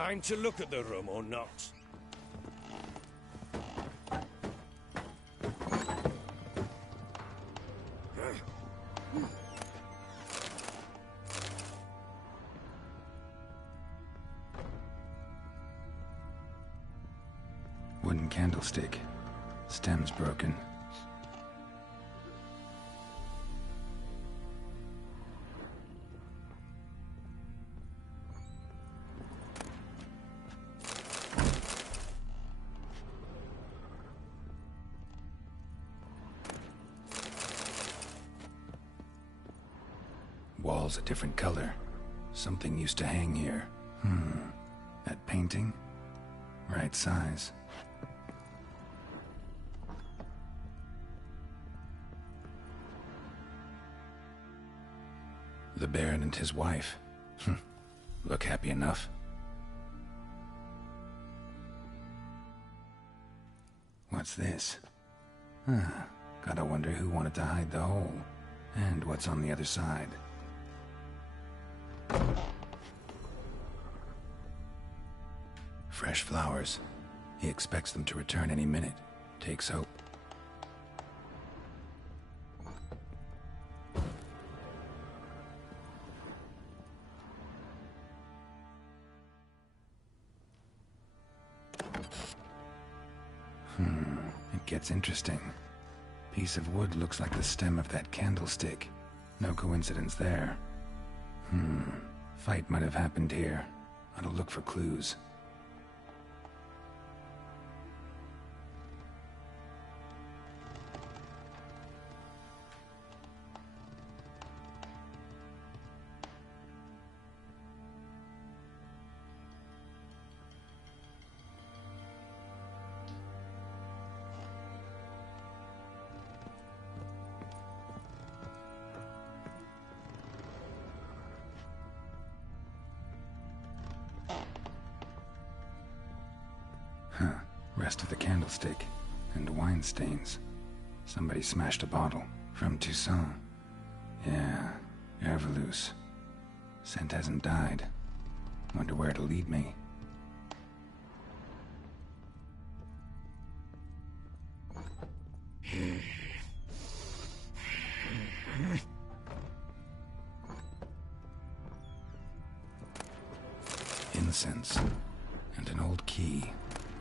I'm to look at the room or not? Wooden candlestick. Stem's broken. Wall's a different color. Something used to hang here. That painting? Right size. The Baron and his wife. Look happy enough. What's this? Gotta wonder who wanted to hide the hole. And what's on the other side. Fresh flowers. He expects them to return any minute. Takes hope. It gets interesting. Piece of wood looks like the stem of that candlestick. No coincidence there. Fight might have happened here. Ought to look for clues. Rest of the candlestick. And wine stains. Somebody smashed a bottle. From Toussaint. Yeah, Herveloos. Scent hasn't died. Wonder where it'll lead me. Incense. And an old key.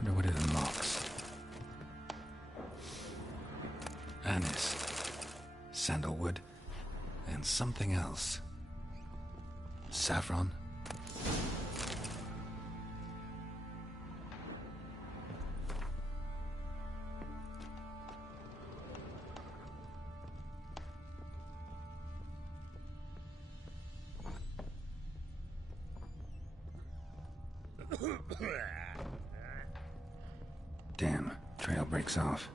Wonder what it unlocks. Anise. Sandalwood. And something else. Saffron. Damn, trail breaks off.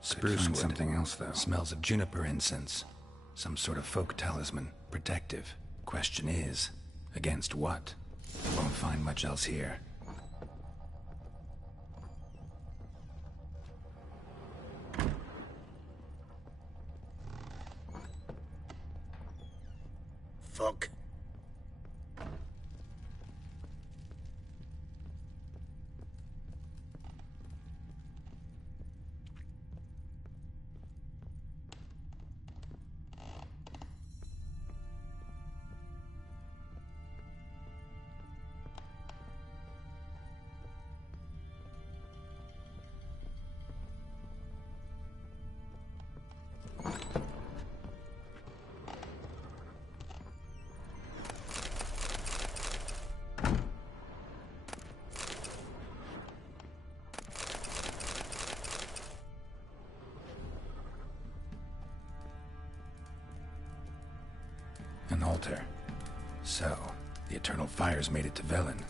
Spruce wood. Something else, though. Smells of juniper incense. Some sort of folk talisman. Protective. Question is, against what? Won't find much else here. Fuck. An altar. So, the Eternal Fires made it to Velen.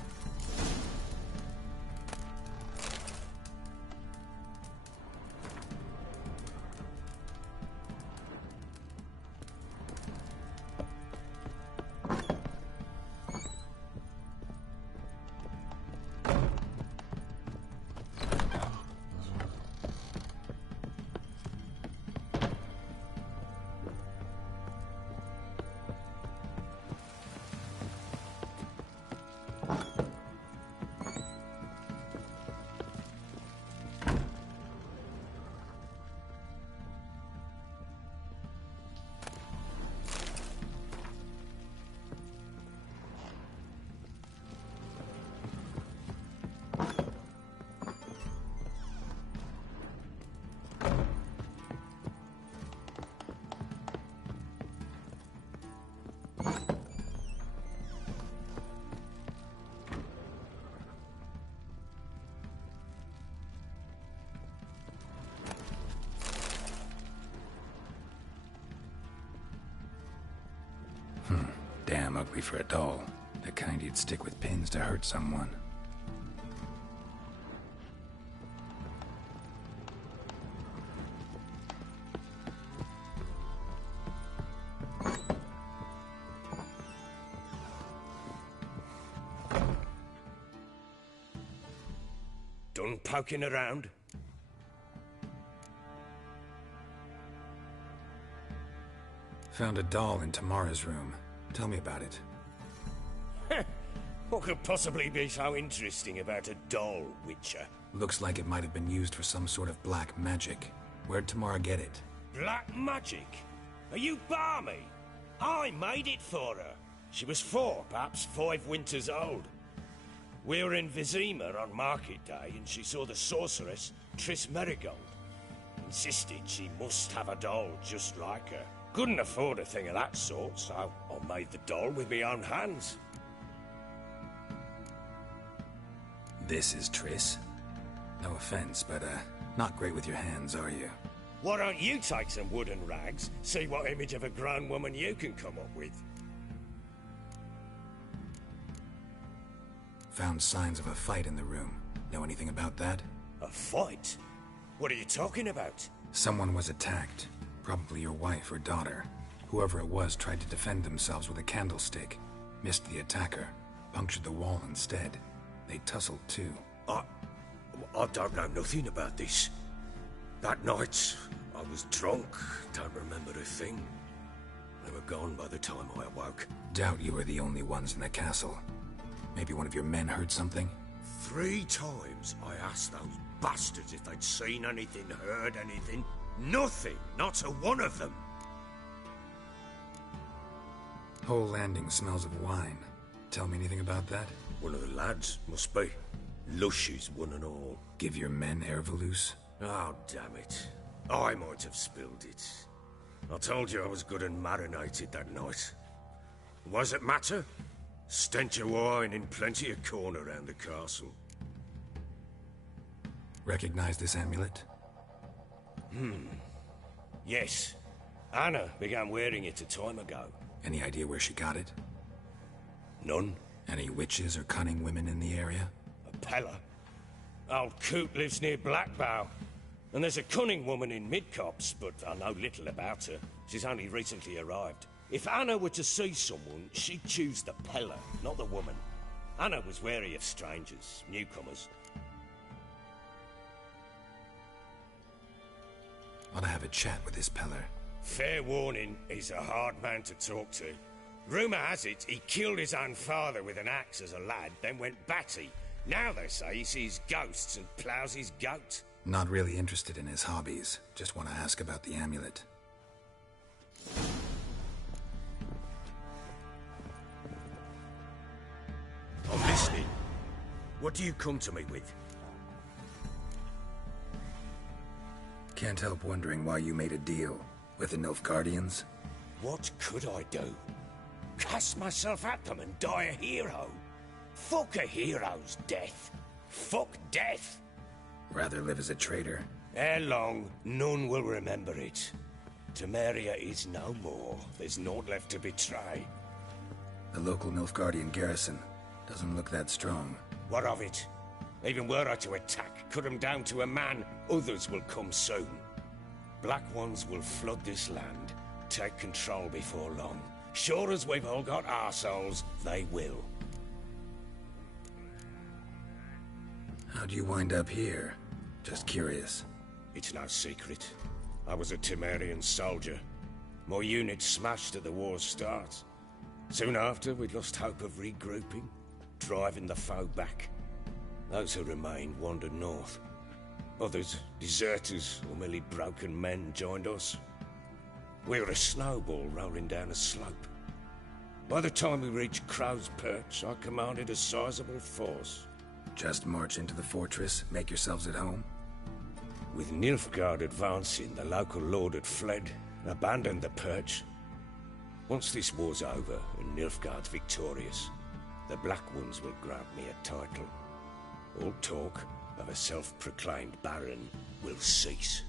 Damn ugly for a doll. The kind you'd stick with pins to hurt someone. Done poking around? Found a doll in Tamara's room. Tell me about it. What could possibly be so interesting about a doll, Witcher? Looks like it might have been used for some sort of black magic. Where'd Tamara get it? Black magic? Are you balmy? I made it for her. She was 4, perhaps 5 winters old. We were in Vizima on market day and she saw the sorceress, Triss Merigold. Insisted she must have a doll just like her. Couldn't afford a thing of that sort, so I made the doll with my own hands. This is Triss? No offense, but, not great with your hands, are you? Why don't you take some wooden rags, see what image of a grown woman you can come up with? Found signs of a fight in the room. Know anything about that? A fight? What are you talking about? Someone was attacked. Probably your wife or daughter. Whoever it was tried to defend themselves with a candlestick. Missed the attacker. Punctured the wall instead. They tussled too. I don't know nothing about this. That night, I was drunk, don't remember a thing. They were gone by the time I awoke. Doubt you were the only ones in the castle. Maybe one of your men heard something? 3 times I asked those bastards if they'd seen anything, heard anything. Nothing, not a one of them. Whole landing smells of wine. Tell me anything about that? One of the lads, must be. Lushes, one and all. Give your men Ervalus? Oh, damn it. I might have spilled it. I told you I was good and marinated that night. Was it matter? Stench of wine in plenty of corn around the castle. Recognize this amulet? Yes. Anna began wearing it a time ago. Any idea where she got it? None. Any witches or cunning women in the area? A Pella. Old Coot lives near Blackbow. And there's a cunning woman in Midcopse, but I know little about her. She's only recently arrived. If Anna were to see someone, she'd choose the Pella, not the woman. Anna was wary of strangers, newcomers. Ought to have a chat with this Peller. Fair warning, he's a hard man to talk to. Rumour has it he killed his own father with an axe as a lad, then went batty. Now they say he sees ghosts and ploughs his goat. Not really interested in his hobbies. Just want to ask about the amulet. I'm listening. What do you come to me with? Can't help wondering why you made a deal with the Nilfgaardians. What could I do? Cast myself at them and die a hero? Fuck a hero's death. Fuck death. Rather live as a traitor. Ere long, none will remember it. Temeria is no more. There's naught left to betray. The local Nilfgaardian garrison doesn't look that strong. What of it? Even were I to attack, cut them down to a man, others will come soon. Black Ones will flood this land, take control before long. Sure as we've all got arseholes, they will. How'd you wind up here? Just curious. It's no secret. I was a Temerian soldier. My unit smashed at the war's start. Soon after, we'd lost hope of regrouping, driving the foe back. Those who remained wandered north. Others, deserters or merely broken men, joined us. We were a snowball rolling down a slope. By the time we reached Crow's Perch, I commanded a sizable force. Just march into the fortress, make yourselves at home? With Nilfgaard advancing, the local lord had fled, abandoned the Perch. Once this war's over and Nilfgaard's victorious, the Black Ones will grant me a title. All talk of a self-proclaimed baron will cease.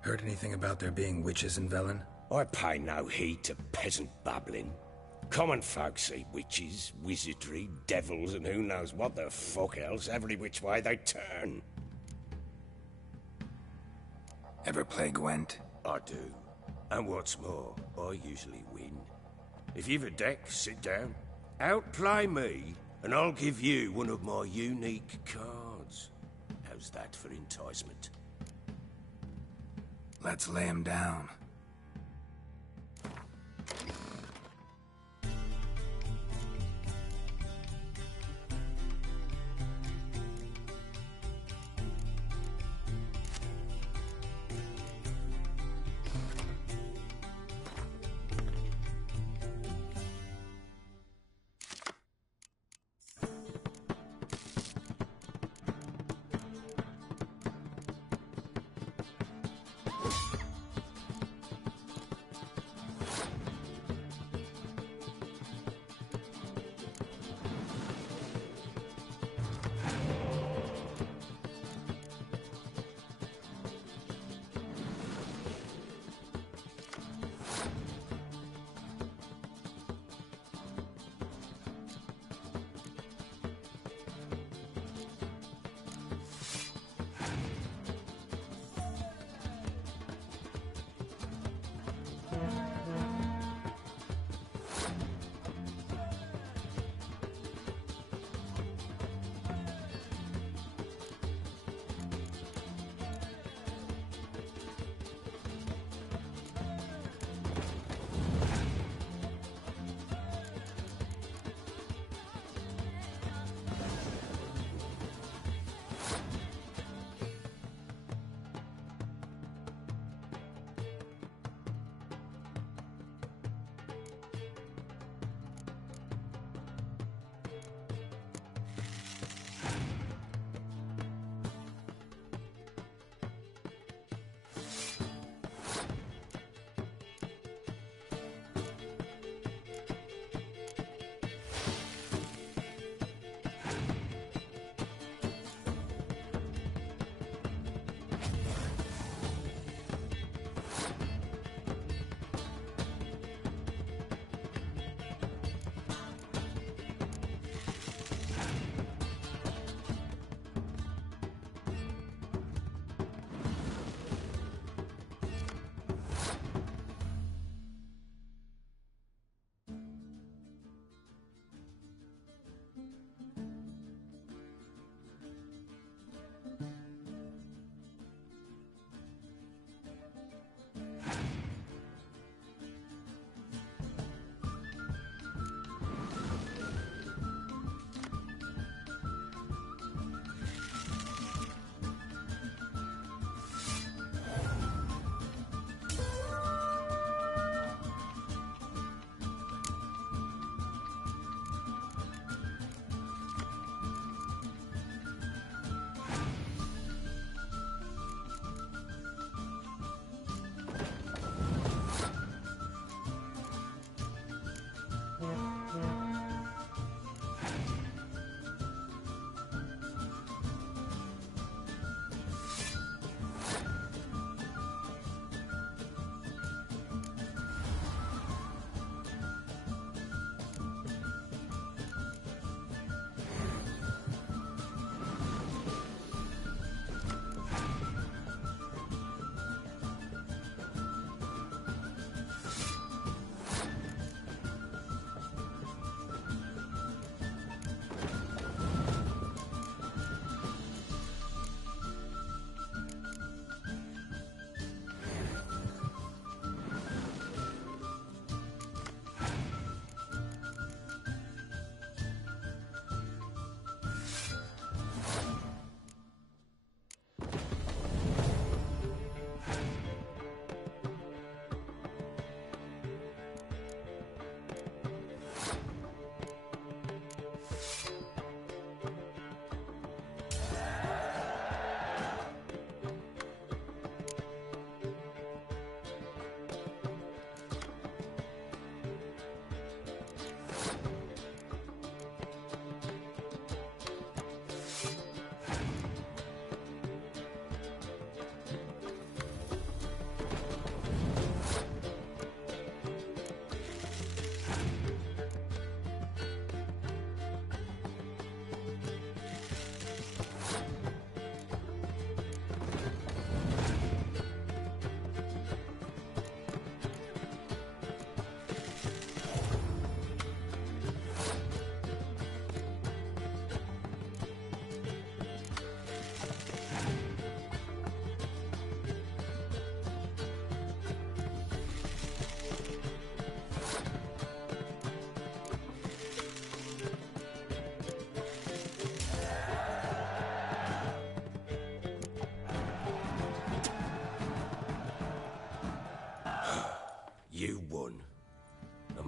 Heard anything about there being witches in Velen? I pay no heed to peasant babbling. Common folk see witches, wizardry, devils, and who knows what the fuck else every which way they turn. Ever play Gwent? I do. And what's more, I usually win. If you've a deck, sit down. Outplay me, and I'll give you one of my unique cards. How's that for enticement? Let's lay him down.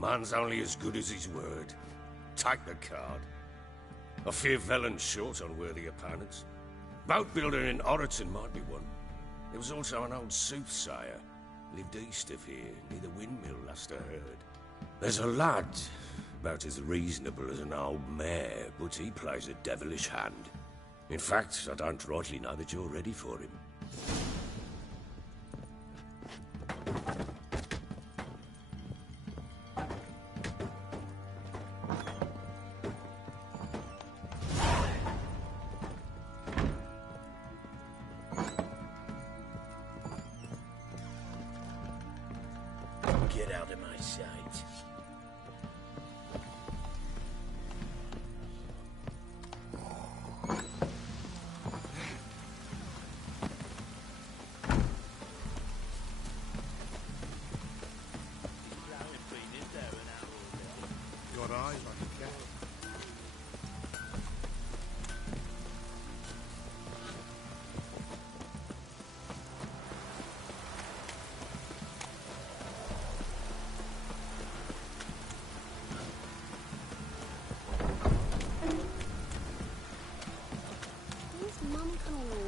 man's only as good as his word. Take the card. I fear Velen's short on worthy opponents. Boat builder in Oroton might be one. There was also an old soothsayer. Lived east of here, near the windmill, last I heard. There's a lad, about as reasonable as an old mare, but he plays a devilish hand. In fact, I don't rightly know that you're ready for him. Get out of my sight. Got eyes like a cat. Where's Mum coming on?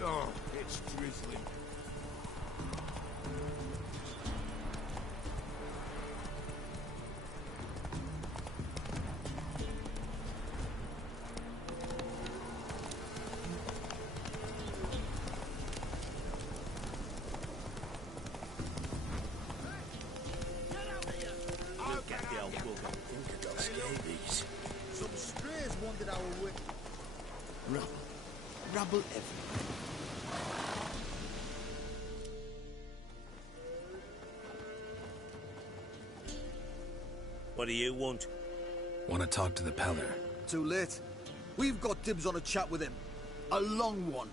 Oh, it's drizzling. Look at the old bugger. Think I got scabies. Some strays wandered our way. Rubble. Rubble everywhere. What do you want? Want to talk to the Peller? Too late. We've got dibs on a chat with him. A long one.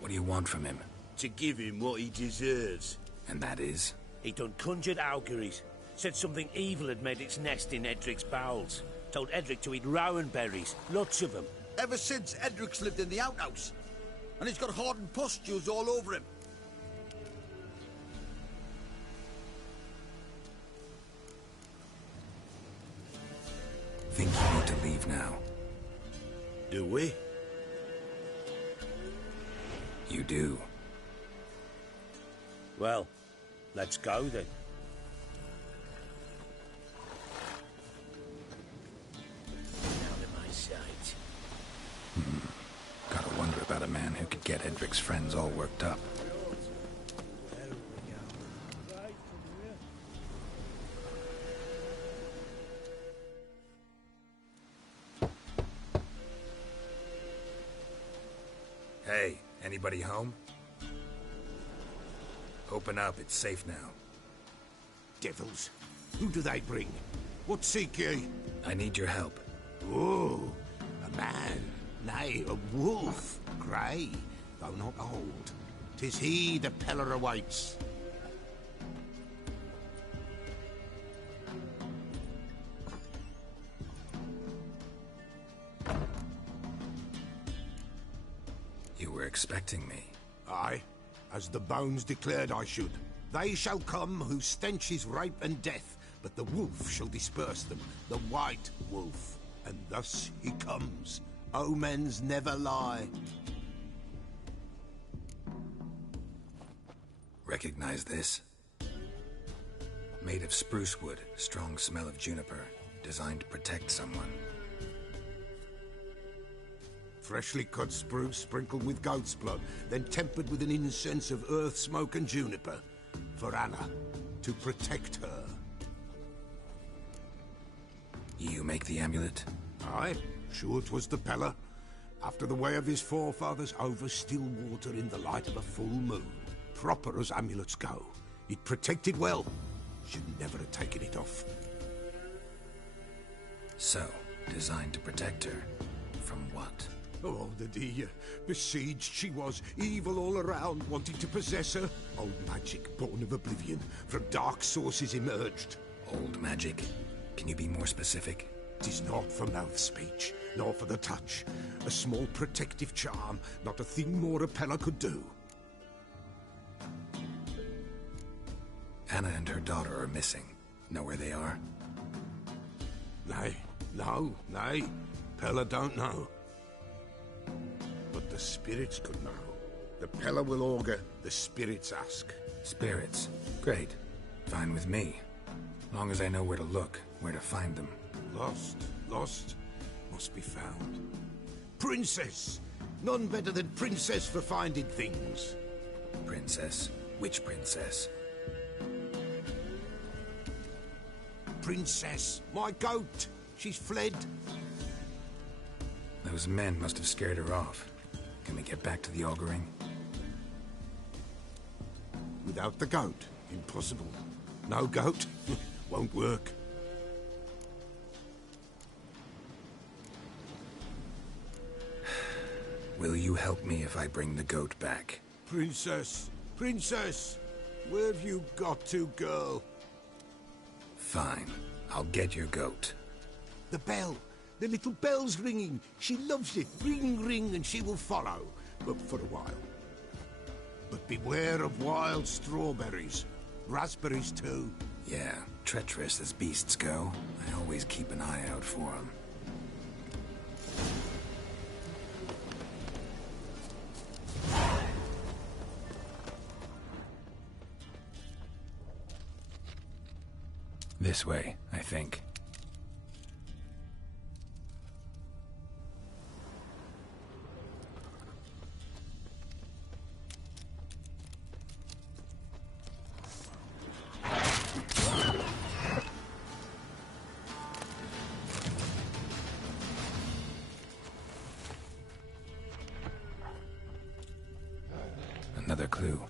What do you want from him? To give him what he deserves. And that is? He done conjured auguries. Said something evil had made its nest in Edric's bowels. Told Edric to eat rowan berries. Lots of them. Ever since Edric's lived in the outhouse. And he's got hardened pustules all over him. Think you need to leave now? Do we? You do. Well, let's go then. Out of my sight. Gotta wonder about a man who could get Edric's friends all worked up. Hey, anybody home? Open up, it's safe now. Devils. Who do they bring? What seek ye? I need your help. Oh, a man. Nay, a wolf. Grey, though not old. 'Tis he the Peller awaits. You were expecting me. Aye, as the bones declared I should. They shall come whose stench is rape and death, but the wolf shall disperse them, the white wolf. And thus he comes. Omens never lie. Recognize this? Made of spruce wood, strong smell of juniper. designed to protect someone. Freshly cut spruce sprinkled with goat's blood, then tempered with an incense of earth, smoke and juniper. For Anna, to protect her. You make the amulet? Aye, sure 'twas the Pella. After the way of his forefathers, over still water in the light of a full moon. Proper as amulets go. It protected well. Should never have taken it off. So, designed to protect her. From what? Oh, the dear. Besieged she was, evil all around, wanting to possess her. Old magic, born of oblivion, from dark sources emerged. Old magic? Can you be more specific? 'Tis not for mouth speech, nor for the touch. A small protective charm, not a thing more a Pella could do. Anna and her daughter are missing. Know where they are? Nay, nay. Pella don't know. But the spirits could know. The Pella will augur, the spirits ask. Spirits? Great. Fine with me. Long as I know where to look, where to find them. Lost, must be found. Princess! None better than Princess for finding things. Princess? Which princess? Princess, my goat! She's fled. Those men must have scared her off. Can we get back to the auguring? Without the goat, impossible. No goat, won't work. Will you help me if I bring the goat back? Princess, where have you got to, girl? Fine. I'll get your goat. The bell. The little bell's ringing. She loves it. Ring, ring, and she will follow. But for a while. But beware of wild strawberries. Raspberries, too. Yeah, treacherous as beasts go. I always keep an eye out for them. This way, I think. Another clue.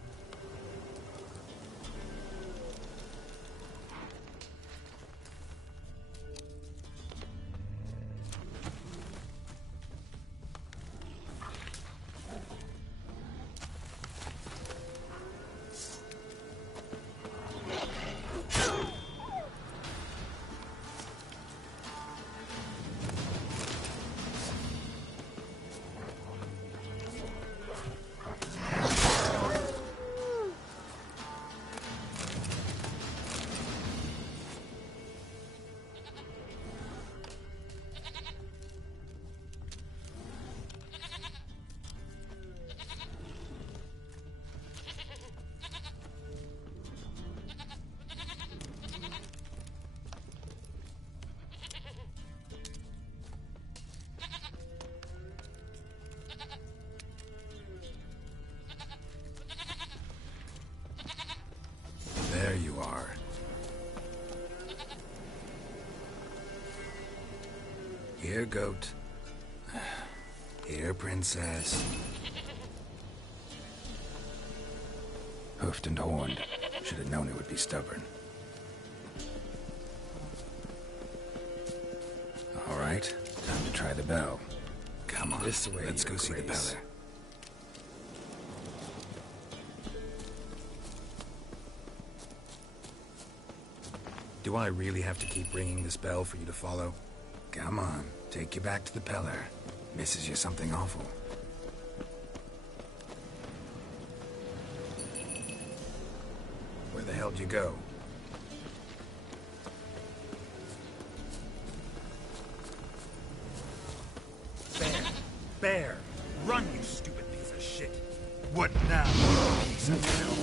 There you are. Here, goat. Here, princess. Hoofed and horned. Should have known it would be stubborn. All right, time to try the bell. Come on, This way, let's Your go see the Grace. Peller. Do I really have to keep ringing this bell for you to follow? Come on, take you back to the Peller. Misses you something awful. Where the hell'd you go? Bear! Run, you stupid piece of shit! What now, you piece of hell?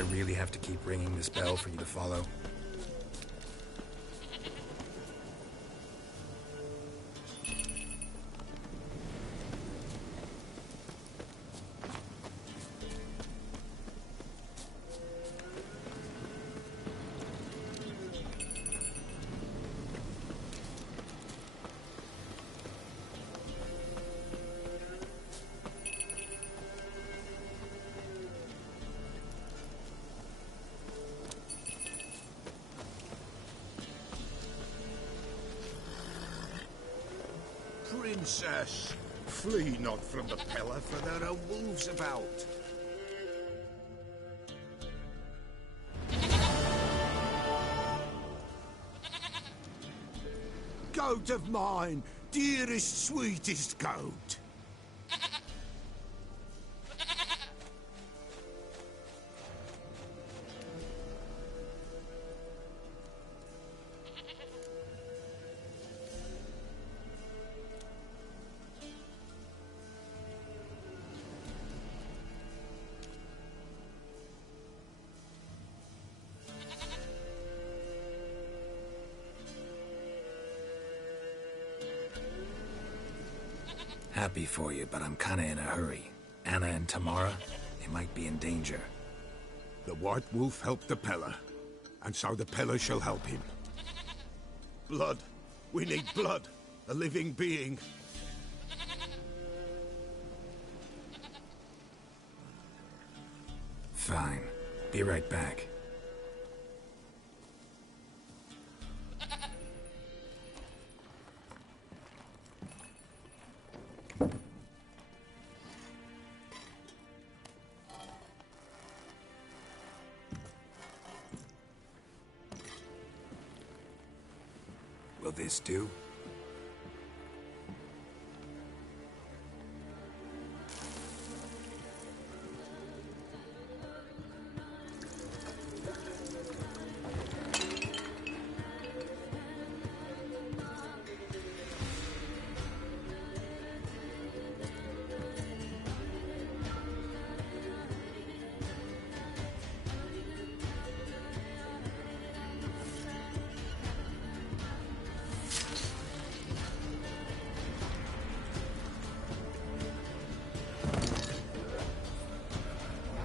I really have to keep ringing this bell for you to follow? Princess, flee not from the Pellar, for there are wolves about. Goat of mine, dearest, sweetest goat. Happy for you, but I'm kinda in a hurry. Anna and Tamara, they might be in danger. The White Wolf helped the Pellar, and so the Pellar shall help him. Blood. We need blood. A living being. Fine. Be right back. Will this do?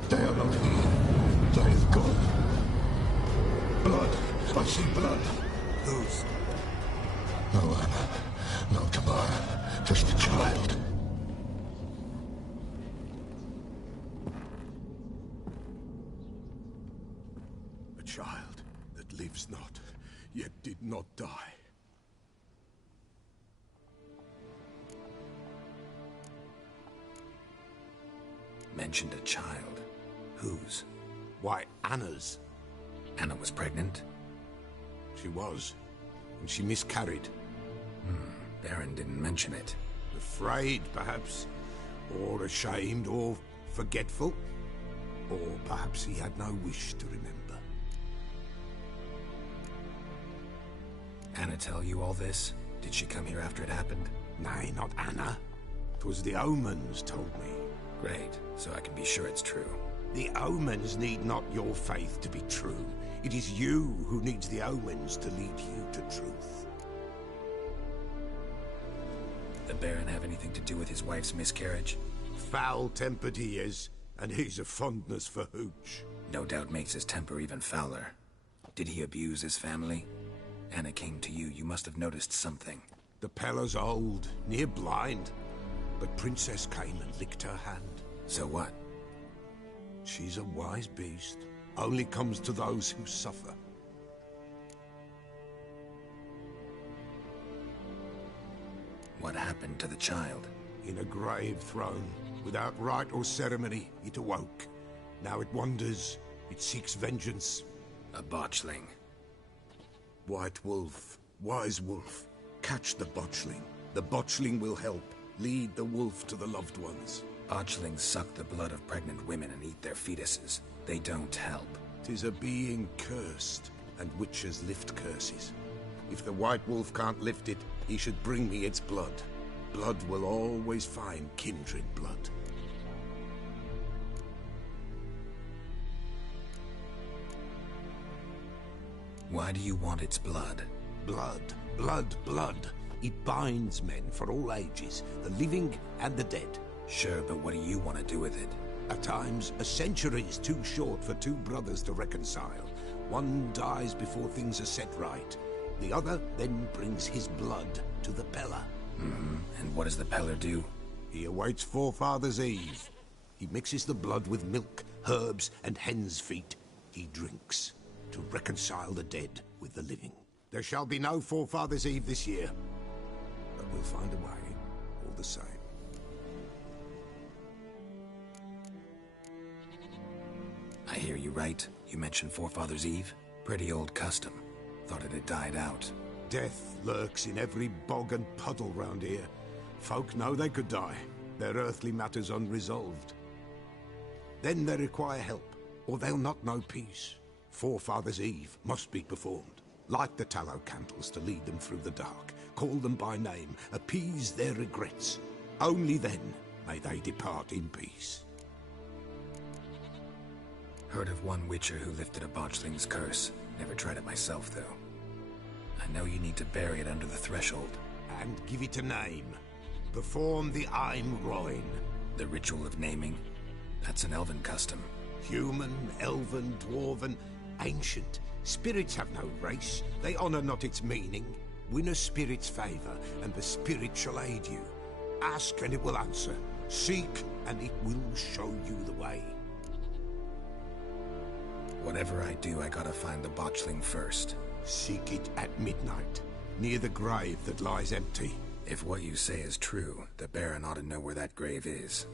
They are not here. They have gone. Blood. I see blood. Whose? No Anna. No Tamara. Just a child. A child that lives not, yet did not die. Mentioned a child. Whose? Why, Anna's. Anna was pregnant? She was. And she miscarried. Baron didn't mention it. Afraid, perhaps. Or ashamed, or forgetful. Or perhaps he had no wish to remember. Anna tell you all this? Did she come here after it happened? Nay, not Anna. 'Twas the omens told me. Great, so I can be sure it's true. The omens need not your faith to be true. It is you who needs the omens to lead you to truth. The Baron have anything to do with his wife's miscarriage? Foul-tempered he is, and he's a fondness for hooch. No doubt makes his temper even fouler. Did he abuse his family? Anna came to you, you must have noticed something. The Pellar's old, near blind. But Princess came and licked her hand. So what? She's a wise beast. Only comes to those who suffer. What happened to the child? In a grave thrown, without rite or ceremony, it awoke. Now it wanders, it seeks vengeance. A botchling. White Wolf, Wise Wolf, catch the botchling. The botchling will help. Lead the wolf to the loved ones. Botchlings suck the blood of pregnant women and eat their fetuses. They don't help. 'Tis a being cursed, and witches lift curses. If the White Wolf can't lift it, he should bring me its blood. Blood will always find kindred blood. Why do you want its blood? Blood, blood, blood. It binds men for all ages, the living and the dead. Sure, but what do you want to do with it? At times, a century is too short for two brothers to reconcile. One dies before things are set right. The other then brings his blood to the Peller. And what does the Peller do? He awaits Forefathers' Eve. He mixes the blood with milk, herbs, and hen's feet. He drinks to reconcile the dead with the living. There shall be no Forefathers' Eve this year, but we'll find a way, all the same. I hear you right. You mentioned Forefathers' Eve? Pretty old custom. Thought it had died out. Death lurks in every bog and puddle round here. Folk know they could die, their earthly matters unresolved. Then they require help, or they'll not know peace. Forefathers' Eve must be performed. Light the tallow candles to lead them through the dark. Call them by name, appease their regrets. Only then may they depart in peace. Heard of one Witcher who lifted a botchling's curse. Never tried it myself, though. I know you need to bury it under the threshold. And give it a name. Perform the Aim Roin. The ritual of naming? That's an elven custom. Human, elven, dwarven, ancient. Spirits have no race. They honor not its meaning. Win a spirit's favor, and the spirit shall aid you. Ask, and it will answer. Seek, and it will show you the way. Whatever I do, I gotta find the botchling first. Seek it at midnight, near the grave that lies empty. If what you say is true, the Baron ought to know where that grave is.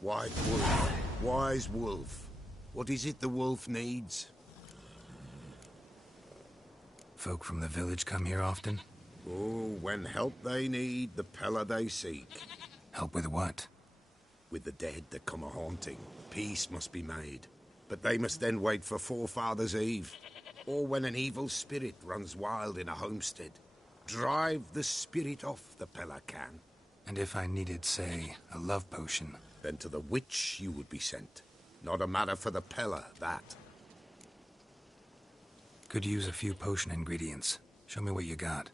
White Wolf, wise wolf. What is it the wolf needs? Folk from the village come here often? Oh, when help they need, the Peller they seek. Help with what? With the dead that come a-haunting, peace must be made. But they must then wait for Forefathers' Eve, or when an evil spirit runs wild in a homestead. Drive the spirit off, the Peller can. And if I needed, say, a love potion? Then to the witch you would be sent. Not a matter for the Peller, that. Could use a few potion ingredients. Show me what you got.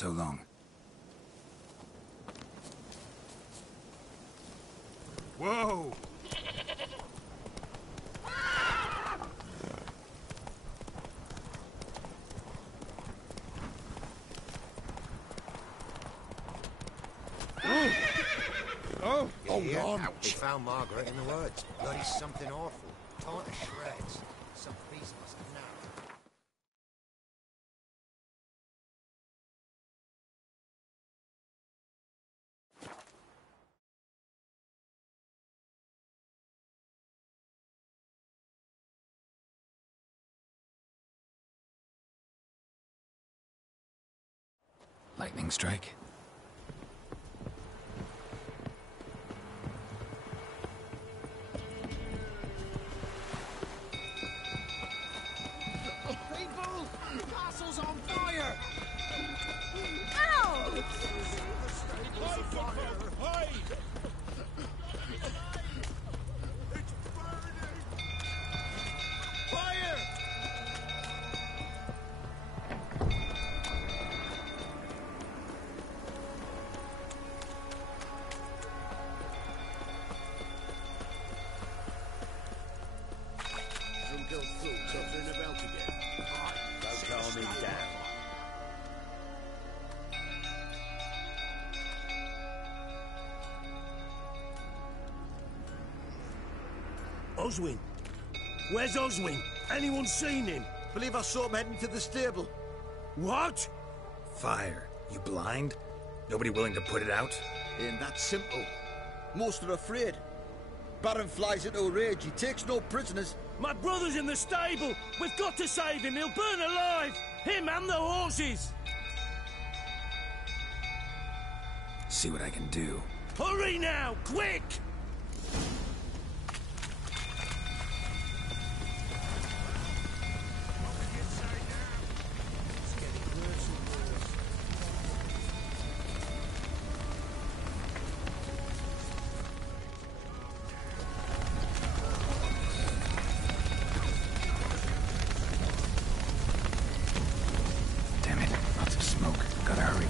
So long. Whoa! Hold on. We found Margaret in the woods. Bloody something awful. Torn to shreds. Some beast must have known. Lightning strike? People! Castle's on fire! Ow! Fire! Some girl thoughts uttering about again. Don't calm him down. Oswin? Where's Oswin? Anyone seen him? Believe I saw him heading to the stable. What? Fire. You blind? Nobody willing to put it out? Ain't that simple. Most are afraid. Baron flies into a rage. He takes no prisoners. My brother's in the stable! We've got to save him! He'll burn alive! Him and the horses! See what I can do. Hurry now! Quick! Damn it. Lots of smoke. Gotta hurry.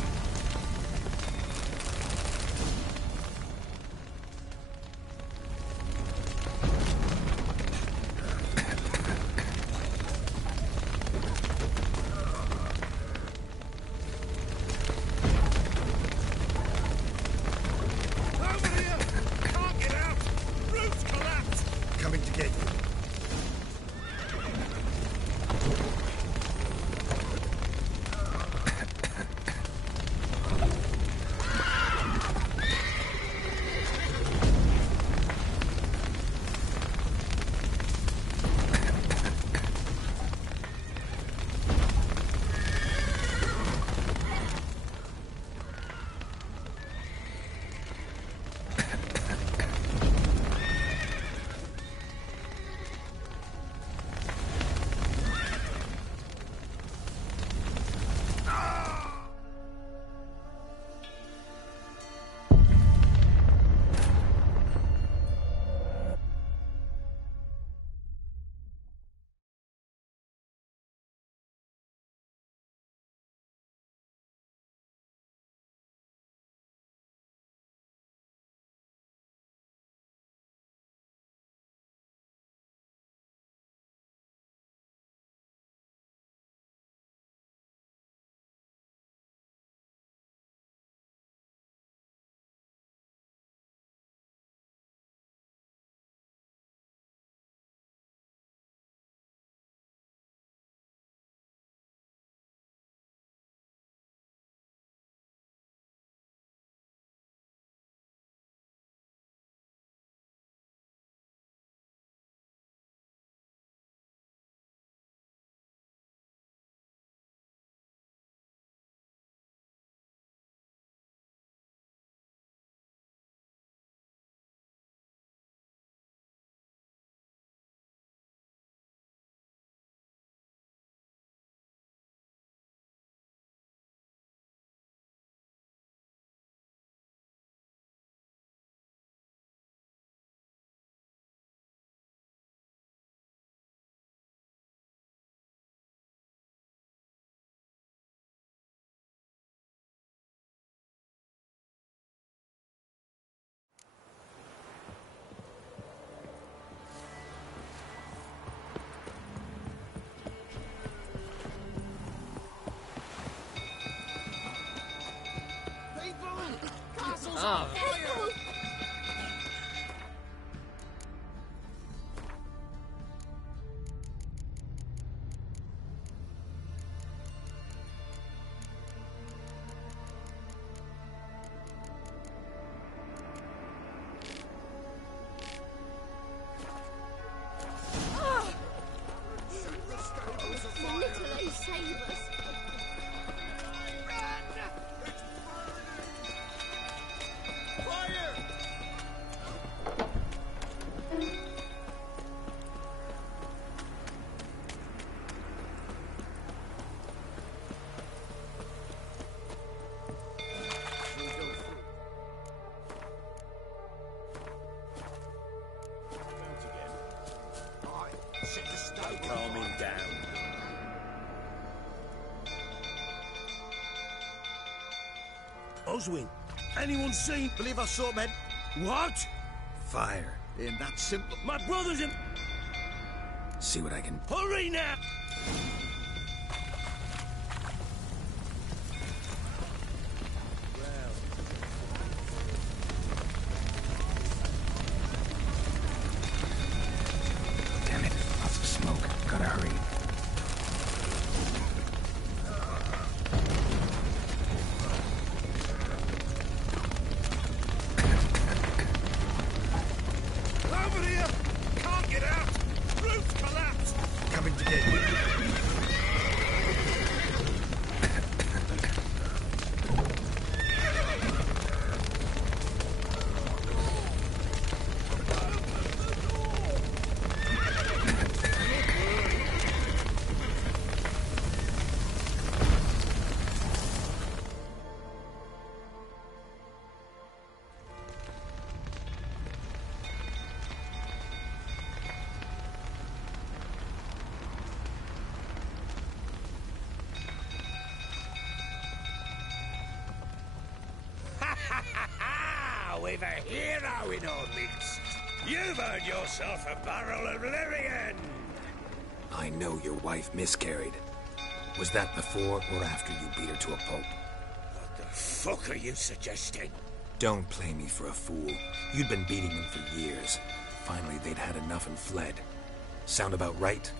castles. Oh. Careful! Literally save us. Calming down. Oswin, anyone seen? Believe I saw men. What? Fire. Ain't that simple. My brother's in... See what I can... Hurry now! Damn it. Lots of smoke. Gotta hurry. Over here! Can't get out! Roof collapsed! Coming to get you. We've a hero in our midst. You've earned yourself a barrel of Lyrian. I know your wife miscarried. Was that before or after you beat her to a pulp? What the fuck are you suggesting? Don't play me for a fool. You'd been beating them for years. Finally, they'd had enough and fled. Sound about right?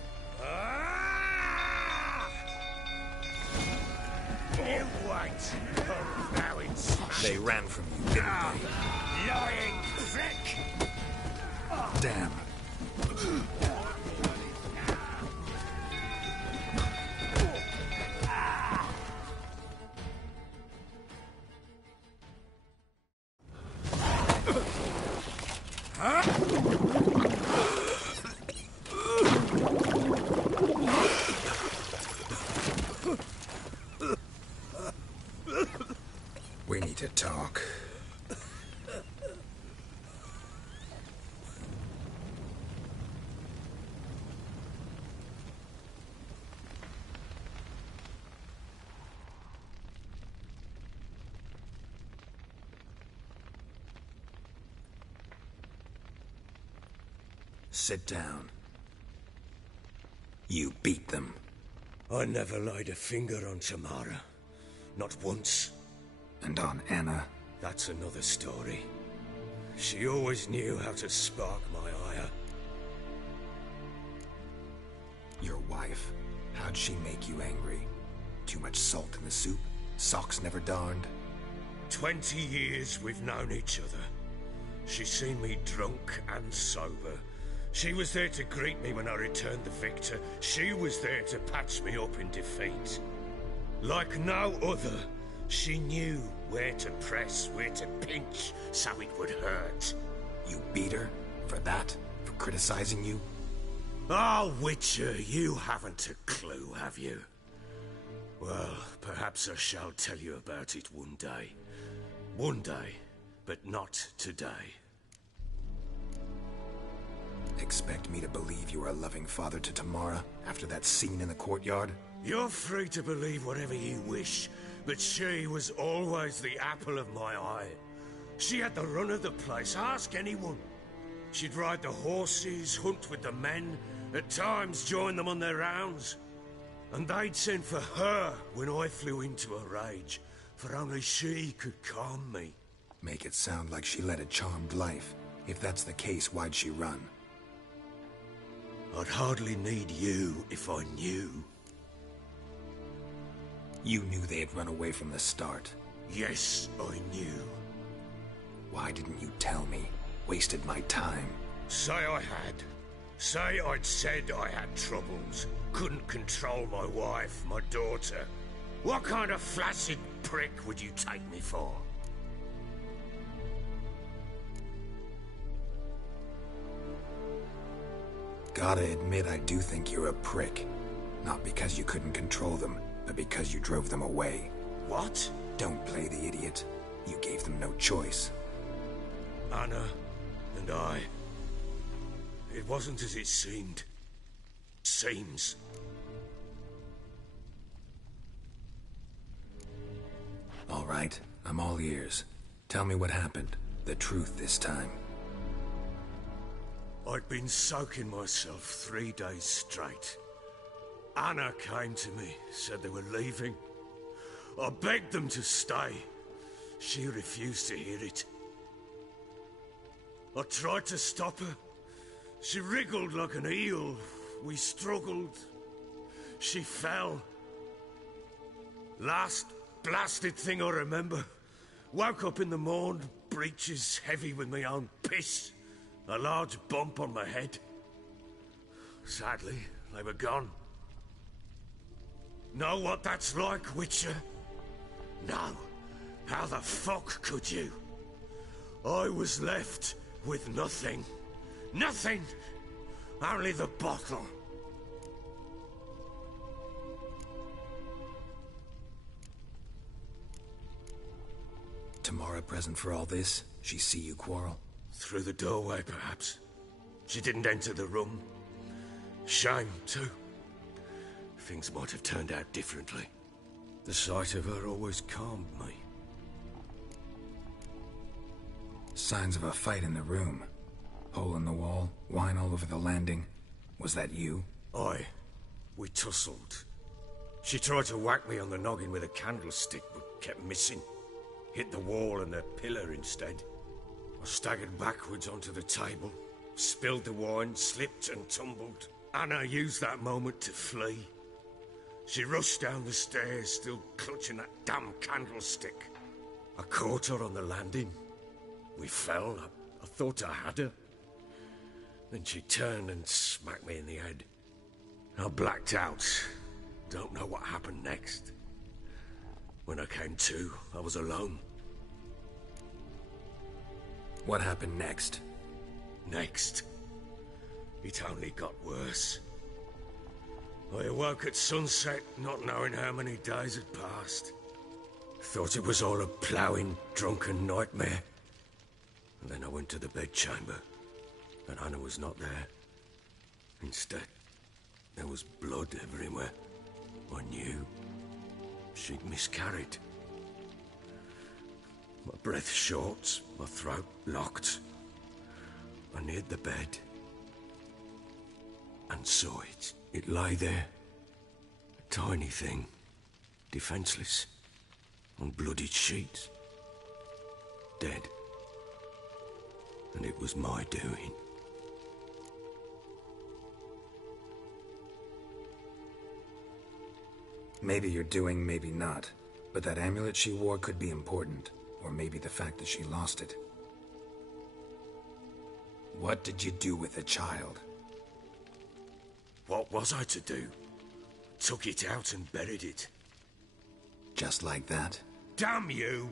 Ah! You wait. Come now and smash. They ran from you, didn't they? Lying prick! Damn. We need to talk. Sit down. You beat them. I never laid a finger on Tamara. Not once. And on Anna. That's another story. She always knew how to spark my ire. Your wife. How'd she make you angry? Too much salt in the soup? Socks never darned? 20 years we've known each other. She's seen me drunk and sober. She was there to greet me when I returned the victor. She was there to patch me up in defeat. Like no other, she knew where to press, where to pinch, so it would hurt. You beat her? For that? For criticizing you? Oh, Witcher, you haven't a clue, have you? Well, perhaps I shall tell you about it one day. One day, but not today. Expect me to believe you are a loving father to Tamara after that scene in the courtyard? You're free to believe whatever you wish, but she was always the apple of my eye. She had the run of the place, ask anyone. She'd ride the horses, hunt with the men, at times join them on their rounds. And they'd send for her when I flew into a rage, for only she could calm me. Make it sound like she led a charmed life. If that's the case, why'd she run? I'd hardly need you if I knew. You knew they'd run away from the start. Yes, I knew. Why didn't you tell me? Wasted my time. Say I had. Say I'd said I had troubles. Couldn't control my wife, my daughter. What kind of flaccid prick would you take me for? Gotta admit, I do think you're a prick. Not because you couldn't control them, but because you drove them away. What? Don't play the idiot. You gave them no choice. Anna and I... It wasn't as it seemed. Seems. All right, I'm all ears. Tell me what happened. The truth this time. I'd been soaking myself 3 days straight. Anna came to me, said they were leaving. I begged them to stay. She refused to hear it. I tried to stop her. She wriggled like an eel. We struggled. She fell. Last blasted thing I remember. Woke up in the morn, breeches heavy with my own piss. A large bump on my head. Sadly, they were gone. Know what that's like, Witcher? No. How the fuck could you? I was left with nothing. Nothing! Only the bottle. Tamara present for all this? She see you quarrel? Through the doorway, perhaps. She didn't enter the room. Shame, too. Things might have turned out differently. The sight of her always calmed me. Signs of a fight in the room. Hole in the wall, wine all over the landing. Was that you? Aye. We tussled. She tried to whack me on the noggin with a candlestick, but kept missing. Hit the wall and the pillar instead. I staggered backwards onto the table, spilled the wine, slipped and tumbled. Anna used that moment to flee. She rushed down the stairs, still clutching that damn candlestick. I caught her on the landing. We fell. I thought I had her. Then she turned and smacked me in the head. I blacked out. Don't know what happened next. When I came to, I was alone. What happened next? Next? It only got worse. I awoke at sunset, not knowing how many days had passed. Thought it was all a ploughing, drunken nightmare. And then I went to the bedchamber, and Anna was not there. Instead, there was blood everywhere. I knew she'd miscarried. My breath short, my throat locked. I neared the bed and saw it. It lay there, a tiny thing, defenseless, on bloodied sheets, dead. And it was my doing. Maybe you're doing, maybe not. But that amulet she wore could be important. Or maybe the fact that she lost it. What did you do with the child? What was I to do? Took it out and buried it. Just like that? Damn you!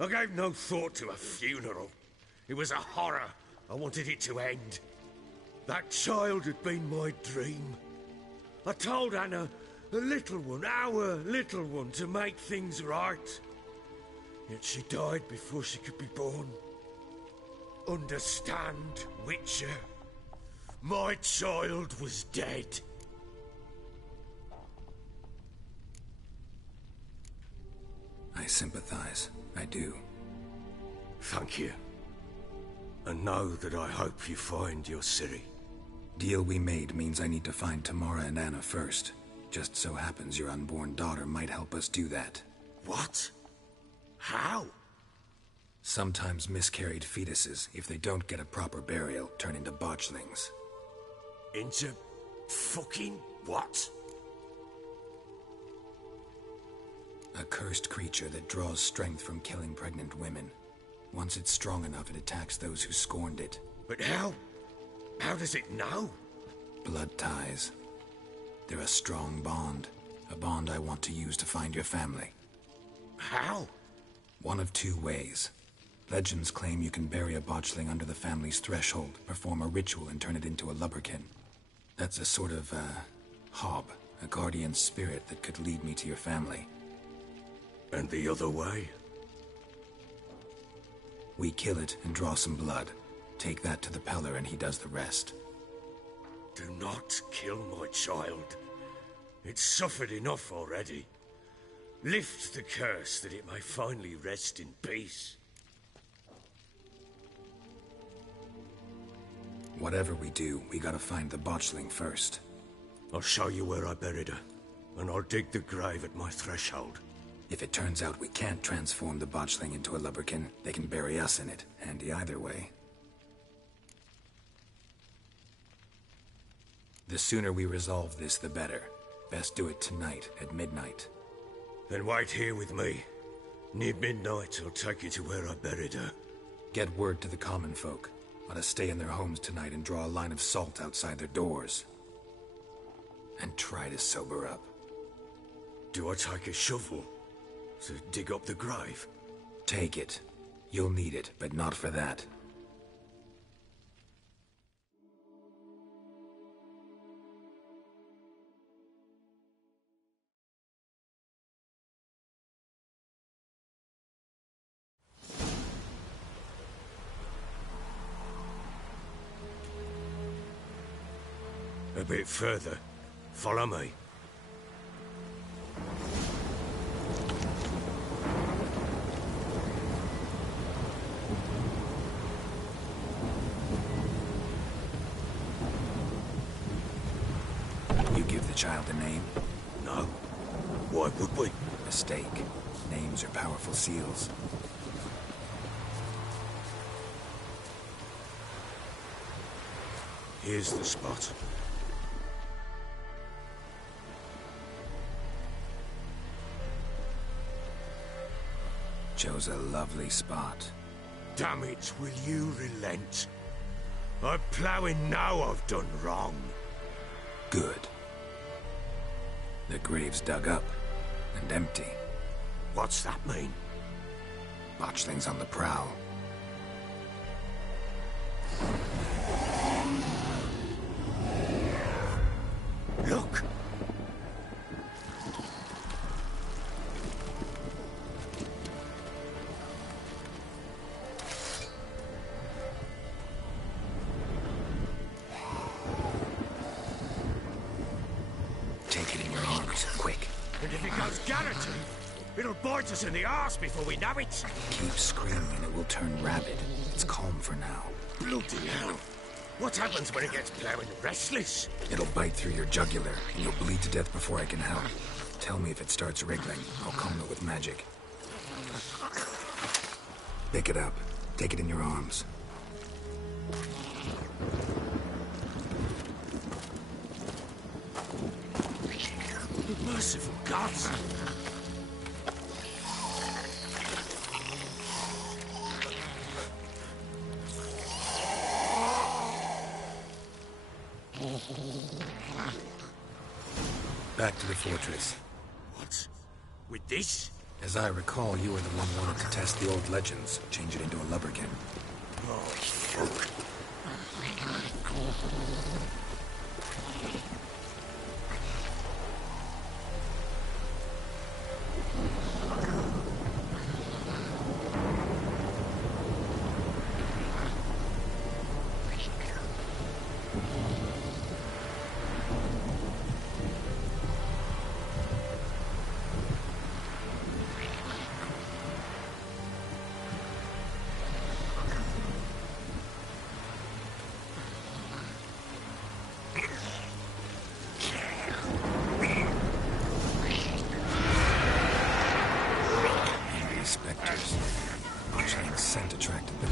I gave no thought to a funeral. It was a horror. I wanted it to end. That child had been my dream. I told Anna, the little one, our little one, to make things right. Yet she died before she could be born. Understand, Witcher? My child was dead. I sympathize. I do. Thank you. And know that I hope you find your Ciri. Deal we made means I need to find Tamara and Anna first. Just so happens your unborn daughter might help us do that. What? How? Sometimes miscarried fetuses, if they don't get a proper burial, turn into botchlings. Into fucking what? A cursed creature that draws strength from killing pregnant women. Once it's strong enough, it attacks those who scorned it. But how? How does it know? Blood ties. They're a strong bond. A bond I want to use to find your family. How? One of two ways. Legends claim you can bury a botchling under the family's threshold, perform a ritual, and turn it into a lubberkin. That's a sort of, hob, a guardian spirit that could lead me to your family. And the other way? We kill it and draw some blood. Take that to the Peller and he does the rest. Do not kill my child. It's suffered enough already. Lift the curse that it may finally rest in peace. Whatever we do, we gotta find the botchling first. I'll show you where I buried her, and I'll dig the grave at my threshold. If it turns out we can't transform the botchling into a lubberkin, they can bury us in it. Handy either way. The sooner we resolve this, the better. Best do it tonight, at midnight. Then wait here with me. Near midnight, I'll take you to where I buried her. Get word to the common folk. Ought to stay in their homes tonight and draw a line of salt outside their doors. And try to sober up. Do I take a shovel to dig up the grave? Take it. You'll need it, but not for that. A bit further. Follow me. You give the child a name? No. Why would we? Mistake. Names are powerful seals. Here's the spot. Chose a lovely spot. Damn it, will you relent? I'm ploughing now I've done wrong. Good. The grave's dug up and empty. What's that mean? Botchling's on the prowl. Look! Take it in your arms, quick. And if it goes garroted, it'll bite us in the arse before we know it. Keep screaming and it will turn rabid. It's calm for now. Bloody hell. What happens when it gets ploughing restless? It'll bite through your jugular, and you'll bleed to death before I can help. Tell me if it starts wriggling. I'll calm it with magic. Pick it up. Take it in your arms. Merciful gods! Back to the fortress. What? With this? As I recall, you were the one wanted to test the old legends, change it into a lubberkin. Oh, fuck. scent attracted them.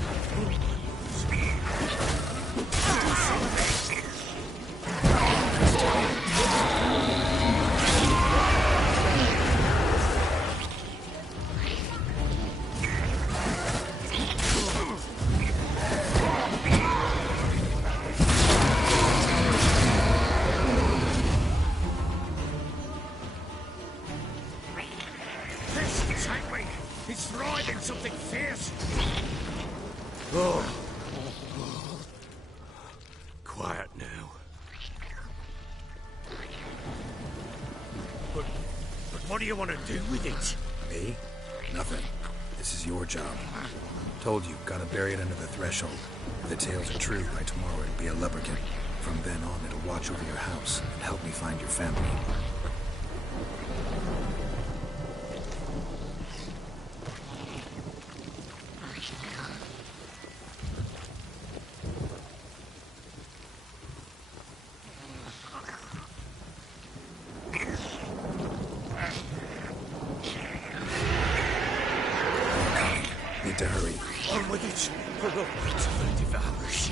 He's thriving something fierce. Oh. Quiet now. But what do you want to do with it? Me? Nothing. This is your job. Told you, gotta bury it under the threshold. If the tales are true, by tomorrow it'll be a lubberkin. From then on, it'll watch over your house and help me find your family. Need to hurry. On with it. For the light devours.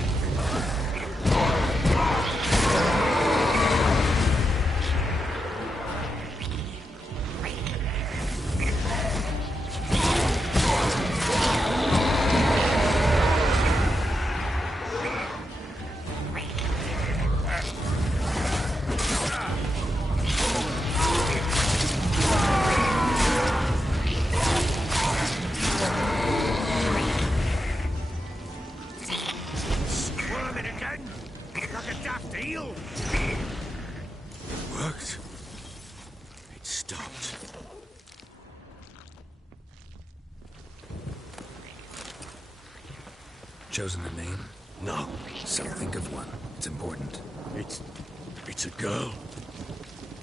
Squirming again. Like a daft eel. It worked. It stopped. Chosen a name? No, So think of one. It's important. it's a girl.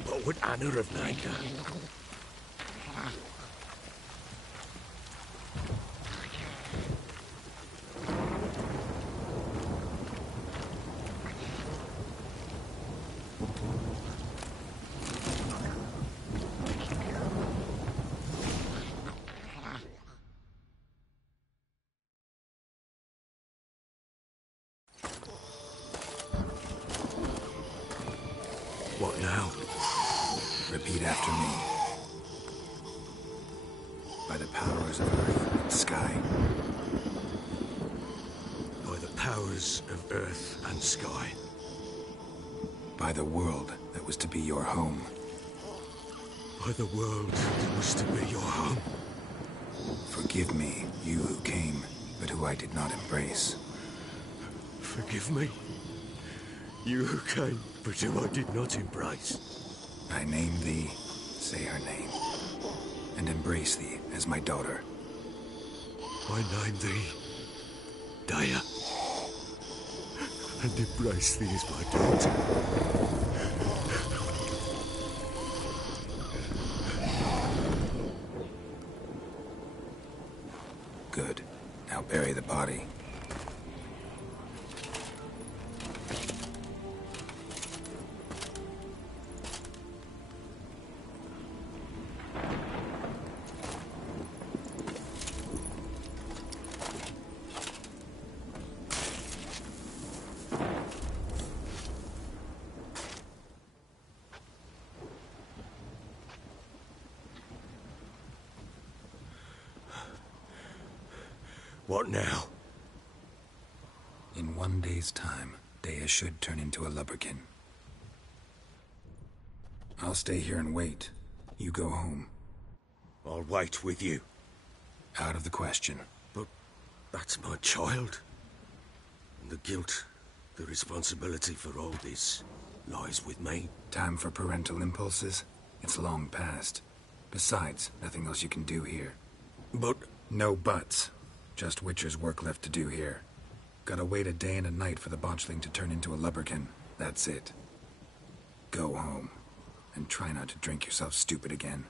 What would Anna have named her? What now? Repeat after me. By the powers of earth and sky. By the powers of earth and sky. By the world that was to be your home. By the world that was to be your home. Forgive me, you who came, but who I did not embrace. Forgive me. You who came, but who I did not embrace. I name thee, say her name, and embrace thee as my daughter. I name thee Daya, and embrace thee as my daughter. Good. Now bury the body. What now? In 1 day's time, Daya should turn into a lubberkin. I'll stay here and wait. You go home. I'll wait with you. Out of the question. But that's my child. And the guilt, the responsibility for all this lies with me. Time for parental impulses? It's long past. Besides, nothing else you can do here. But No buts. Just Witcher's work left to do here. Gotta wait a day and a night for the botchling to turn into a lubberkin. That's it. Go home. And try not to drink yourself stupid again.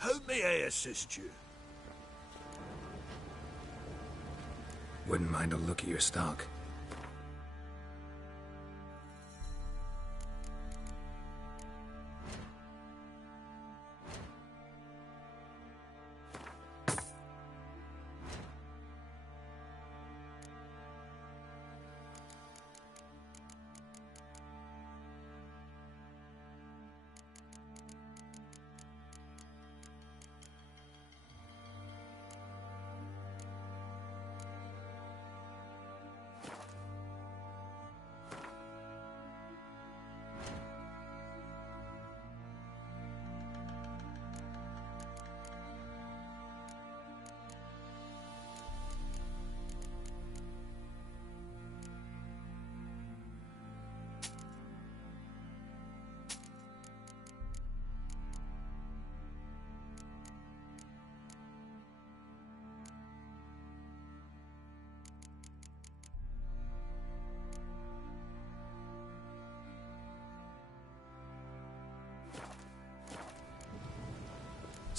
How may I assist you? Wouldn't mind a look at your stock.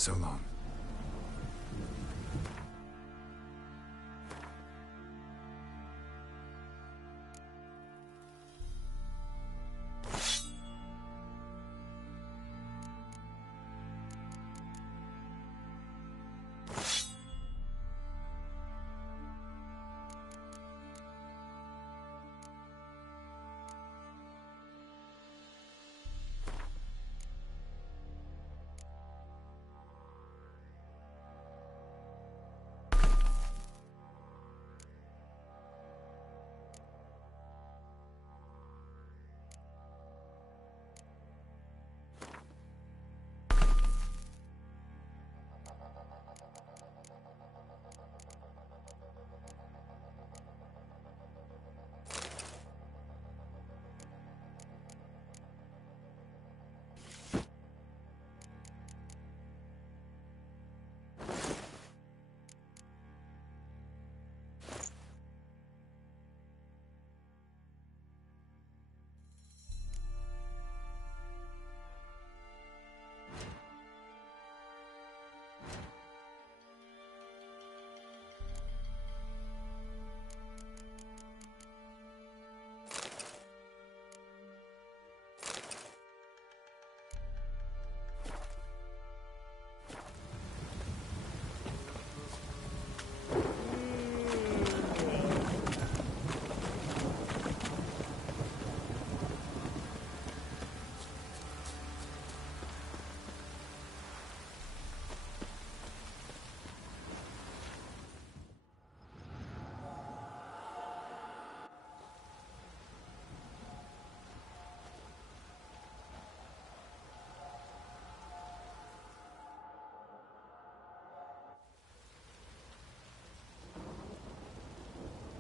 So long.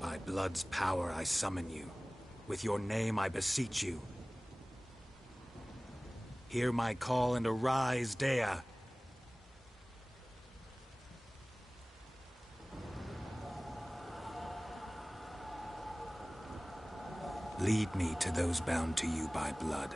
By blood's power I summon you. With your name I beseech you. Hear my call and arise, Dea. Lead me to those bound to you by blood.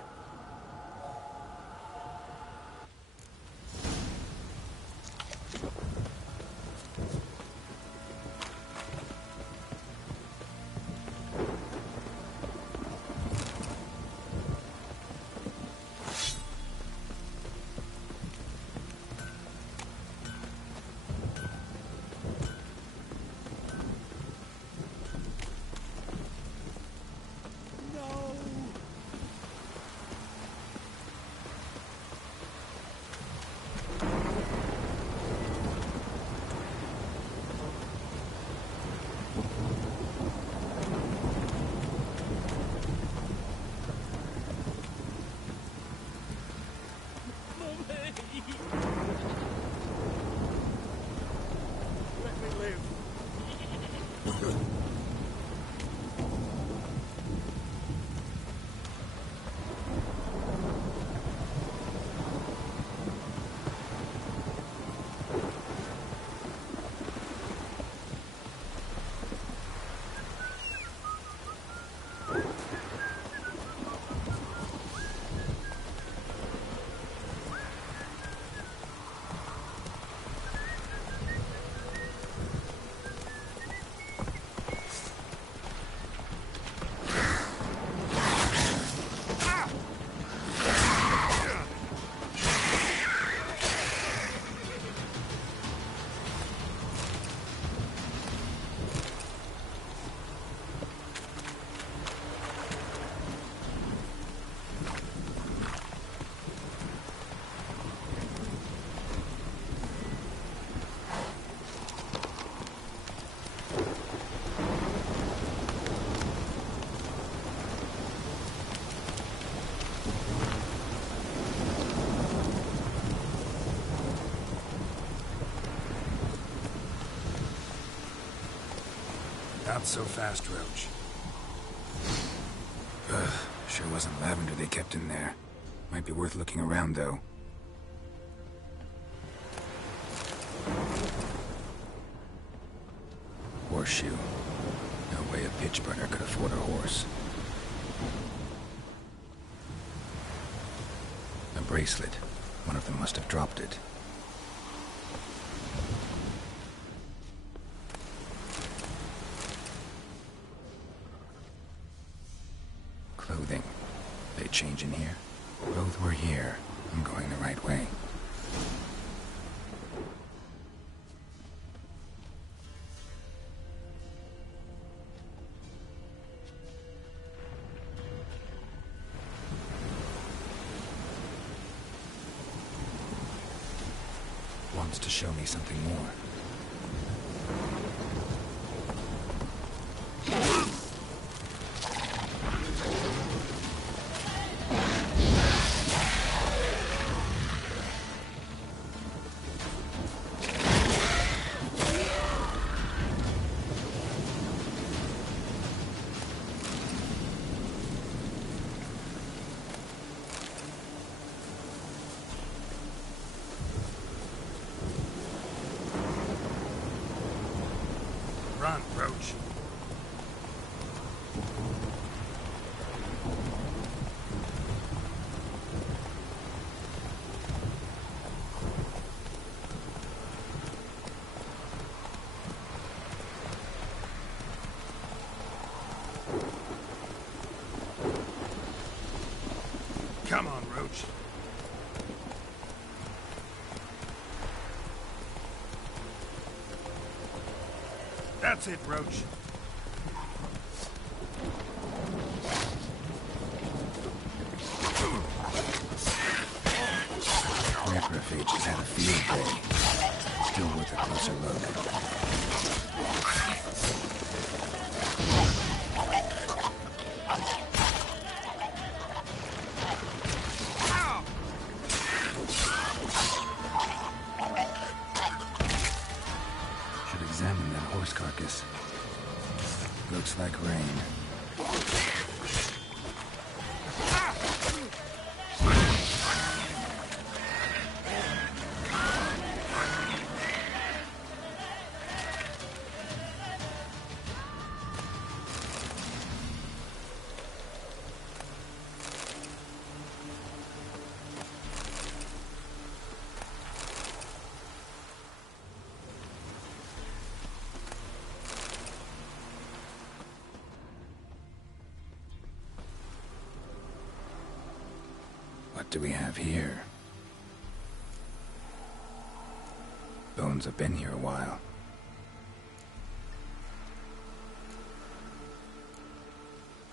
Not so fast, Roach. Ugh, sure wasn't lavender they kept in there. Might be worth looking around, though. Horseshoe. No way a pitch burner could afford a horse. A bracelet. One of them must have dropped it. Clothing. They change in here? Both were here. I'm going the right way. Wants to show me something more. Run, Roach. Come on, Roach. That's it, Roach. Necrophages had a field day. Still worth a closer look. Should examine that horse carcass. Looks like rain. What do we have here? Bones have been here a while.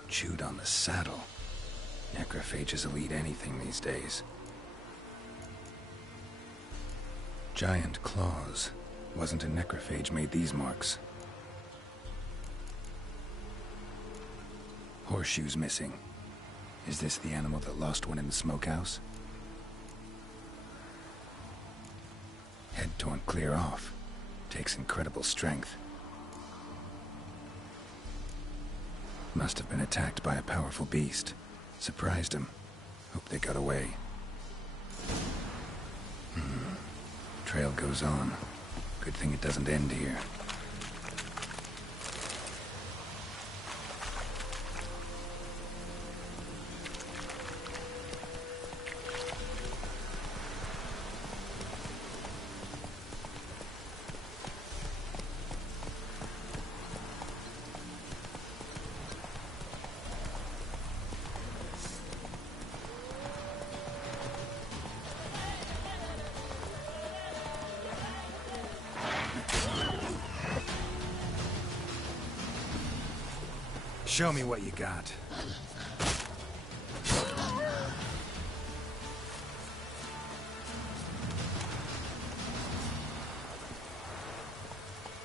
Chewed on the saddle. Necrophages will eat anything these days. Giant claws. Wasn't a necrophage made these marks. Horseshoes missing. Is this the animal that lost one in the smokehouse? Head torn clear off. Takes incredible strength. Must have been attacked by a powerful beast. Surprised him. Hope they got away. Trail goes on. Good thing it doesn't end here. Show me what you got.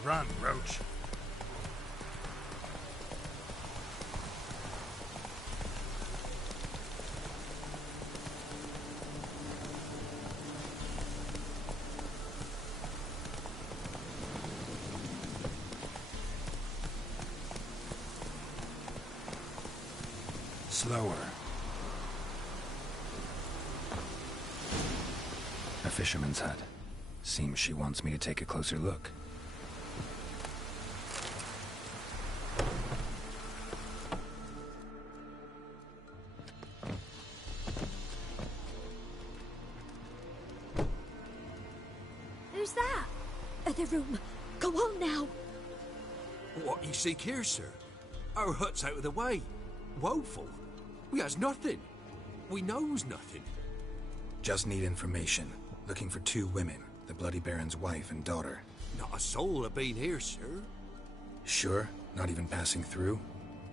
Run, Roach. Slower. A fisherman's hut. Seems she wants me to take a closer look. Who's that? Other room. Go on now. What you seek here, sir? Our hut's out of the way. Woeful. We has nothing. We knows nothing. Just need information. Looking for 2 women. The Bloody Baron's wife and daughter. Not a soul have been here, sir. Sure? Not even passing through?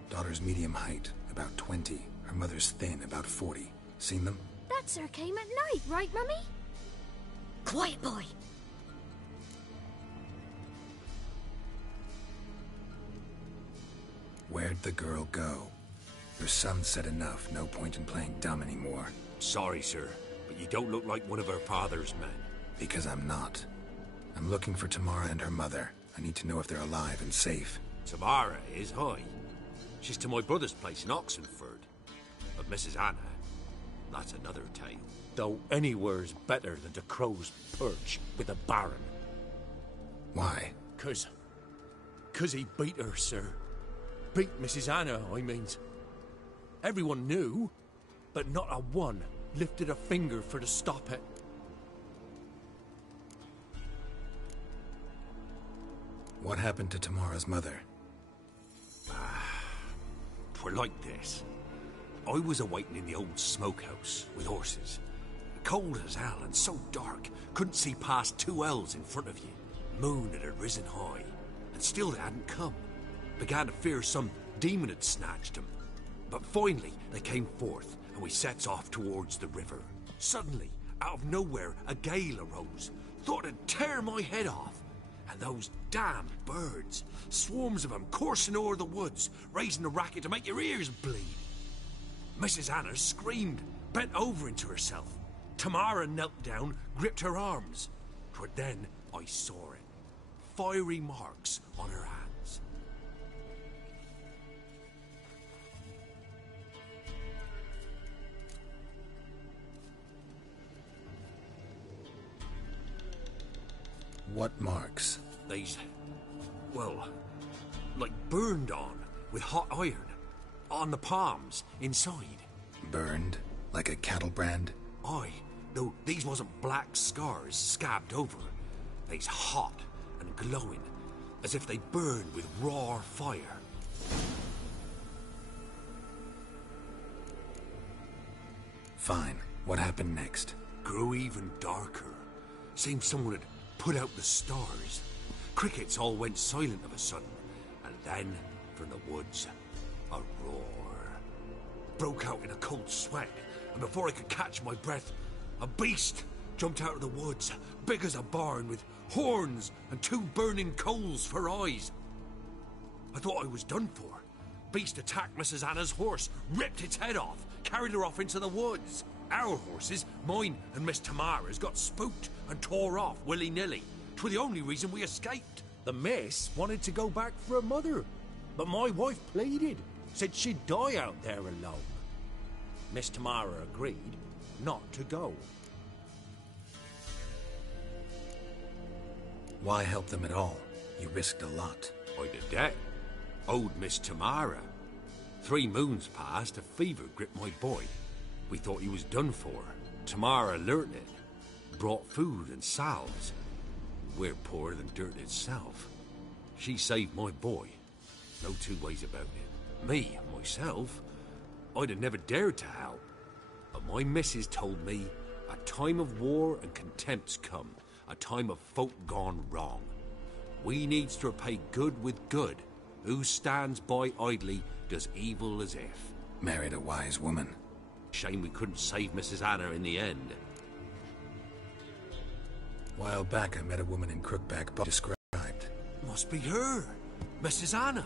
Daughter's medium height, about 20. Her mother's thin, about 40. Seen them? That sir came at night, right, Mummy? Quiet, boy. Where'd the girl go? Your son said enough, no point in playing dumb anymore. Sorry, sir, but you don't look like one of our father's men. Because I'm not. I'm looking for Tamara and her mother. I need to know if they're alive and safe. Tamara is, hi. She's to my brother's place in Oxenford. But Mrs. Anna, that's another tale. Though anywhere's better than the Crow's Perch with a Baron. Why? 'Cause he beat her, sir. Beat Mrs. Anna, I means. Everyone knew, but not a one lifted a finger for to stop it. What happened to Tamara's mother? Twere like this. I was awaiting in the old smokehouse with horses. Cold as hell and so dark, couldn't see past 2 ells in front of you. Moon had risen high, and still they hadn't come. Began to fear some demon had snatched them. But finally, they came forth, and we sets off towards the river. Suddenly, out of nowhere, a gale arose. Thought it'd tear my head off. And those damn birds, swarms of them coursing o'er the woods, raising a racket to make your ears bleed. Mrs. Anna screamed, bent over into herself. Tamara knelt down, gripped her arms. 'Twere then I saw it. Fiery marks on her hands. What marks? These, well, like burned on with hot iron. On the palms, inside. Burned? Like a cattle brand? Aye, though these wasn't black scars scabbed over. They's hot and glowing, as if they burned with raw fire. Fine. What happened next? Grew even darker. Seemed someone had put out the stars. Crickets all went silent of a sudden, and then, from the woods, a roar. Broke out in a cold sweat, and before I could catch my breath, a beast jumped out of the woods, big as a barn, with horns and 2 burning coals for eyes. I thought I was done for. Beast attacked Mrs. Anna's horse, ripped its head off, carried her off into the woods. Our horses, mine and Miss Tamara's, got spooked and tore off willy-nilly. 'Twere the only reason we escaped. The miss wanted to go back for her mother, but my wife pleaded, said she'd die out there alone. Miss Tamara agreed not to go. Why help them at all? You risked a lot. I'd a debt. Owed Miss Tamara. 3 moons passed, a fever gripped my boy. We thought he was done for. Tamara learnt it. Brought food and salves. We're poorer than dirt itself. She saved my boy. No 2 ways about it. Me, myself, I'd have never dared to help. But my missus told me a time of war and contempt's come. A time of folk gone wrong. We needs to repay good with good. Who stands by idly does evil as if. Married a wise woman. Shame we couldn't save Mrs. Anna in the end. While back I met a woman in Crookback Bog described. Must be her, Mrs. Anna.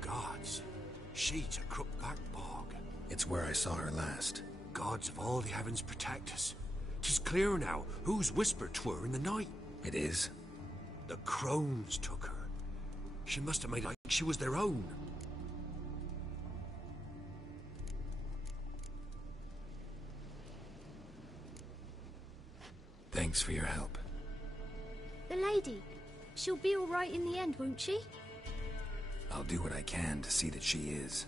Gods, she's a Crookback Bog. It's where I saw her last. Gods of all the heavens protect us. 'Tis clear now whose whisper 'twere in the night. It is? The crones took her. She must have made like she was their own. Thanks for your help. The lady. She'll be all right in the end, won't she? I'll do what I can to see that she is.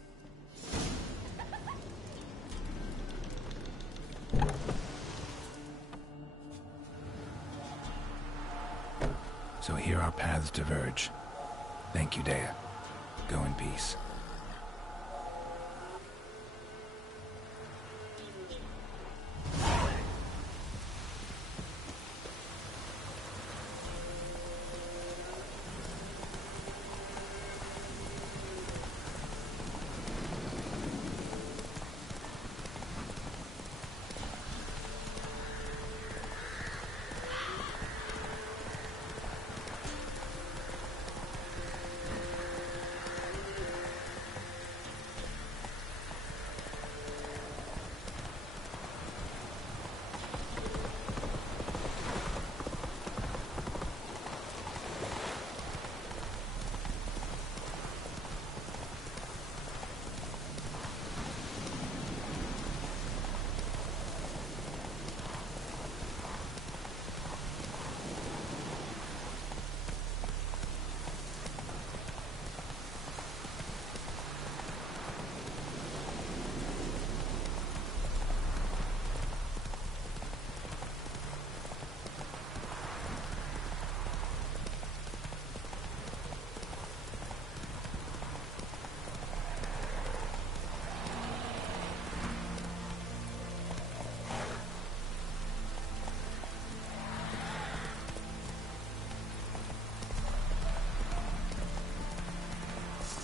So here our paths diverge. Thank you, Dea. Go in peace.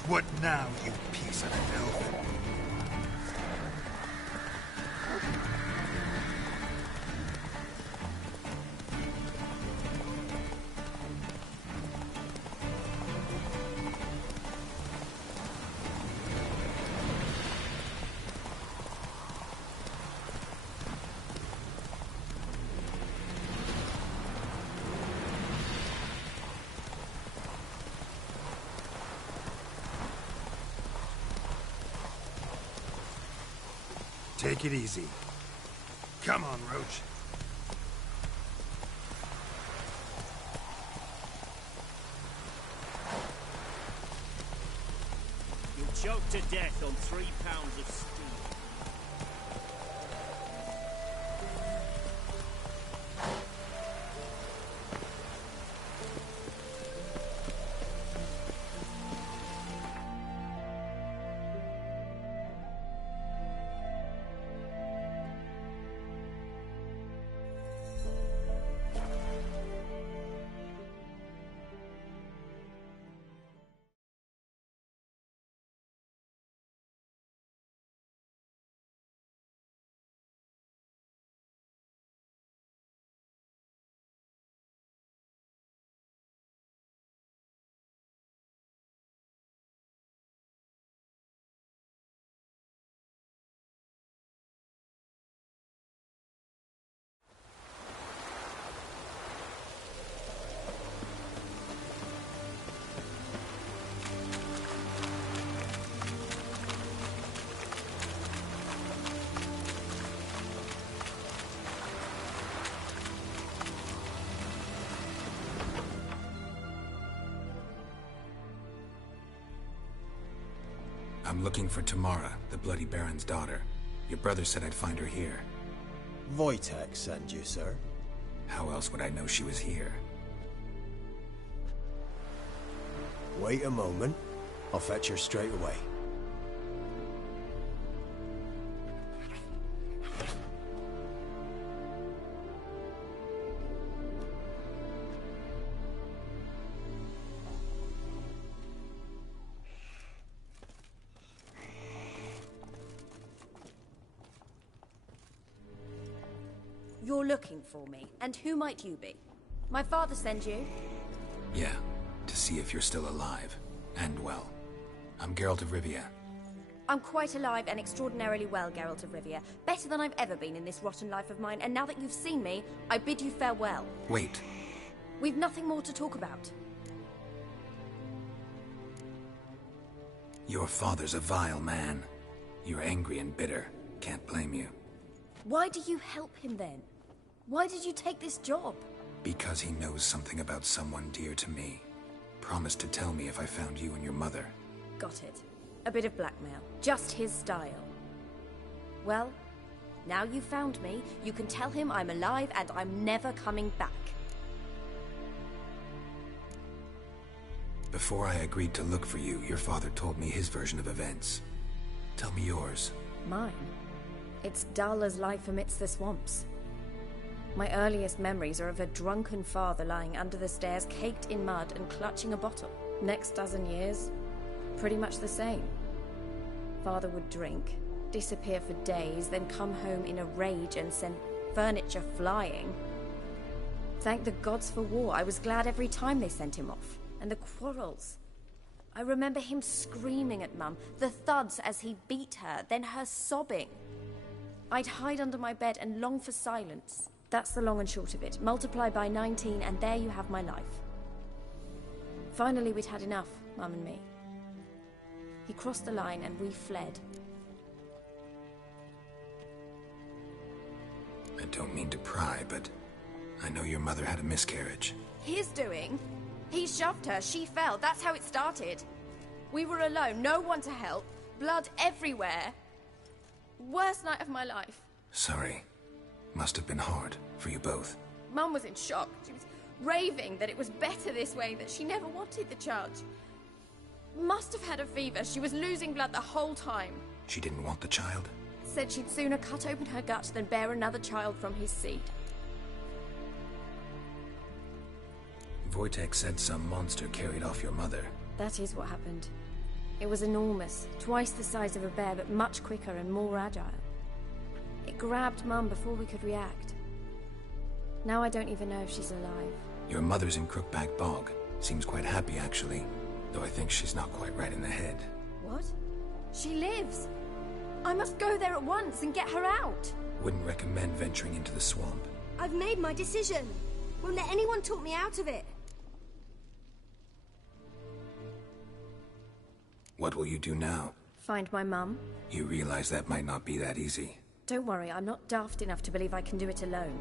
What now, you piece of filth? Take it easy. Come on, Roach. You'll choke to death on 3 pounds of steam. I'm looking for Tamara, the Bloody Baron's daughter. Your brother said I'd find her here. Wojtek sent you, sir. How else would I know she was here? Wait a moment. I'll fetch her straight away. You're looking for me, and who might you be? My father sent you? Yeah, to see if you're still alive. And well. I'm Geralt of Rivia. I'm quite alive and extraordinarily well, Geralt of Rivia. Better than I've ever been in this rotten life of mine, and now that you've seen me, I bid you farewell. Wait. We've nothing more to talk about. Your father's a vile man. You're angry and bitter. Can't blame you. Why do you help him then? Why did you take this job? Because he knows something about someone dear to me. Promised to tell me if I found you and your mother. Got it. A bit of blackmail. Just his style. Well, now you found me, you can tell him I'm alive and I'm never coming back. Before I agreed to look for you, your father told me his version of events. Tell me yours. Mine? It's dull as life amidst the swamps. My earliest memories are of a drunken father lying under the stairs, caked in mud and clutching a bottle. Next dozen years, pretty much the same. Father would drink, disappear for days, then come home in a rage and send furniture flying. Thank the gods for war. I was glad every time they sent him off. And the quarrels. I remember him screaming at Mum, the thuds as he beat her, then her sobbing. I'd hide under my bed and long for silence. That's the long and short of it. Multiply by 19 and there you have my life. Finally, we'd had enough, Mum and me. He crossed the line and we fled. I don't mean to pry, but I know your mother had a miscarriage. His doing? He shoved her, she fell, that's how it started. We were alone, no one to help, blood everywhere. Worst night of my life. Sorry. Must have been hard for you both. Mum was in shock. She was raving that it was better this way, that she never wanted the child. Must have had a fever, she was losing blood the whole time. She didn't want the child? Said she'd sooner cut open her gut than bear another child from his seed. Wojtek said some monster carried off your mother. That is what happened. It was enormous, twice the size of a bear, but much quicker and more agile. It grabbed Mum before we could react. Now I don't even know if she's alive. Your mother's in Crookback Bog. Seems quite happy, actually. Though I think she's not quite right in the head. What? She lives! I must go there at once and get her out! Wouldn't recommend venturing into the swamp. I've made my decision. Won't let anyone talk me out of it. What will you do now? Find my mum. You realize that might not be that easy. Don't worry, I'm not daft enough to believe I can do it alone.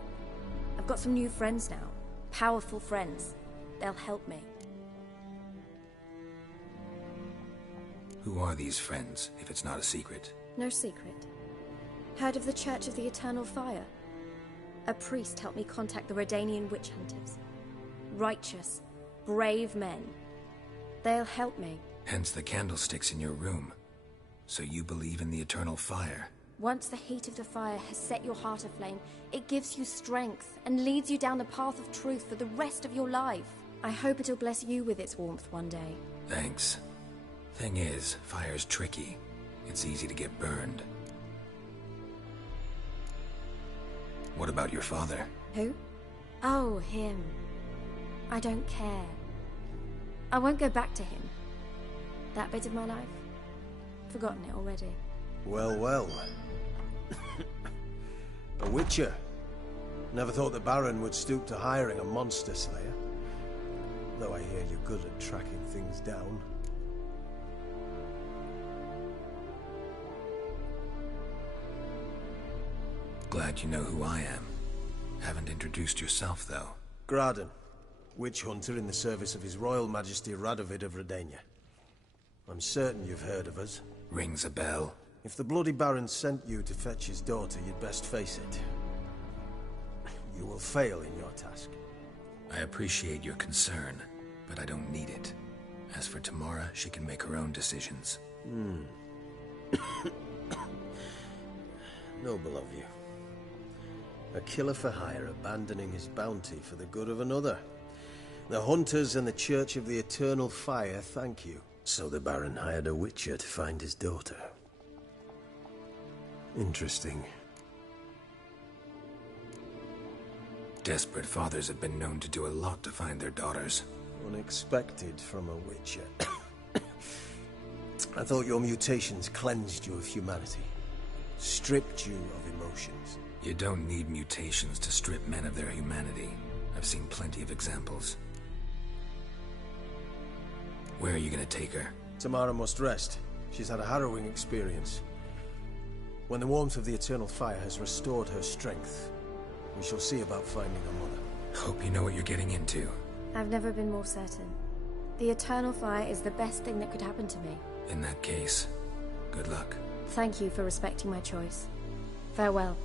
I've got some new friends now. Powerful friends. They'll help me. Who are these friends, if it's not a secret? No secret. Heard of the Church of the Eternal Fire? A priest helped me contact the Redanian witch hunters. Righteous, brave men. They'll help me. Hence the candlesticks in your room. So you believe in the eternal fire? Once the heat of the fire has set your heart aflame, it gives you strength and leads you down the path of truth for the rest of your life. I hope it'll bless you with its warmth one day. Thanks. Thing is, fire's tricky. It's easy to get burned. What about your father? Who? Oh, him. I don't care. I won't go back to him. That bit of my life? Forgotten it already. Well, well. A witcher. Never thought the Baron would stoop to hiring a monster slayer. Though I hear you're good at tracking things down. Glad you know who I am. Haven't introduced yourself, though. Graden, witch hunter in the service of His Royal Majesty Radovid of Redania. I'm certain you've heard of us. Rings a bell. If the Bloody Baron sent you to fetch his daughter, you'd best face it. You will fail in your task. I appreciate your concern, but I don't need it. As for Tamara, she can make her own decisions. Noble of you. A killer for hire abandoning his bounty for the good of another. The hunters and the Church of the Eternal Fire thank you. So the Baron hired a witcher to find his daughter. Interesting. Desperate fathers have been known to do a lot to find their daughters. Unexpected from a witcher. I thought your mutations cleansed you of humanity. Stripped you of emotions. You don't need mutations to strip men of their humanity. I've seen plenty of examples. Where are you gonna take her? Tamara must rest. She's had a harrowing experience. When the warmth of the Eternal Fire has restored her strength, We shall see about finding our mother. Hope you know what you're getting into. I've never been more certain. The Eternal Fire is the best thing that could happen to me. In that case, good luck. Thank you for respecting my choice. Farewell.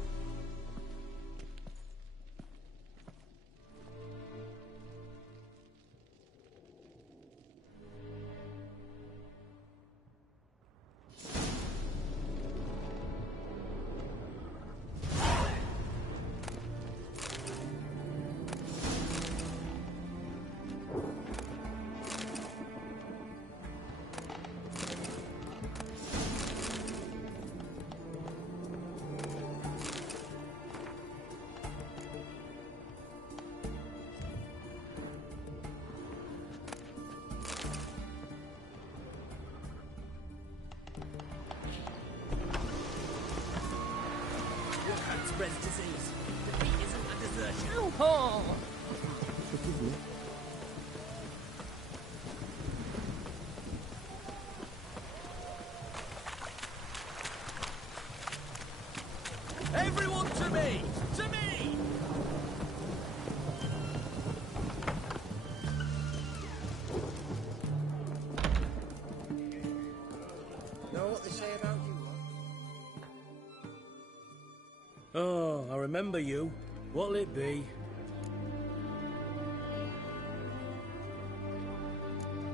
Spreads disease. Defeat isn't a desertion. Oh! Forgive me. Everyone to me! To me! Know what they say about you? Oh, I remember you. What'll it be?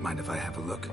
Mind if I have a look?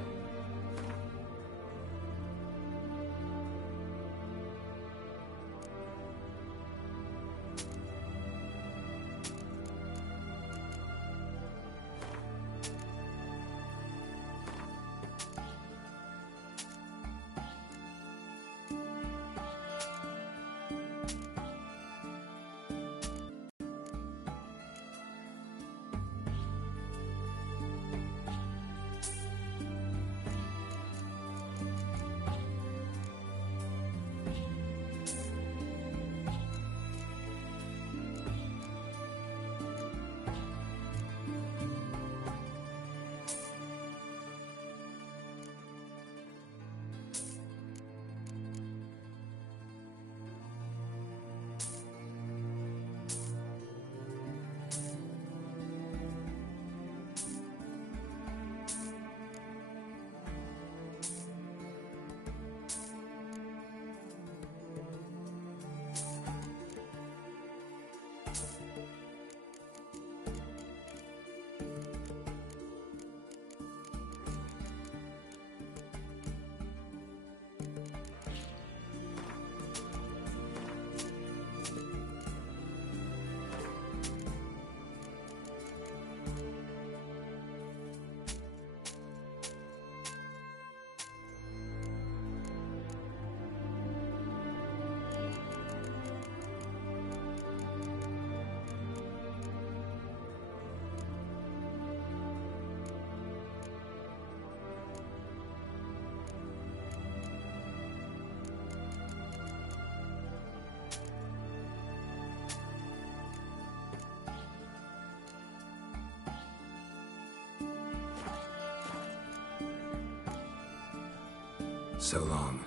So long.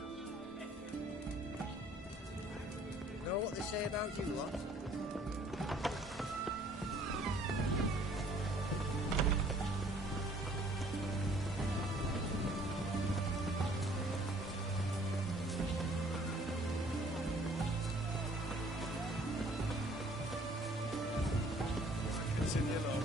Know what they say about you lot? Continue along.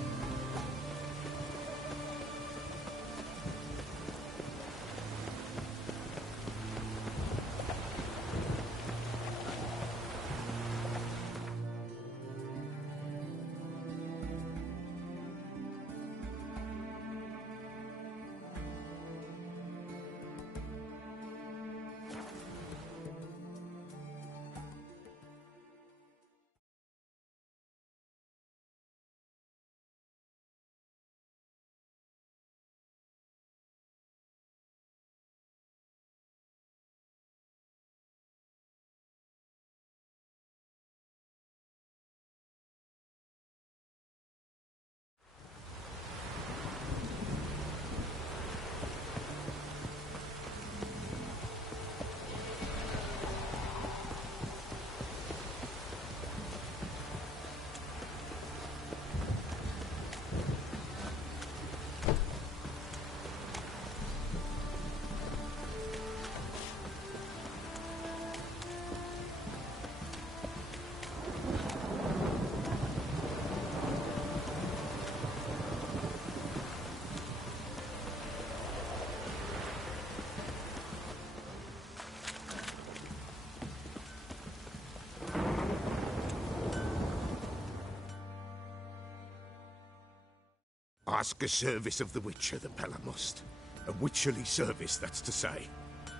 Ask a service of the Witcher, the Pella must. A witcherly service, that's to say.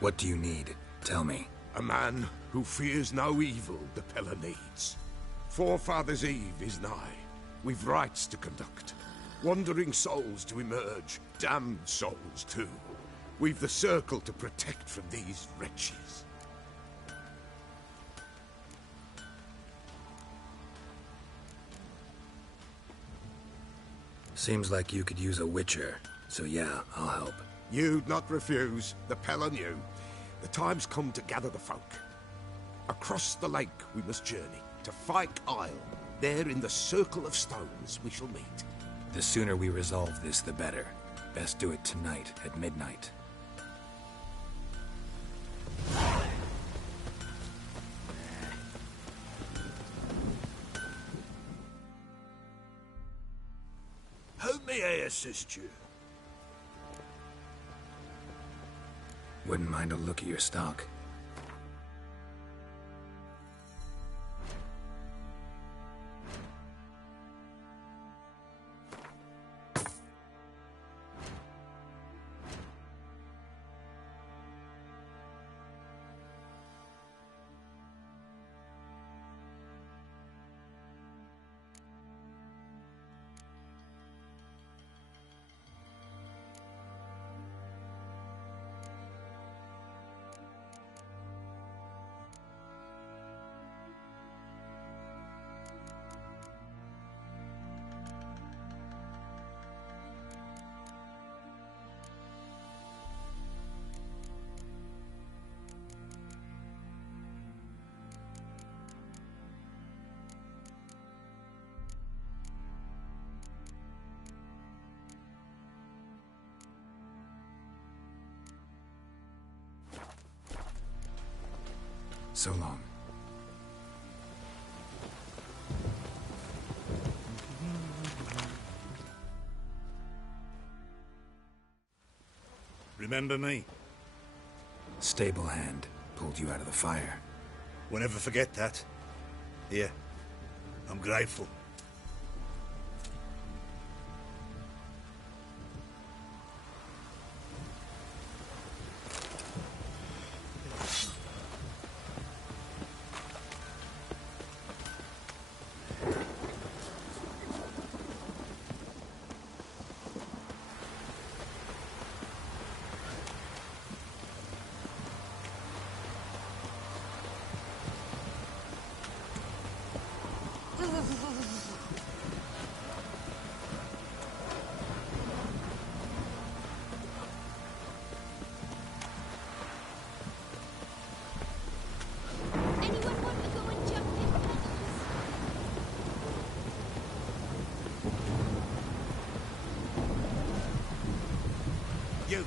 What do you need? Tell me. A man who fears no evil the Pella needs. Forefathers' Eve is nigh. We've rites to conduct. Wandering souls to emerge. Damned souls, too. We've the circle to protect from these wretches. Seems like you could use a witcher, so yeah, I'll help. You'd not refuse. The Pella knew. The time's come to gather the folk. Across the lake we must journey, to Fyke Isle. There in the Circle of Stones we shall meet. The sooner we resolve this, the better. Best do it tonight, at midnight. How may I assist you? Wouldn't mind a look at your stock. So long. Remember me? Stable hand pulled you out of the fire. Won't ever forget that. Here, I'm grateful. You!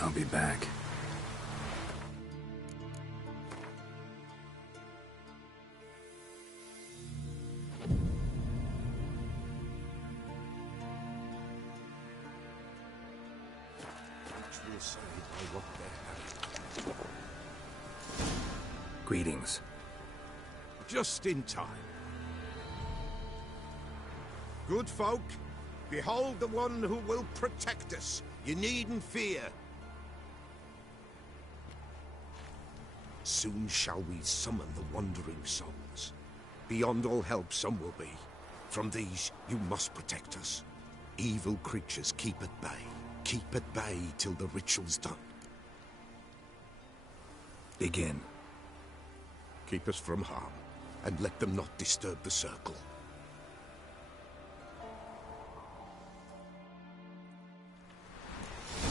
I'll be back. what they're having. Greetings. Just in time. Good folk, behold the one who will protect us. You needn't fear. Soon shall we summon the wandering souls. Beyond all help some will be. From these you must protect us. Evil creatures keep at bay. Keep at bay till the ritual's done. Begin. Keep us from harm, and let them not disturb the circle.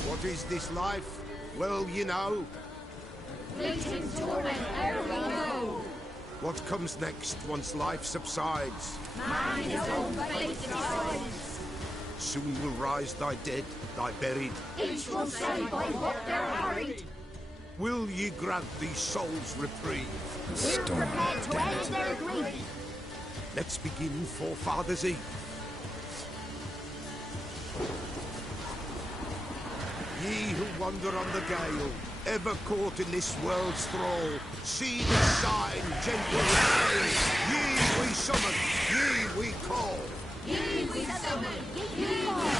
What is this life? Well, you know. Fleeting torment ere we know. What comes next once life subsides? Man his own fate decides. Soon will rise thy dead, thy buried. Each will say by what they're harried. Will ye grant these souls reprieve? We're prepared to end their grief. Let's begin Forefathers' Eve. Ye who wander on the gale, ever caught in this world's thrall, see the sign gently say, ye we summon, ye we call. Ye we summon, ye we call.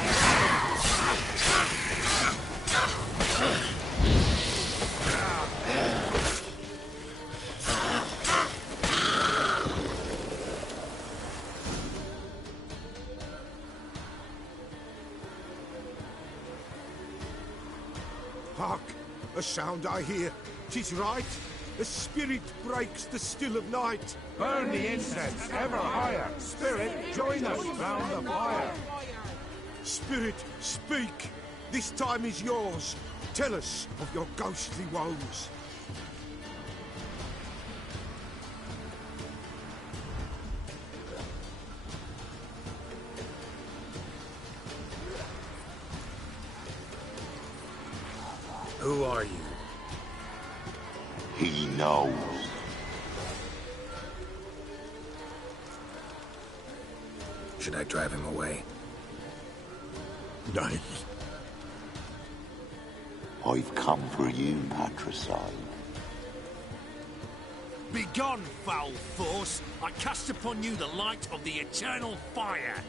Hark! A sound I hear. 'Tis right. A spirit breaks the still of night. Burn the incense ever higher. Spirit, join us round the fire. Spirit, speak. This time is yours. Tell us of your ghostly woes. Who are you? He knows. Should I drive him away? Nay. I've come for you, Patricide. Begone, foul force! I cast upon you the light of the eternal fire!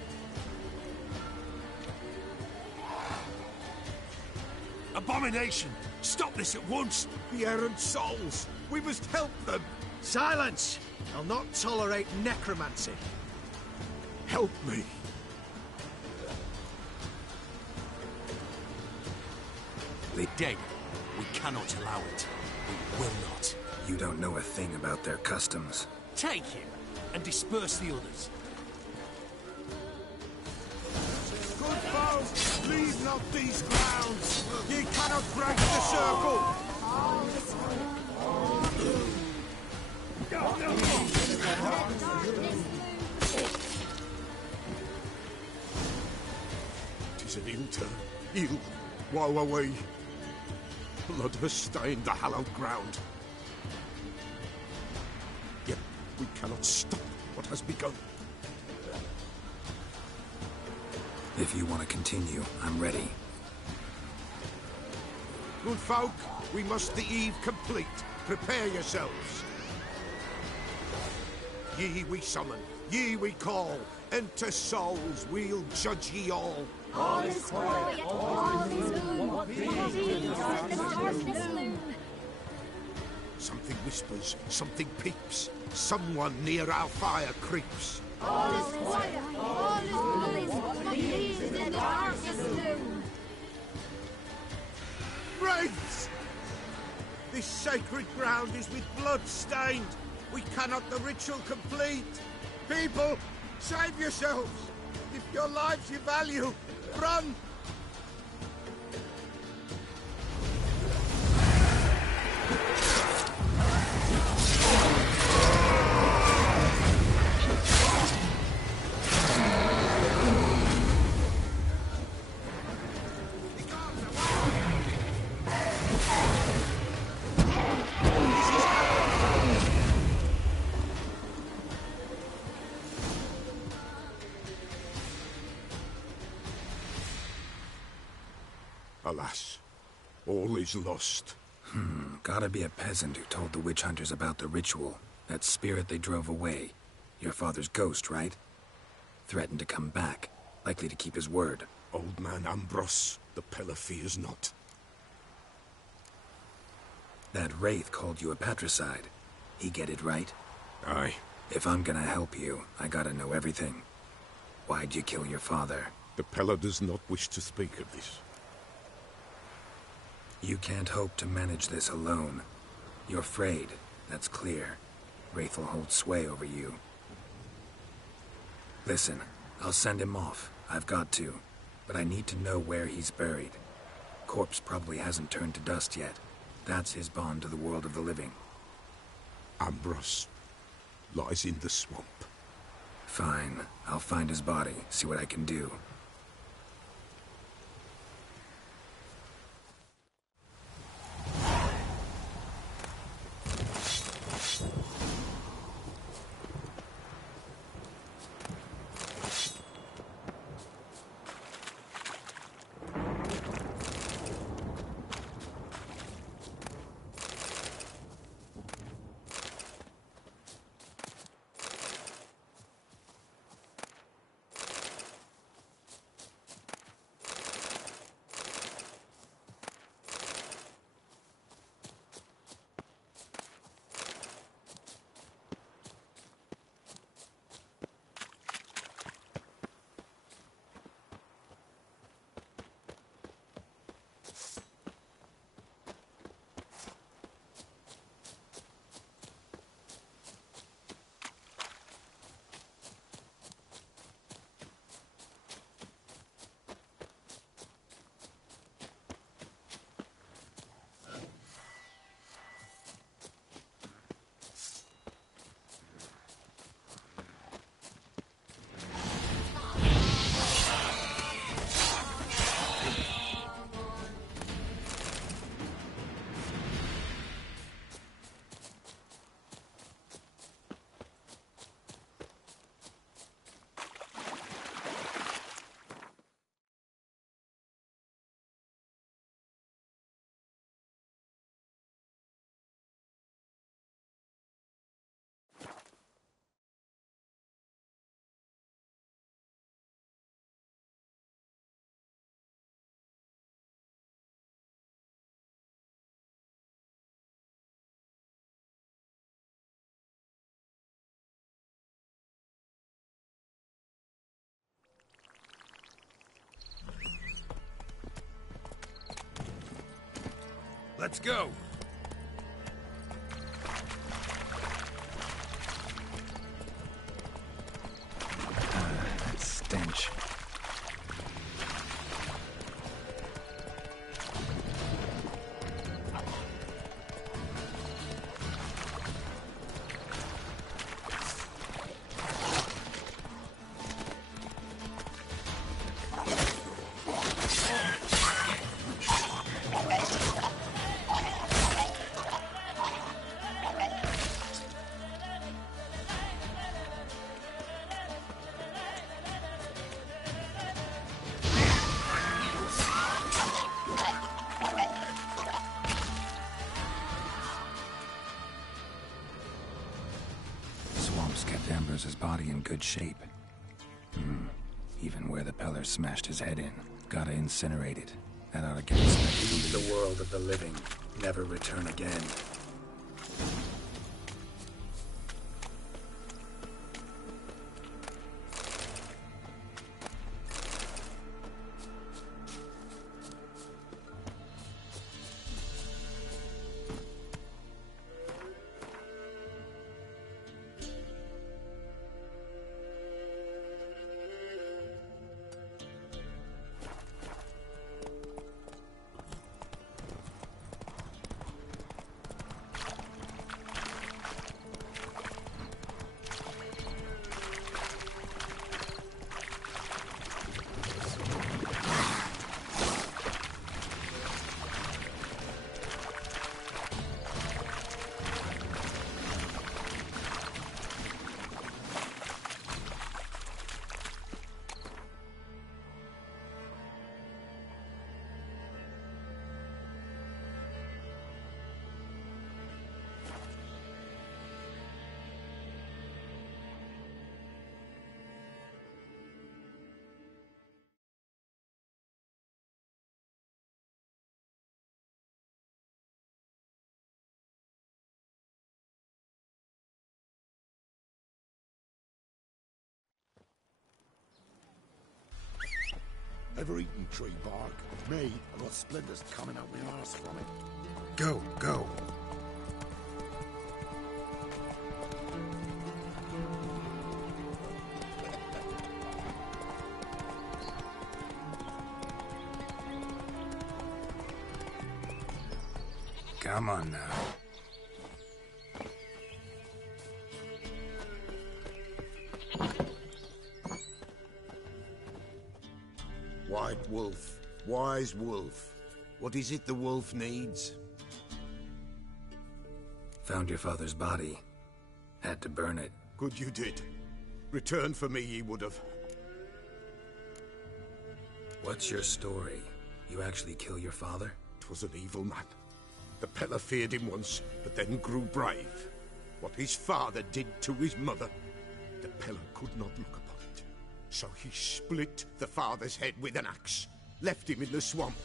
Abomination! Stop this at once! The errant souls! We must help them! Silence! I'll not tolerate necromancy. Help me! They're dead. We cannot allow it. We will not. You don't know a thing about their customs. Take him and disperse the others. Good folk, leave not these grounds! Ye cannot break the circle! Tis an ill turn. Ill. Woe away. Blood has stained the hallowed ground. Yet we cannot stop what has begun. If you want to continue, I'm ready. Good folk, we must the eve complete. Prepare yourselves. Ye we summon, ye we call. Enter souls, we'll judge ye all. All is quiet, all is gloom. What deeds in the darkness loom? Something whispers, something peeps. Someone near our fire creeps. All is quiet, all is gloom. What deeds in the darkness loom? Wraiths! This sacred ground is with blood stained. We cannot the ritual complete. People, save yourselves. If your lives you value, run! Alas, all All is lost. Gotta be a peasant who told the witch hunters about the ritual. That spirit they drove away. Your father's ghost, right? Threatened to come back. Likely to keep his word. Old man Ambros, the Peller fears not. That wraith called you a patricide. He get it right? Aye. If I'm gonna help you, I gotta know everything. Why'd you kill your father? The Peller does not wish to speak of this. You can't hope to manage this alone. You're afraid, that's clear. Wraith will hold sway over you. Listen, I'll send him off. I've got to. But I need to know where he's buried. Corpse probably hasn't turned to dust yet. That's his bond to the world of the living. Ambros lies in the swamp. Fine. I'll find his body, see what I can do. Let's go. That stench. Kept Ambrose's body in good shape. Even where the Peller smashed his head in. Gotta incinerate it. That ought to get us back into the world of the living. Never return again. Ever eaten tree bark? Me, I got splinters coming out my arse from it. Go, go. Come on now. White wolf, wise wolf. What is it the wolf needs? Found your father's body. Had to burn it. Good you did. Return for me ye would have. What's your story? You actually kill your father? 'Twas an evil man. The Peller feared him once, but then grew brave. What his father did to his mother, the Peller could not look upon it. So he split the father's head with an axe, left him in the swamp.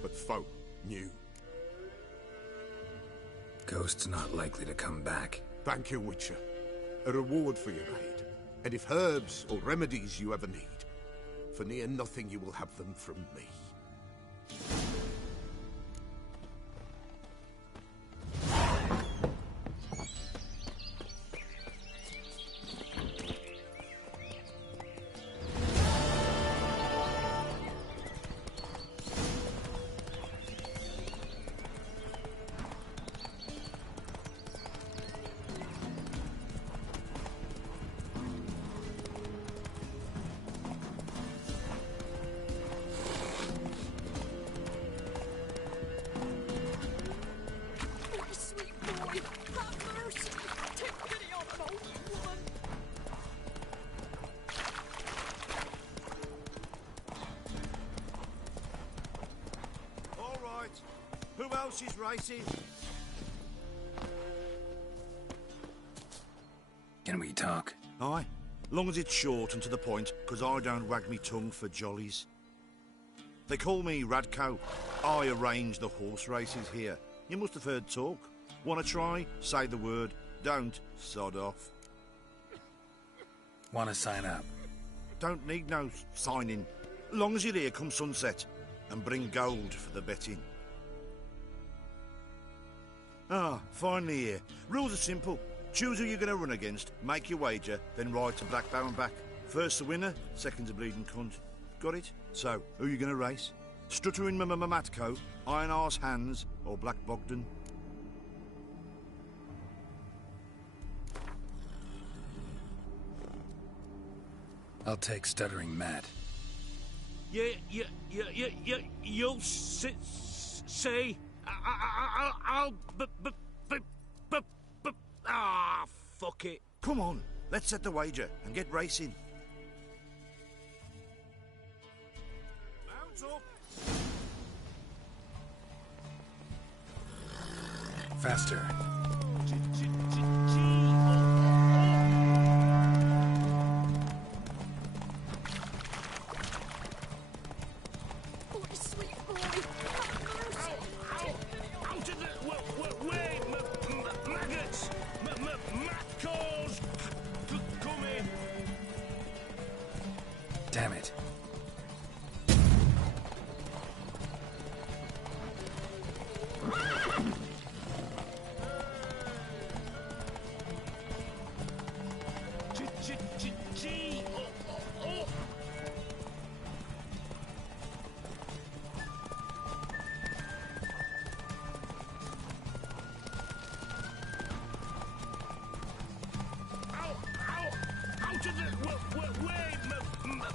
But folk knew. Ghost's not likely to come back. Thank you, Witcher. A reward for your aid. And if herbs or remedies you ever need, for near nothing you will have them from me. Who else is racing? Can we talk? Aye. Long as it's short and to the point, because I don't wag me tongue for jollies. They call me Radko. I arrange the horse races here. You must have heard talk. Want to try? Say the word. Don't, sod off. Want to sign up? Don't need no signing. Long as you're here come sunset, and bring gold for the betting. Ah, finally here. Rules are simple. Choose who you're going to run against, make your wager, then ride to Blackbow and back. First the winner, second's a bleeding cunt. Got it? So, who are you going to race? Stuttering Matko, Iron Arse Hands, or Black Bogdan? I'll take Stuttering Matt. You'll say... I'll... fuck it. Come on, let's set the wager and get racing. Mount up. Faster. Damn it.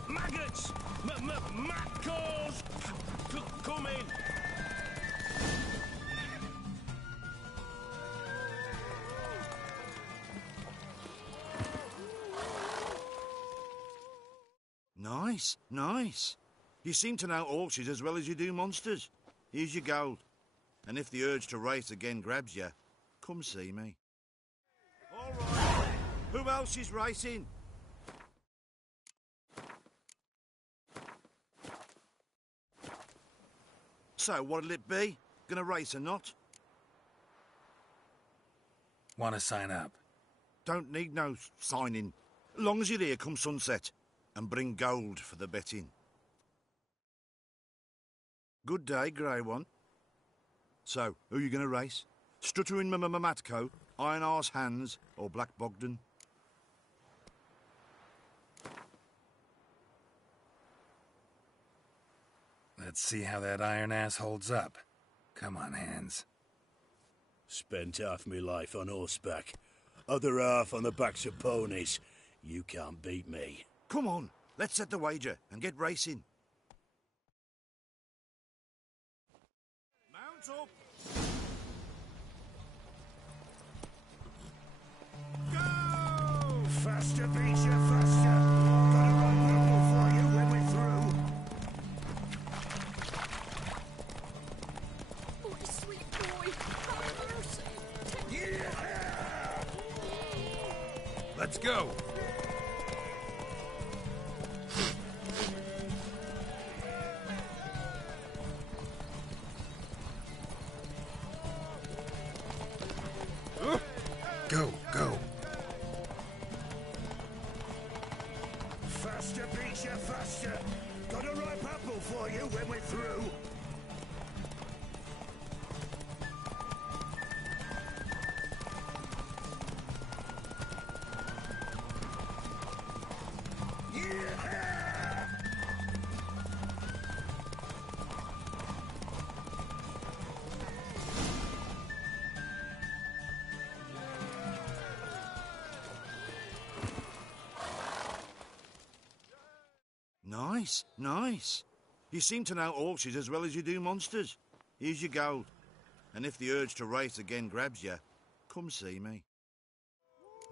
Maggots! Matcos! Come in! Nice, nice. You seem to know horses as well as you do monsters. Here's your gold. And if the urge to race again grabs you, come see me. All right. Who else is racing? So, what'll it be? Gonna race or not? Want to sign up? Don't need no signing. Long as you're here come sunset, and bring gold for the betting. Good day, Grey One. So, who you gonna race? Stuttering Matco, Iron Arse Hands, or Black Bogdan? Let's see how that iron ass holds up. Come on, Hands. Spent half my life on horseback, other half on the backs of ponies. You can't beat me. Come on, let's set the wager and get racing. Mount up! Go! Faster, Beecher, faster! Got a right rubble for you when we're through. Oh, sweet boy. Have mercy. Yeah! Let's go! Go, go. Faster, Beecher, faster! Got a ripe apple for you when we're through. Yeah! Nice, nice. You seem to know horses as well as you do monsters. Here's your gold. And if the urge to race again grabs you, come see me.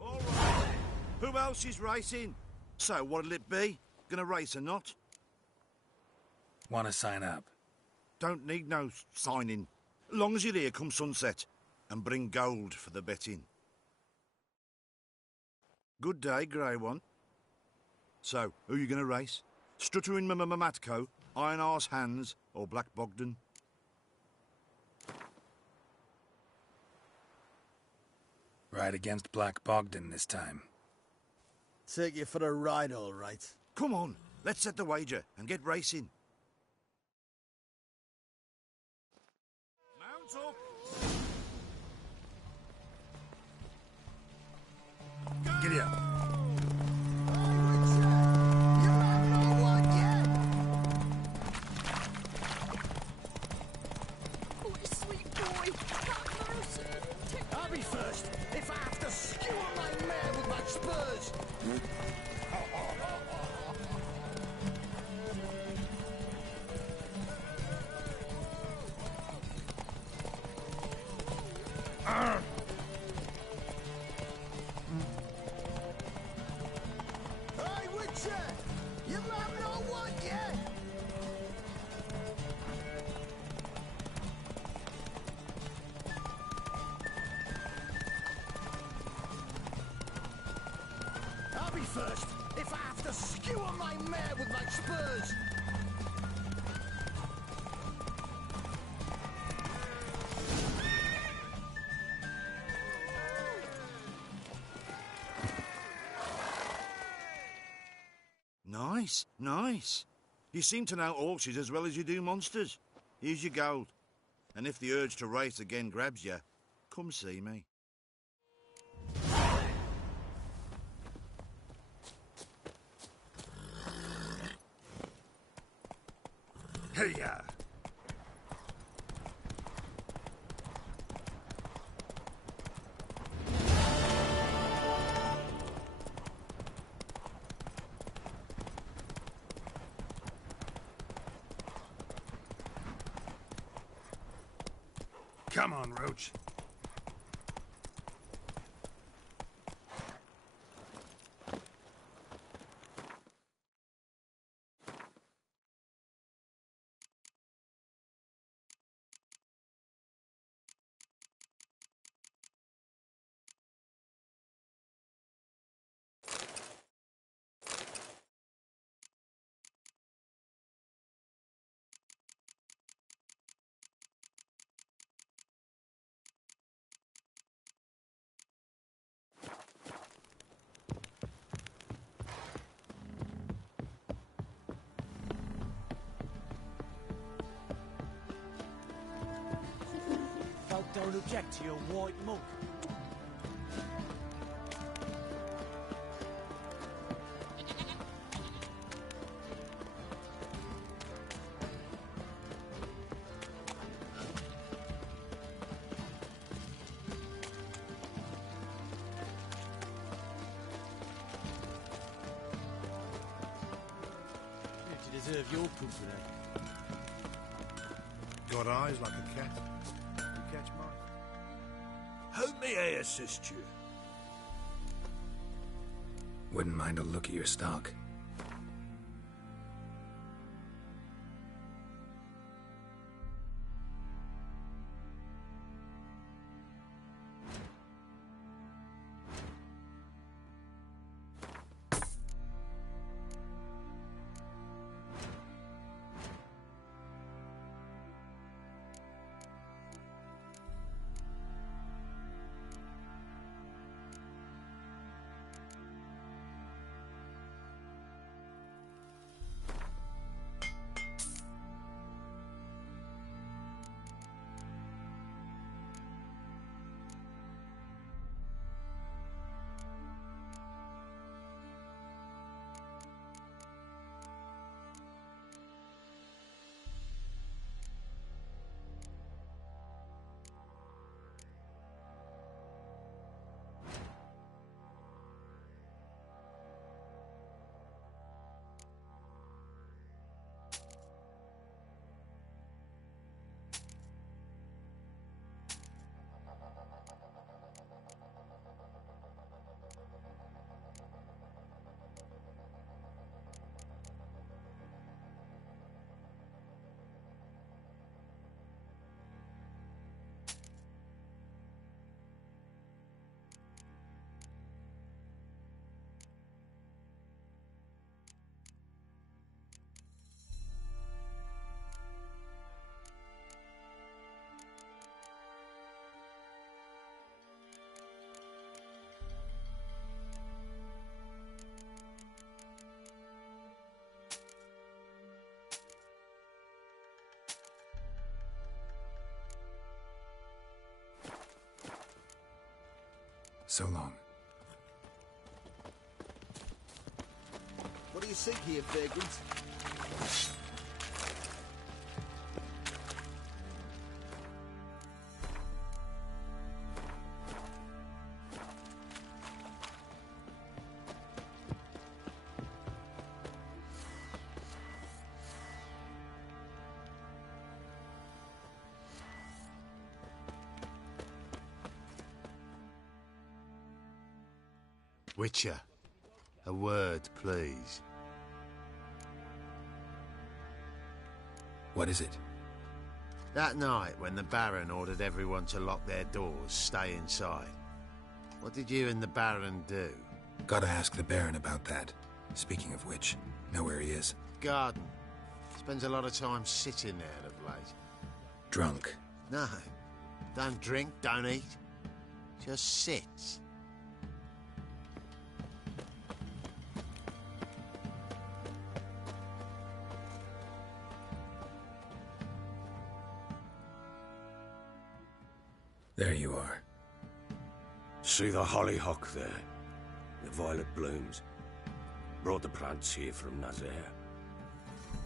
All right. Who else is racing? So what'll it be? Gonna race or not? Want to sign up? Don't need no signing. Long as you're here come sunset. And bring gold for the betting. Good day, Grey One. So, who you gonna race? Stuttering Matco, Iron Arse Hands, or Black Bogdan? Ride against Black Bogdan this time. Take you for a ride, all right. Come on, let's set the wager and get racing. Mount up! Giddy up. I'll be first if I have to skewer my mare with my spurs. Hey, Witcher! You have no one yet! I'll be first if I have to skewer my mare with my spurs. Nice, nice. You seem to know horses as well as you do monsters. Here's your gold. And if the urge to race again grabs you, come see me. Hey-ya! Come on, Roach. don't object to your white monk. You deserve your company. Got eyes like a cat. You catch mice. How may I assist you? Wouldn't mind a look at your stock. So long. What do you think here, vagrant? Witcher, a word, please. What is it? That night when the Baron ordered everyone to lock their doors, stay inside. What did you and the Baron do? Gotta ask the Baron about that. Speaking of which, know where he is? Garden. Spends a lot of time sitting there of late. Drunk. No. Don't drink, don't eat. Just sits. There you are. See the hollyhock there? The violet blooms. Brought the plants here from Nazaire.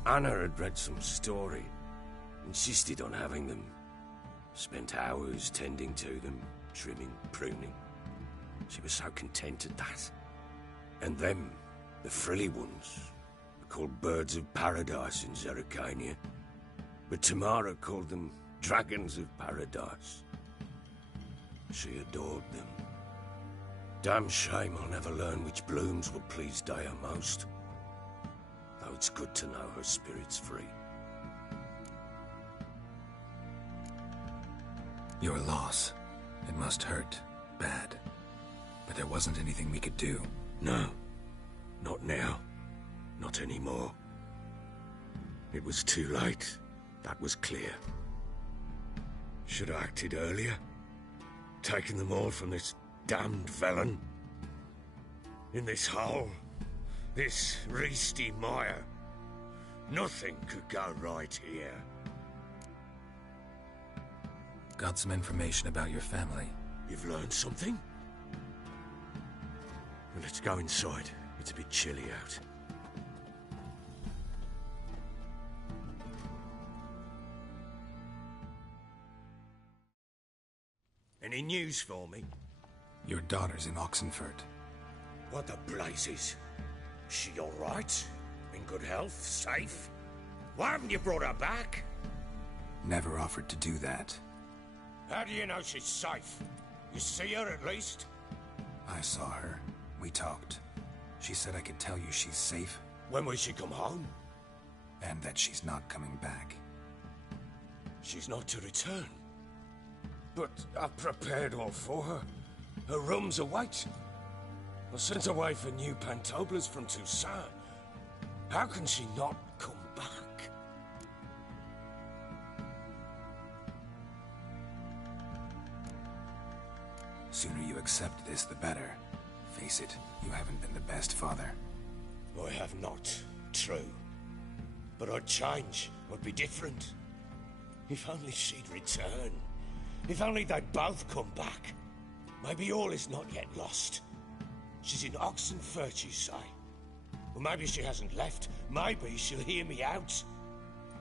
Anna had read some story. Insisted on having them. Spent hours tending to them, trimming, pruning. She was so content at that. And them, the frilly ones, were called birds of paradise in Zerrikania. But Tamara called them dragons of paradise. She adored them. Damn shame I'll never learn which blooms will please Dea most. Though it's good to know her spirit's free. Your loss. It must hurt. Bad. But there wasn't anything we could do. No. Not now. Not anymore. It was too late. That was clear. Should have acted earlier. Taken them all from this damned felon. In this hole. This Reesty mire. Nothing could go right here. Got some information about your family. You've learned something? Well, let's go inside. It's a bit chilly out. Any news for me? Your daughter's in Oxenfurt. What the blazes? Is she all right? In good health? Safe? Why haven't you brought her back? Never offered to do that. How do you know she's safe? You see her at least? I saw her. We talked. She said I could tell you she's safe. When will she come home? And that she's not coming back. She's not to return. But I've prepared all for her. Her rooms await. I sent away for new pantoblas from Toussaint. How can she not come back? Sooner you accept this, the better. Face it, you haven't been the best father. I have not. True. But I'd change. I'd be different. If only she'd return. If only they'd both come back. Maybe all is not yet lost. She's in Oxenfurt, you say? Well, maybe she hasn't left. Maybe she'll hear me out.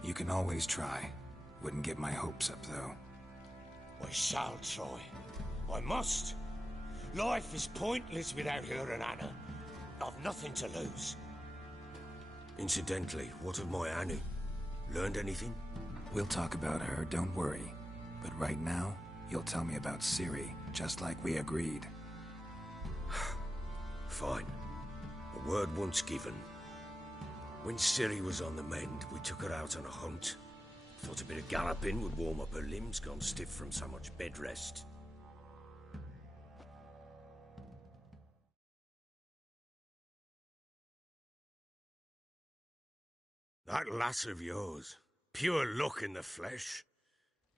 You can always try. Wouldn't get my hopes up, though. I shall try. I must. Life is pointless without her and Anna. I've nothing to lose. Incidentally, what of my Annie? Learned anything? We'll talk about her, don't worry. But right now, you'll tell me about Ciri, just like we agreed. Fine. A word once given. When Ciri was on the mend, we took her out on a hunt. Thought a bit of galloping would warm up her limbs, gone stiff from so much bed rest. That lass of yours, pure luck in the flesh.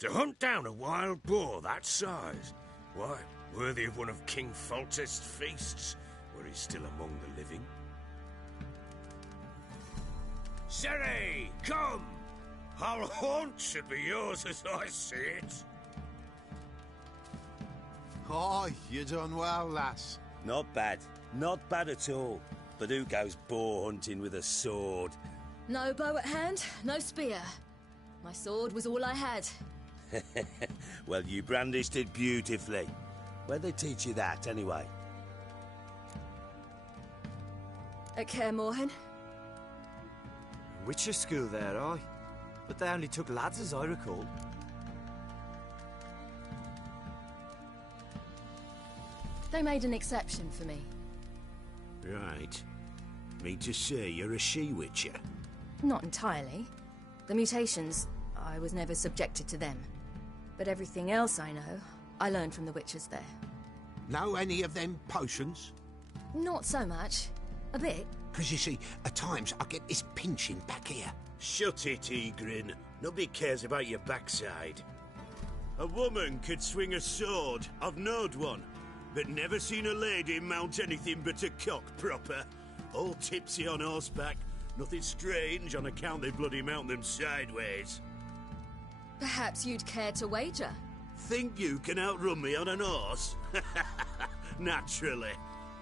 To hunt down a wild boar that size, why, worthy of one of King Foltest's feasts, where he's still among the living. Ciri, come! Whole haunt should be yours as I see it. Oh, you done well, lass. Not bad. Not bad at all. But who goes boar hunting with a sword? No bow at hand, no spear. My sword was all I had. Well, you brandished it beautifully. Where'd they teach you that, anyway? At Kaer Morhen. Witcher school there, aye. But they only took lads, as I recall. They made an exception for me. Right. Mean to say you're a she-witcher? Not entirely. The mutations, I was never subjected to them. But everything else I know, I learned from the witches there. Know any of them potions? Not so much. A bit. Because you see, at times I get this pinching back here. Shut it, Egrin. Nobody cares about your backside. A woman could swing a sword. I've knowed one. But never seen a lady mount anything but a cock proper. All tipsy on horseback. Nothing strange on account they bloody mount them sideways. Perhaps you'd care to wager? Think you can outrun me on an horse? Naturally.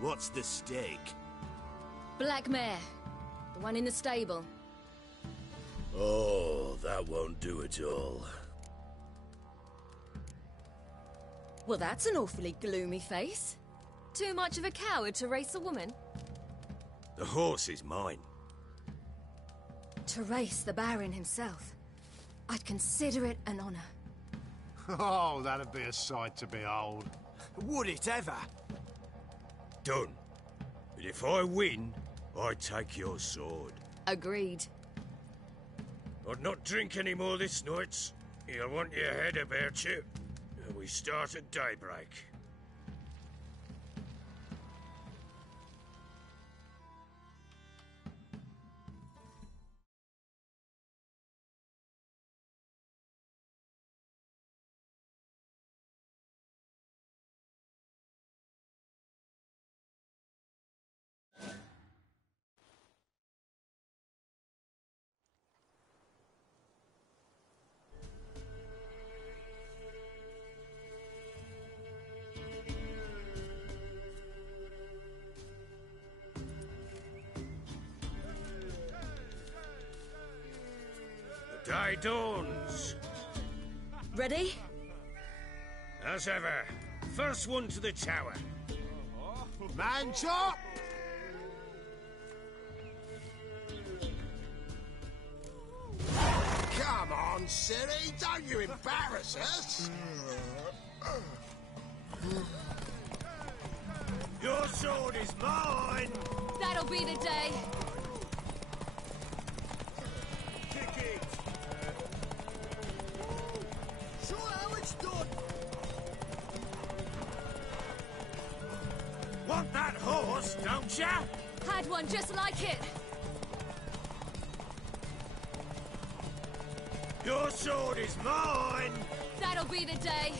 What's the stake? Black mare. The one in the stable. Oh, that won't do at all. Well, that's an awfully gloomy face. Too much of a coward to race a woman? The horse is mine. To race the Baron himself. I'd consider it an honor. Oh, that'd be a sight to behold. Would it ever? Done. But if I win, I take your sword. Agreed. I'd not drink any more this night. You'll want your head about you. We start at daybreak. Day dawns. Ready? As ever. First one to the tower. Man chop! Come on, Ciri, don't you embarrass us! Your sword is mine! That'll be the day. Kick it! Show how it's done! Want that horse, don't ya? Had one just like it. Your sword is mine! That'll be the day.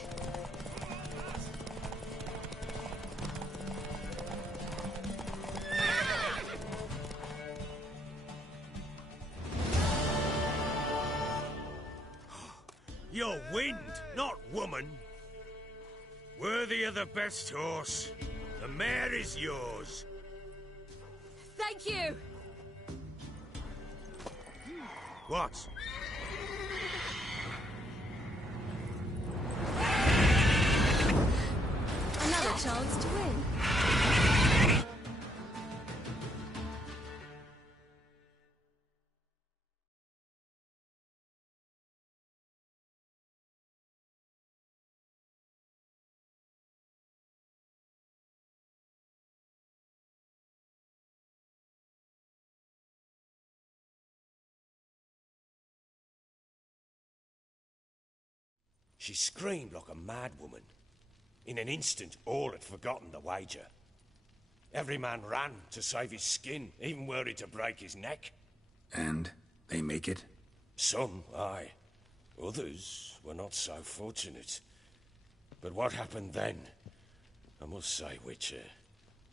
You're wind, not woman. Worthy of the best horse. The mare is yours. Thank you. What? Another chance to win. She screamed like a mad woman. In an instant, all had forgotten the wager. Every man ran to save his skin, even worried to break his neck. And they make it? Some, aye. Others were not so fortunate. But what happened then? I must say, Witcher,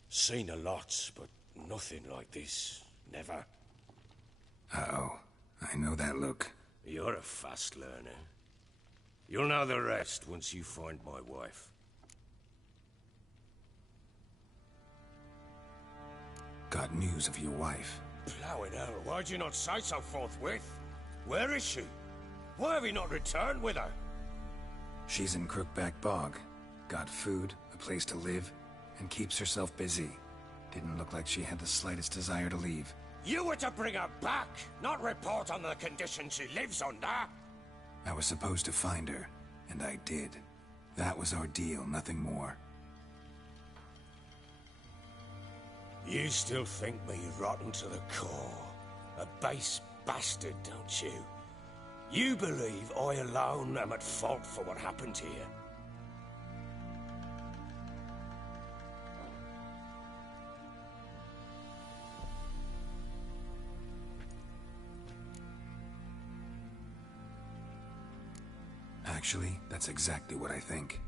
seen a lot, but nothing like this. Never. Uh-oh. I know that look. You're a fast learner. You'll know the rest once you find my wife. Got news of your wife. Plowing hell, why'd you not say so forthwith? Where is she? Why have you not returned with her? She's in Crookback Bog. Got food, a place to live, and keeps herself busy. Didn't look like she had the slightest desire to leave. You were to bring her back, not report on the conditions she lives under. I was supposed to find her, and I did. That was our deal, nothing more. You still think me rotten to the core. A base bastard, don't you? You believe I alone am at fault for what happened here. Actually, that's exactly what I think.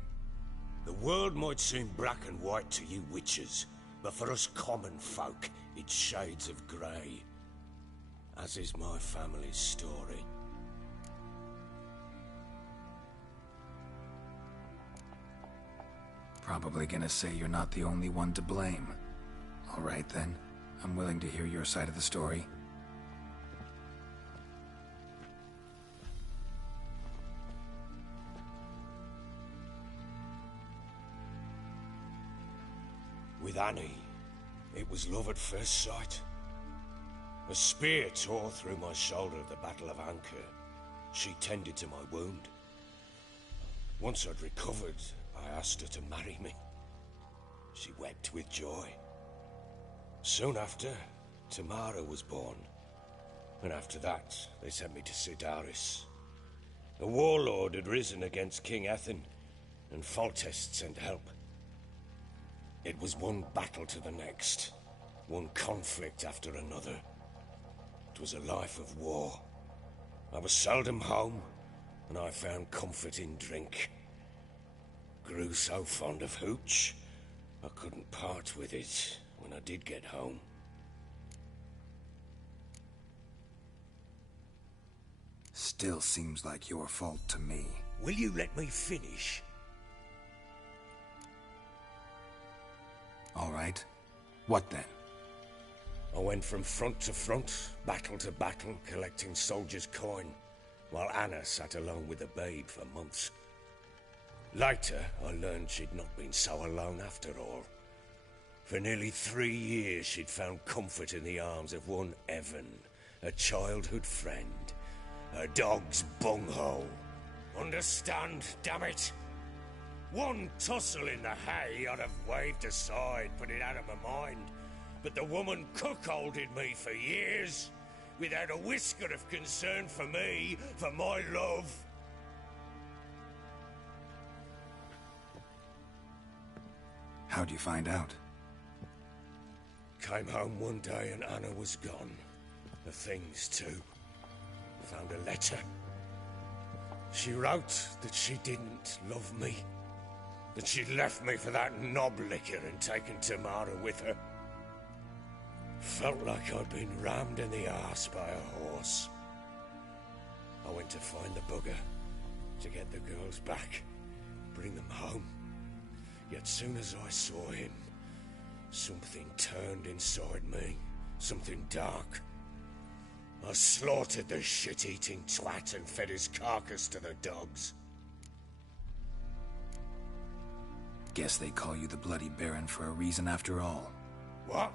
The world might seem black and white to you witches, but for us common folk, it's shades of grey. As is my family's story. Probably gonna say you're not the only one to blame. All right then, I'm willing to hear your side of the story. With Annie, it was love at first sight. A spear tore through my shoulder at the Battle of Anchor. She tended to my wound. Once I'd recovered, I asked her to marry me. She wept with joy. Soon after, Tamara was born. And after that, they sent me to Cidaris. A warlord had risen against King Ethain, and Foltest sent help. It was one battle to the next, one conflict after another. It was a life of war. I was seldom home, and I found comfort in drink. Grew so fond of hooch, I couldn't part with it when I did get home. Still seems like your fault to me. Will you let me finish? All right. What then? I went from front to front, battle to battle, collecting soldiers' coin. while Anna sat alone with the babe for months. Later, I learned she'd not been so alone after all. For nearly 3 years, she'd found comfort in the arms of one Evan, a childhood friend. A dog's bunghole. Understand, damn it? One tussle in the hay I'd have waved aside, put it out of my mind. But the woman cuckolded me for years, without a whisker of concern for me, for my love. How'd you find out? Came home one day and Anna was gone. The things too. Found a letter. She wrote that she didn't love me. That she'd left me for that knob licker and taken Tamara with her. Felt like I'd been rammed in the arse by a horse. I went to find the bugger, to get the girls back, bring them home. Yet soon as I saw him, something turned inside me, something dark. I slaughtered the shit-eating twat and fed his carcass to the dogs. Guess they call you the Bloody Baron for a reason after all. What?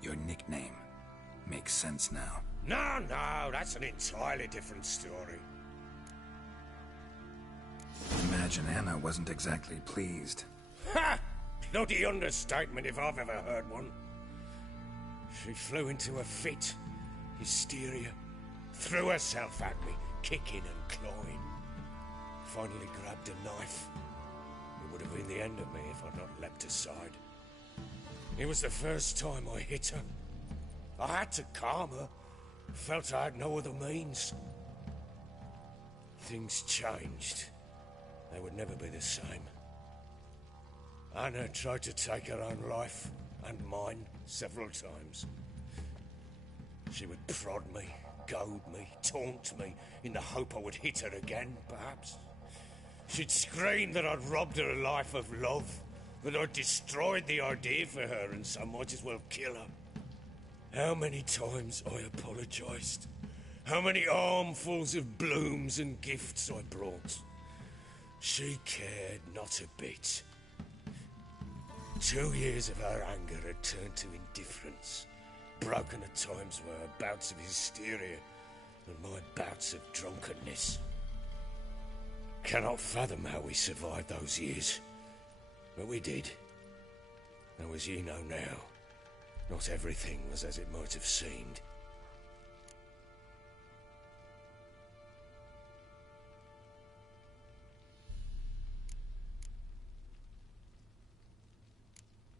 Your nickname. Makes sense now. No, that's an entirely different story. Imagine Anna wasn't exactly pleased. Ha! Bloody understatement if I've ever heard one. She flew into a fit. Hysteria. Threw herself at me, kicking and clawing. Finally grabbed a knife. It would have been the end of me if I'd not leapt aside. It was the first time I hit her. I had to calm her. Felt I had no other means. Things changed. They would never be the same. Anna tried to take her own life, and mine, several times. She would prod me, goad me, taunt me, in the hope I would hit her again, perhaps. She'd scream that I'd robbed her life of love, that I'd destroyed the idea for her, and so might as well kill her. How many times I apologized. How many armfuls of blooms and gifts I brought. She cared not a bit. 2 years of her anger had turned to indifference. Broken at times were her bouts of hysteria and my bouts of drunkenness. Cannot fathom how we survived those years. But we did. Though as ye know now, not everything was as it might have seemed.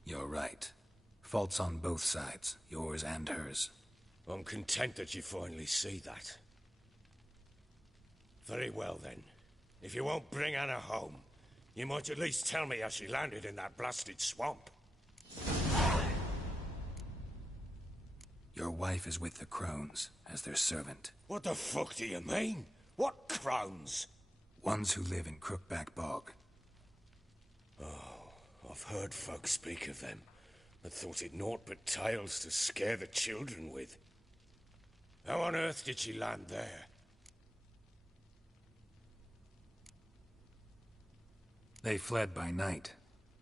You're right. Faults on both sides, yours and hers. I'm content that you finally see that. Very well then. If you won't bring Anna home, you might at least tell me how she landed in that blasted swamp. Your wife is with the Crones, as their servant. What the fuck do you mean? What Crones? Ones who live in Crookback Bog. Oh, I've heard folk speak of them, and thought it naught but tales to scare the children with. How on earth did she land there? They fled by night.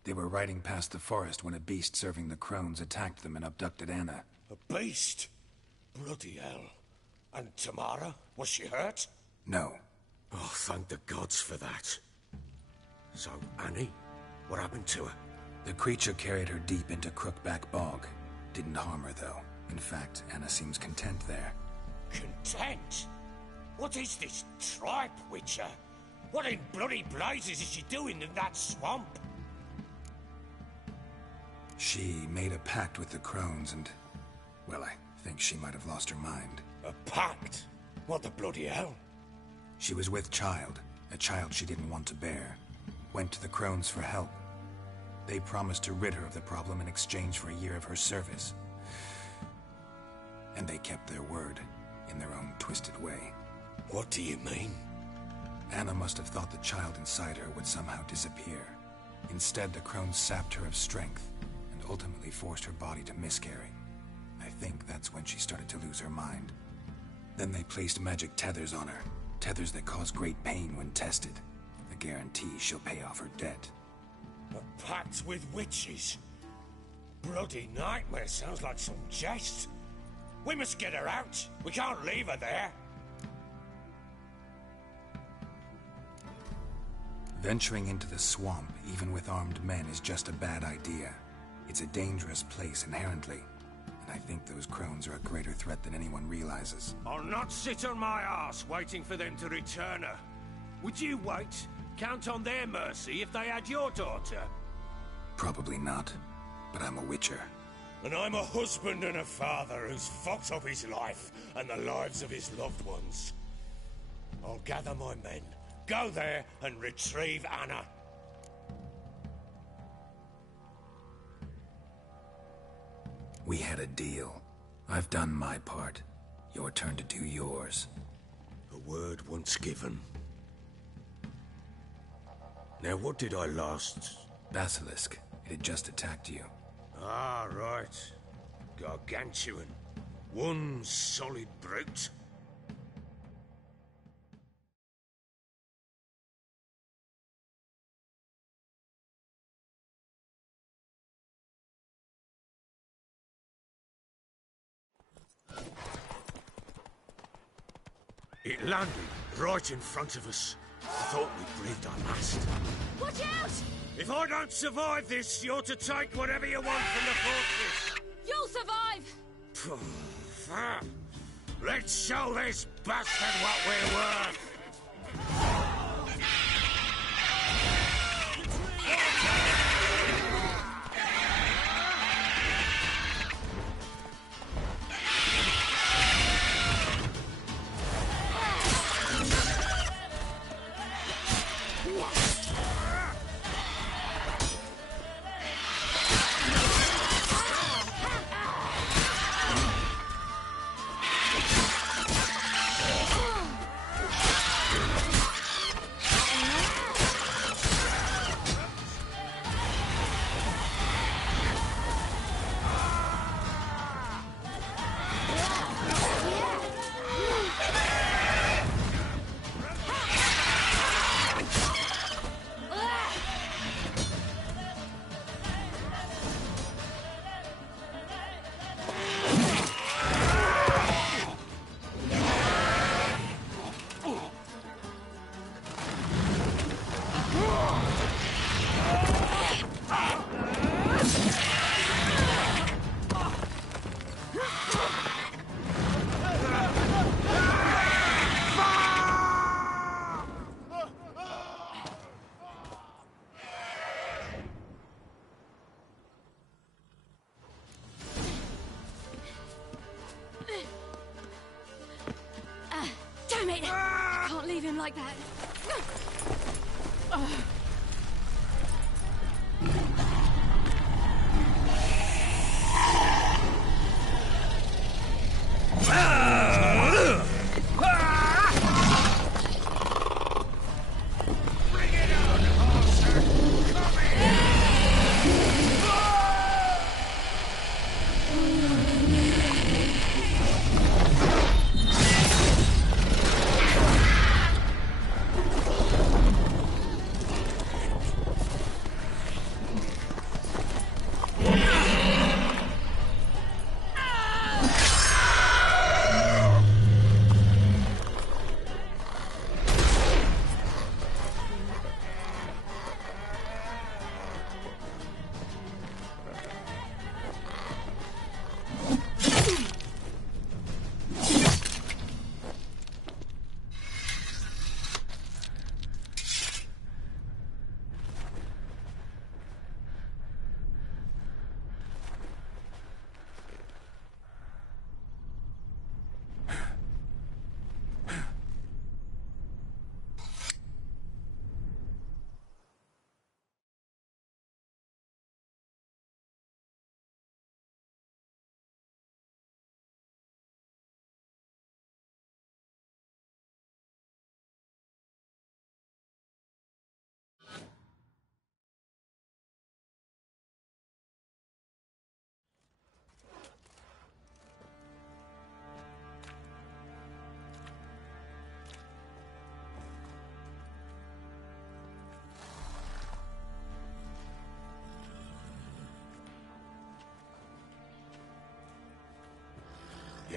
They were riding past the forest when a beast serving the Crones attacked them and abducted Anna. A beast? Bloody hell. And Tamara? Was she hurt? No. Oh, thank the gods for that. So, Annie? What happened to her? The creature carried her deep into Crookback Bog. Didn't harm her, though. In fact, Anna seems content there. Content? What is this tripe, Witcher? What in bloody blazes is she doing in that swamp? She made a pact with the Crones and... well, I think she might have lost her mind. A pact? What the bloody hell? She was with child, a child she didn't want to bear. Went to the Crones for help. They promised to rid her of the problem in exchange for a year of her service. And they kept their word, in their own twisted way. What do you mean? Anna must have thought the child inside her would somehow disappear. Instead, the Crones sapped her of strength, and ultimately forced her body to miscarry. I think that's when she started to lose her mind. Then they placed magic tethers on her, Tethers that cause great pain when tested. A guarantee she'll pay off her debt. A pact with witches? Bloody nightmare, sounds like some jest. We must get her out. We can't leave her there. Venturing into the swamp, even with armed men, is just a bad idea. It's a dangerous place inherently, and I think those crones are a greater threat than anyone realizes. I'll not sit on my arse waiting for them to return her. Would you wait? Count on their mercy if they had your daughter? Probably not, but I'm a witcher. And I'm a husband and a father who's fucked up his life and the lives of his loved ones. I'll gather my men, go there and retrieve Anna. We had a deal. I've done my part. Your turn to do yours. A word once given. Now what did I last? Basilisk. It had just attacked you. Ah, right. Gargantuan. One solid brute. It landed right in front of us. I thought we breathed our last. Watch out! If I don't survive this, you're to take whatever you want from the fortress. You'll survive! Let's show this bastard what we're worth! Damn it! I can't leave him like that.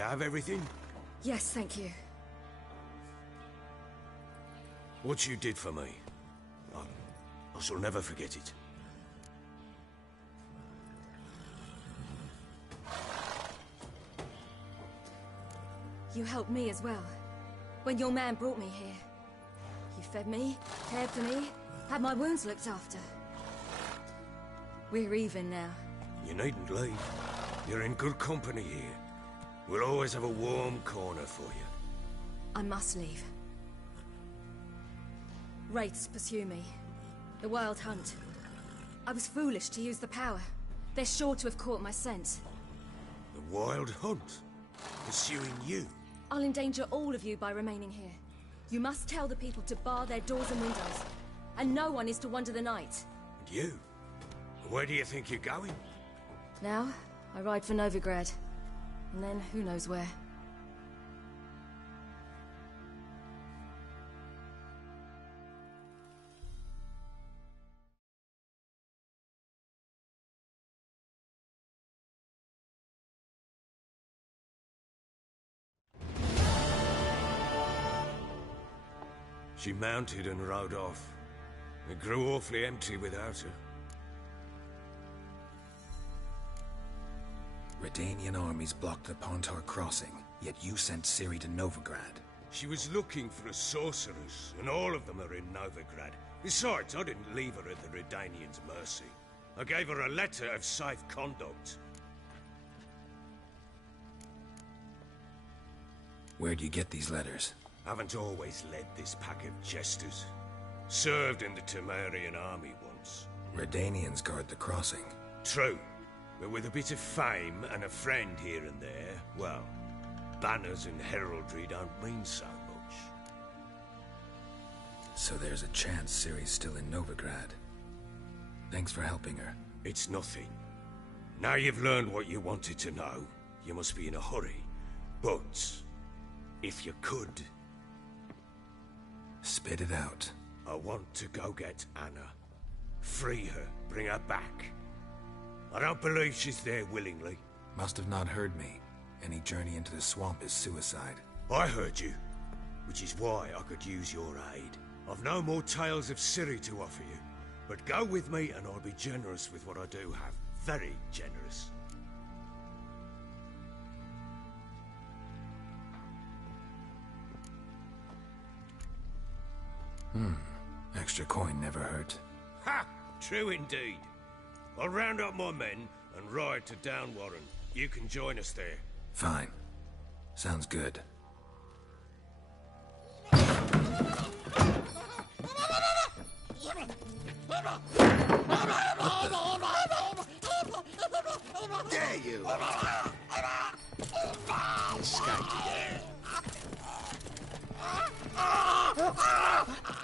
You have everything? Yes, thank you. What you did for me, I shall never forget it. You helped me as well. When your man brought me here. You fed me, cared for me, had my wounds looked after. We're even now. You needn't leave. You're in good company here. We'll always have a warm corner for you. I must leave. Wraiths pursue me. The Wild Hunt. I was foolish to use the power. They're sure to have caught my scent. The Wild Hunt? Pursuing you? I'll endanger all of you by remaining here. You must tell the people to bar their doors and windows. And no one is to wander the night. And you? Where do you think you're going? Now, I ride for Novigrad. And then who knows where. She mounted and rode off. It grew awfully empty without her. Redanian armies blocked the Pontar crossing, yet you sent Ciri to Novigrad. She was looking for a sorceress, and all of them are in Novigrad. Besides, I didn't leave her at the Redanians' mercy. I gave her a letter of safe conduct. Where'd you get these letters? Haven't always led this pack of jesters. Served in the Temerian army once. Redanians guard the crossing. True. But with a bit of fame and a friend here and there, well, banners and heraldry don't mean so much. So there's a chance Ciri's still in Novigrad. Thanks for helping her. It's nothing. Now you've learned what you wanted to know, you must be in a hurry. But, if you could... Spit it out. I want to go get Anna. Free her, bring her back. I don't believe she's there willingly. Must have not heard me. Any journey into the swamp is suicide. I heard you, which is why I could use your aid. I've no more tales of Ciri to offer you, but go with me and I'll be generous with what I do have. Very generous. Extra coin never hurt. Ha! True indeed. I'll round up my men and ride to Downwarren. You can join us there. Fine. Sounds good. There you are. Escaped again.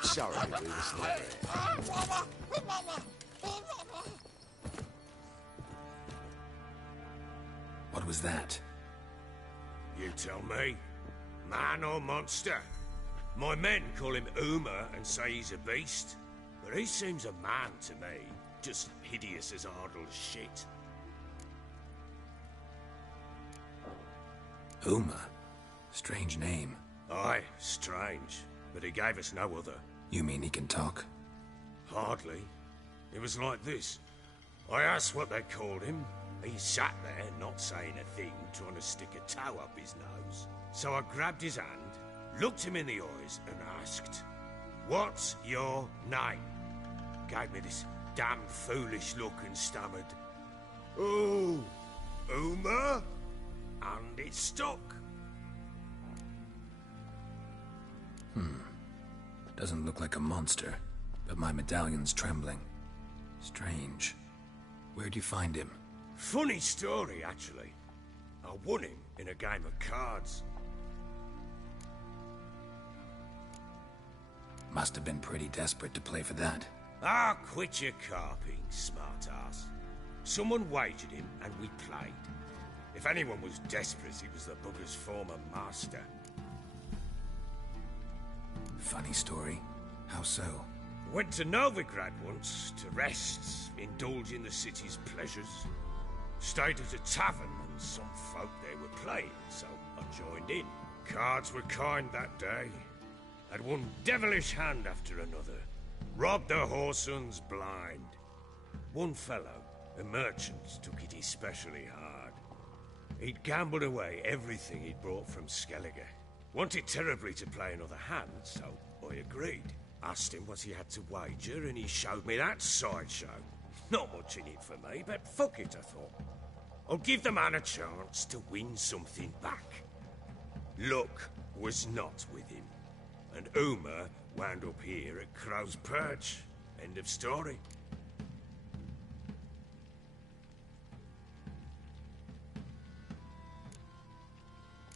Sorry, we was never here. What was that? You tell me. Man or monster? My men call him Uma and say he's a beast, but he seems a man to me. Just hideous as Ardle's shit. Uma? Strange name. Aye, strange. But he gave us no other. You mean he can talk? Hardly. It was like this. I asked what they called him. He sat there, not saying a thing, trying to stick a toe up his nose. So I grabbed his hand, looked him in the eyes, and asked, "What's your name?" Gave me this damn foolish look and stammered, "Oh, Uma?" And it stuck. Doesn't look like a monster, but my medallion's trembling. Strange. Where'd you find him? Funny story, actually. I won him in a game of cards. Must have been pretty desperate to play for that. Ah, quit your carping, smartass. Someone wagered him, and we played. If anyone was desperate, he was the bugger's former master. Funny story. How so? Went to Novigrad once, to rest, indulge in the city's pleasures. Stayed at a tavern and some folk there were playing, so I joined in. Cards were kind that day. Had one devilish hand after another. Robbed the whoresons blind. One fellow, a merchant, took it especially hard. He'd gambled away everything he'd brought from Skellige. Wanted terribly to play another hand, so I agreed. Asked him what he had to wager, and he showed me that sideshow. Not much in it for me, but fuck it, I thought. I'll give the man a chance to win something back. Luck was not with him, and Uma wound up here at Crow's Perch. End of story.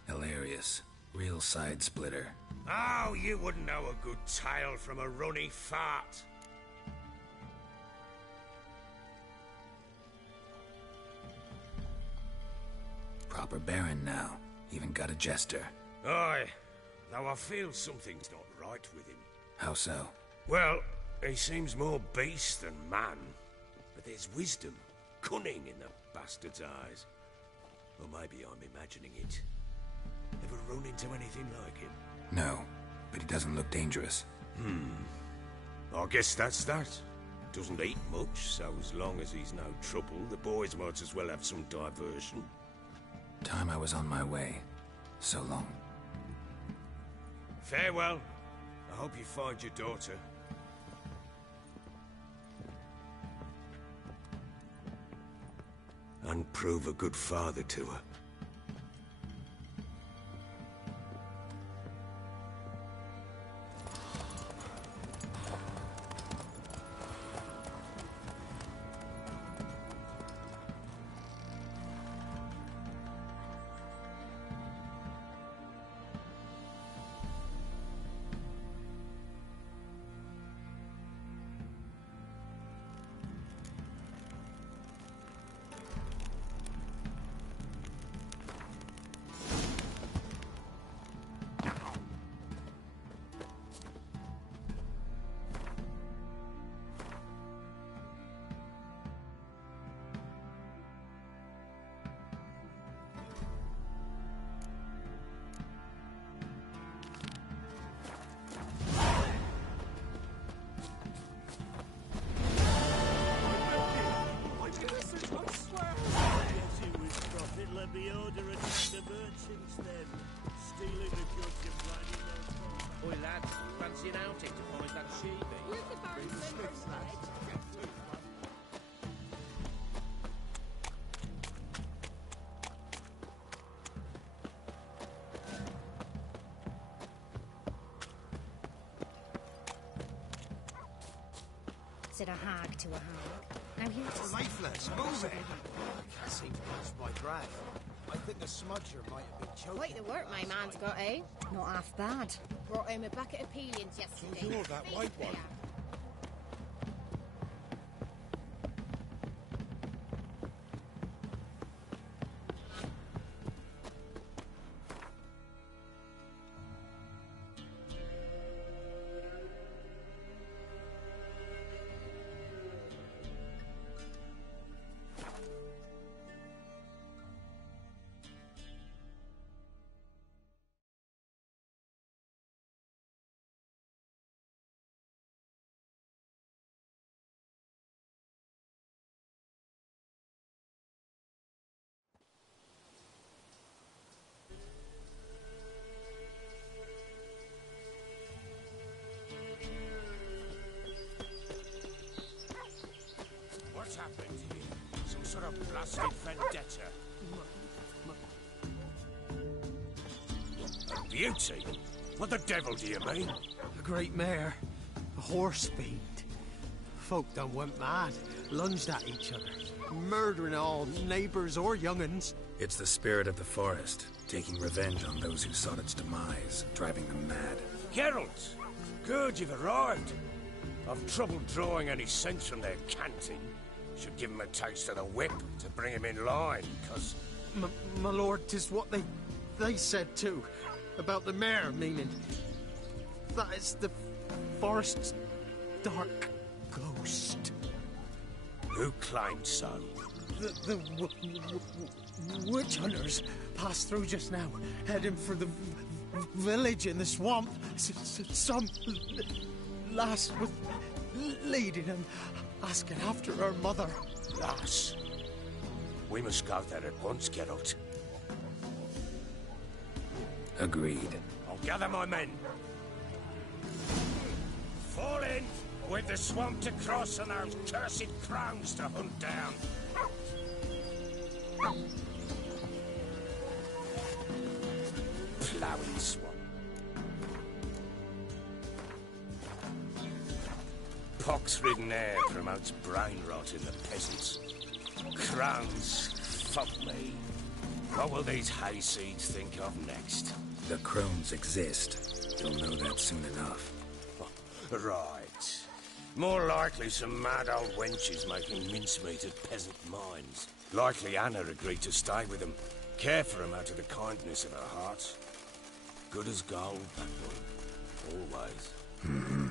Hilarious. Real side splitter. Oh, you wouldn't know a good tale from a runny fart. Proper Baron now. Even got a jester. Aye, though I feel something's not right with him. How so? Well, he seems more beast than man. But there's wisdom, cunning in the bastard's eyes. Or maybe I'm imagining it. Ever run into anything like him? No, but he doesn't look dangerous. I guess that's that. Doesn't eat much, so as long as he's no trouble, the boys might as well have some diversion. Time I was on my way. So long. Farewell. I hope you find your daughter. And prove a good father to her. Oi lads, fancy an outing to find that sheebie? Where's the Baron's members, lad? Said a hag to a hag. Now here's Lifeless, move it! Can't seem to catch my breath. I think the smudger might have been choking. quite the work my man's got, eh? Not half bad. Brought home a bucket of peelings yesterday. You're that white one. What's happened here? Some sort of blasted vendetta. A beauty? What the devil do you mean? A great mare. A horse fiend. Folk done went mad. Lunged at each other. Murdering all neighbours or young'uns. It's the spirit of the forest, taking revenge on those who sought its demise, driving them mad. Geralt! Good, you've arrived. I've trouble drawing any sense from their canting. Should give him a taste of the whip to bring him in line, cause... My lord, 'tis what they said too. About the mare, meaning. That is the forest's dark ghost. Who claimed so? The witch hunters passed through just now, heading for the village in the swamp. Some lass was leading and asking after her mother. Lass? We must go there at once, Geralt. Agreed. I'll gather my men. Fall in with the swamp to cross and those cursed crones to hunt down. Ploughing swamp. Pox-ridden air promotes brain rot in the peasants. Crones, fuck me. What will these hayseeds think of next? The crones exist. You'll know that soon enough. Right. More likely some mad old wenches making mincemeat at peasant mines. Likely Anna agreed to stay with them, care for them out of the kindness of her heart. Good as gold, that one. Always. Mm-hmm.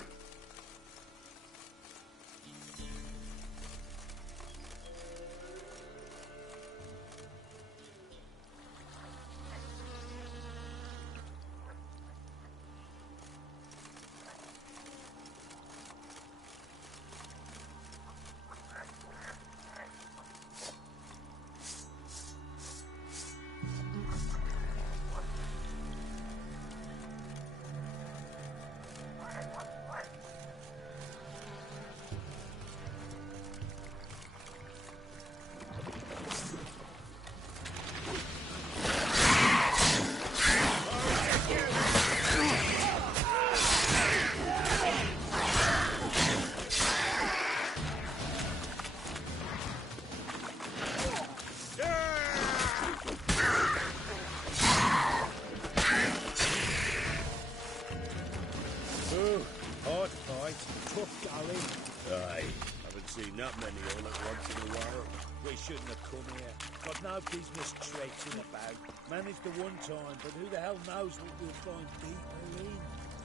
Not many all at once in a while. We shouldn't have come here. Got no business traipsing about. Managed the one time, but who the hell knows what we'll find deeper in.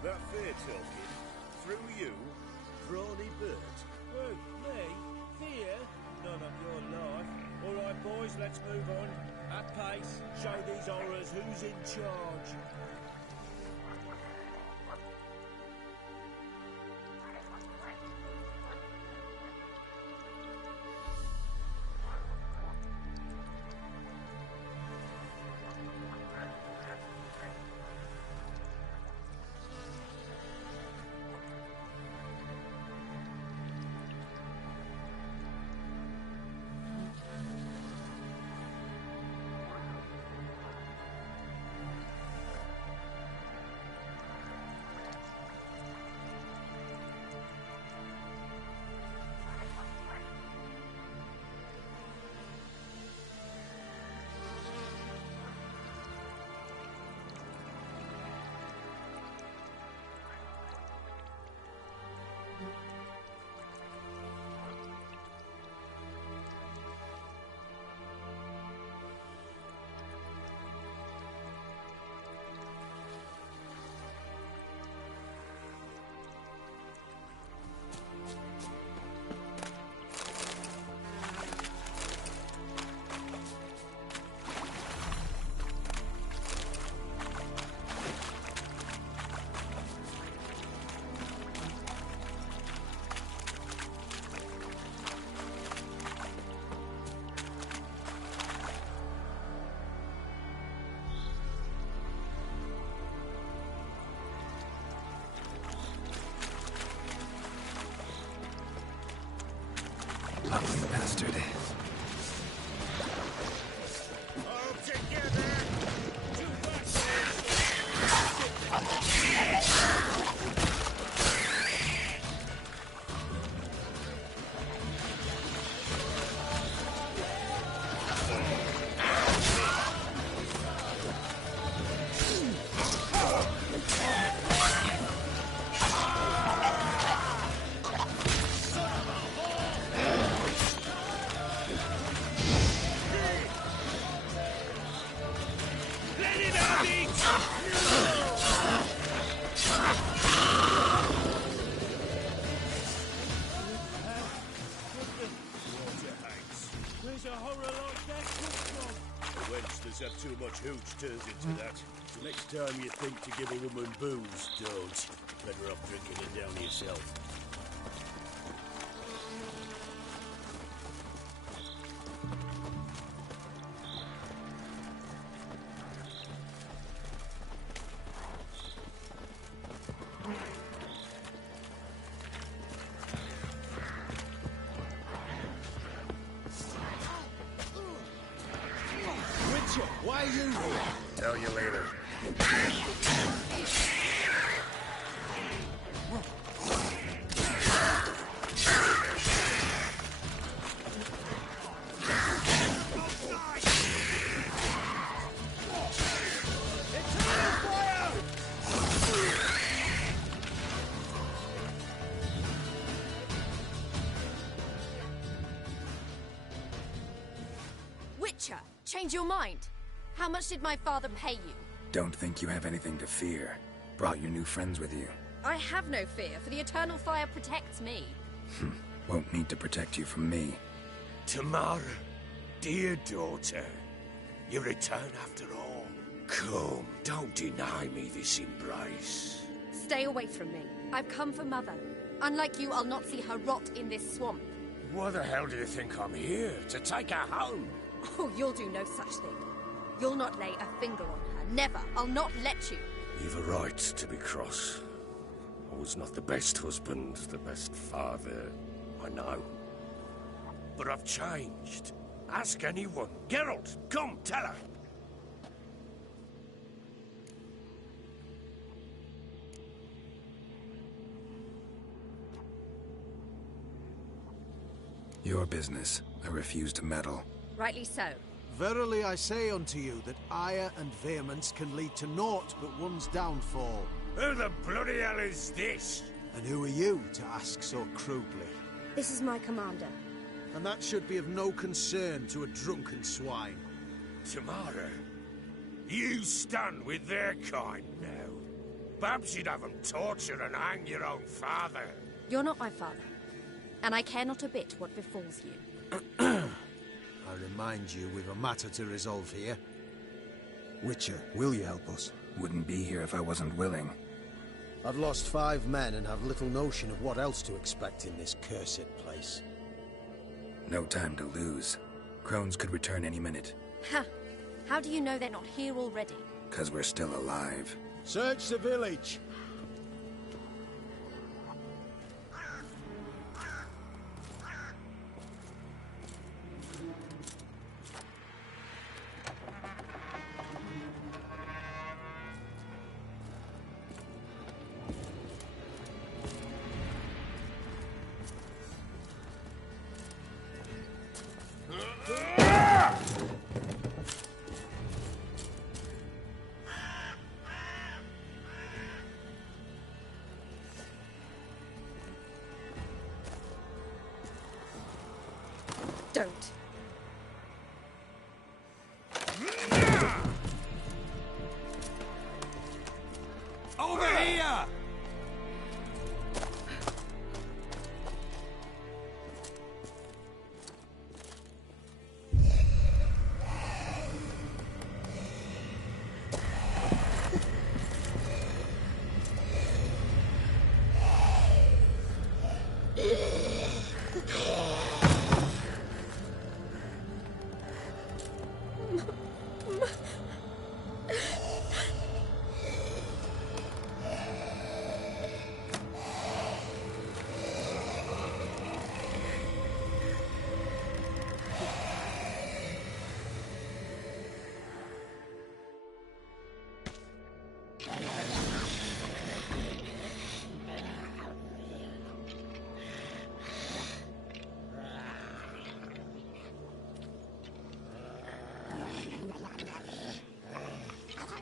That fair talking? Through you? Brawny Bert? Who? Me? Fear? None of your life. All right, boys, let's move on. At pace. Show these horrors who's in charge. Ugly bastard. All together! horror like that come from? A wench that's had too much hooch turns into that. The next time you think to give a woman booze, don't. Better off drinking it down yourself. Why are you here? Tell you later. Witcher, change your mind. How much did my father pay you? Don't think you have anything to fear. Brought your new friends with you. I have no fear, for the Eternal Fire protects me. Won't need to protect you from me. Tamara, dear daughter, you return after all. Come, don't deny me this embrace. Stay away from me. I've come for Mother. Unlike you, I'll not see her rot in this swamp. Why the hell do you think I'm here? To take her home? Oh, you'll do no such thing. You'll not lay a finger on her. Never. I'll not let you. You've a right to be cross. I was not the best husband, the best father, I know. But I've changed. Ask anyone. Geralt, come, tell her. Your business. I refuse to meddle. Rightly so. Verily I say unto you that ire and vehemence can lead to naught but one's downfall. Who the bloody hell is this? And who are you to ask so crudely? This is my commander. And that should be of no concern to a drunken swine. Tamara, you stand with their kind now. Perhaps you'd have them torture and hang your own father. You're not my father, and I care not a bit what befalls you. I remind you, we've a matter to resolve here. Witcher, will you help us? Wouldn't be here if I wasn't willing. I've lost 5 men and have little notion of what else to expect in this cursed place. No time to lose. Crones could return any minute. Ha! How do you know they're not here already? 'Cause we're still alive. Search the village! Don't. Over here!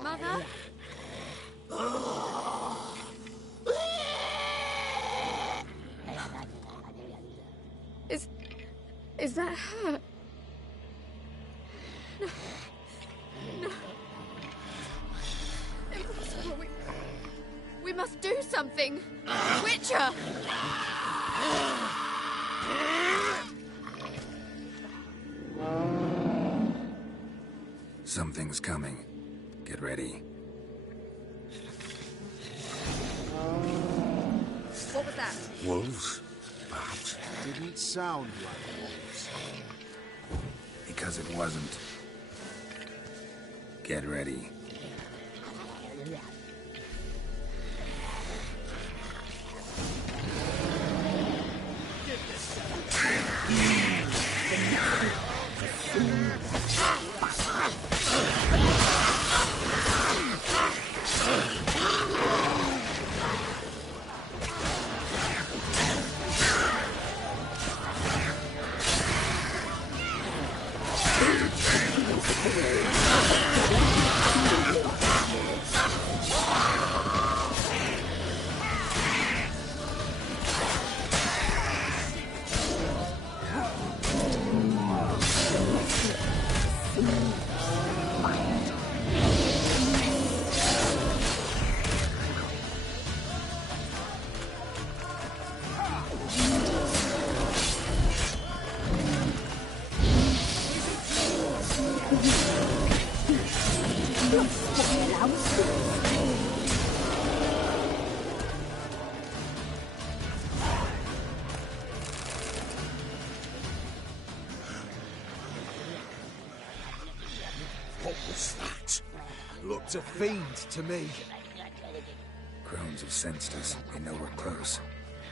Mother? Is that her? No. No. Impossible. We must do something. Witcher! Something's coming. Get ready. What was that? Wolves? Perhaps. Didn't sound like wolves. Because it wasn't. Get ready. What was that? Looked a fiend to me. Crones have sensed us. They know we're close.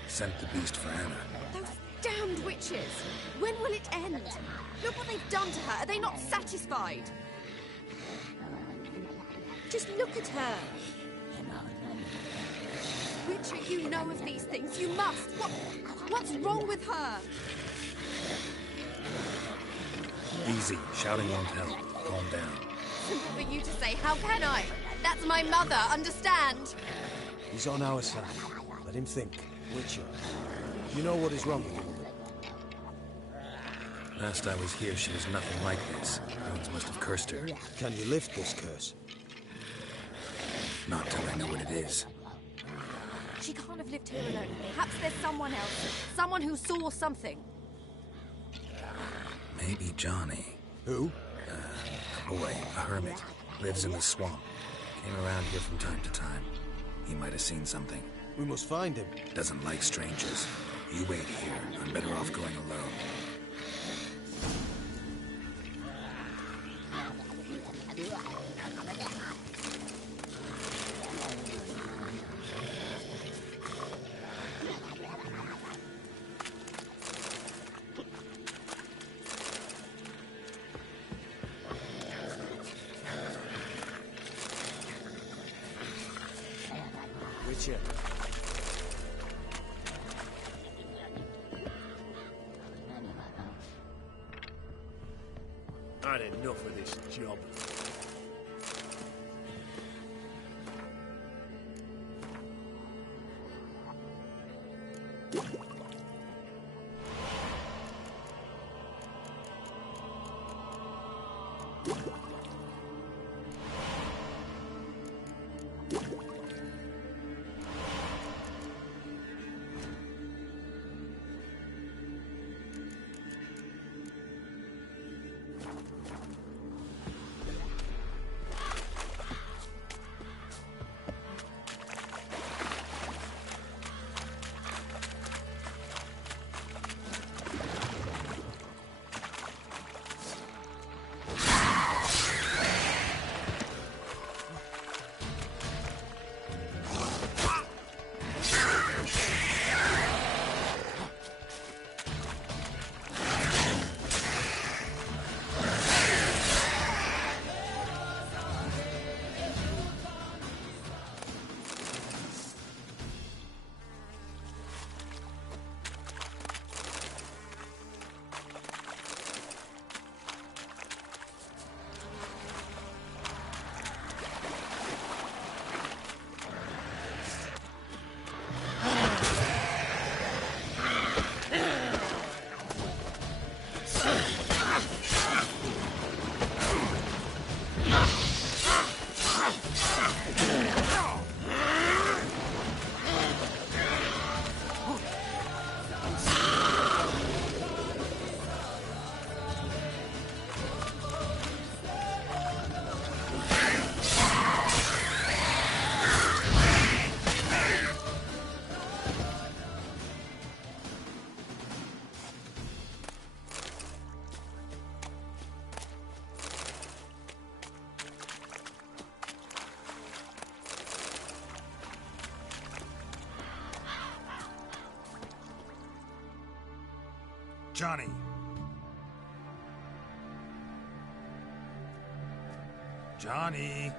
Sent the beast for Anna. Those damned witches! When will it end? Look what they've done to her. Are they not satisfied? Just look at her. Witcher, you know of these things. You must. What's wrong with her? Easy. Shouting won't help. Calm down. Simple for you to say. How can I? That's my mother. Understand? He's on our side. Let him think. Witcher, you know what is wrong with him? Last I was here, she was nothing like this. Crones must have cursed her. Can you lift this curse? Not till I know what it is. She can't have lived here alone. Perhaps there's someone else. Someone who saw something. Maybe Johnny. Who? A boy, a hermit. Lives in the swamp. Came around here from time to time. He might have seen something. We must find him. Doesn't like strangers. You wait here. I'm better off going alone. Witcher. I'd enough of this job. Johnny! Johnny!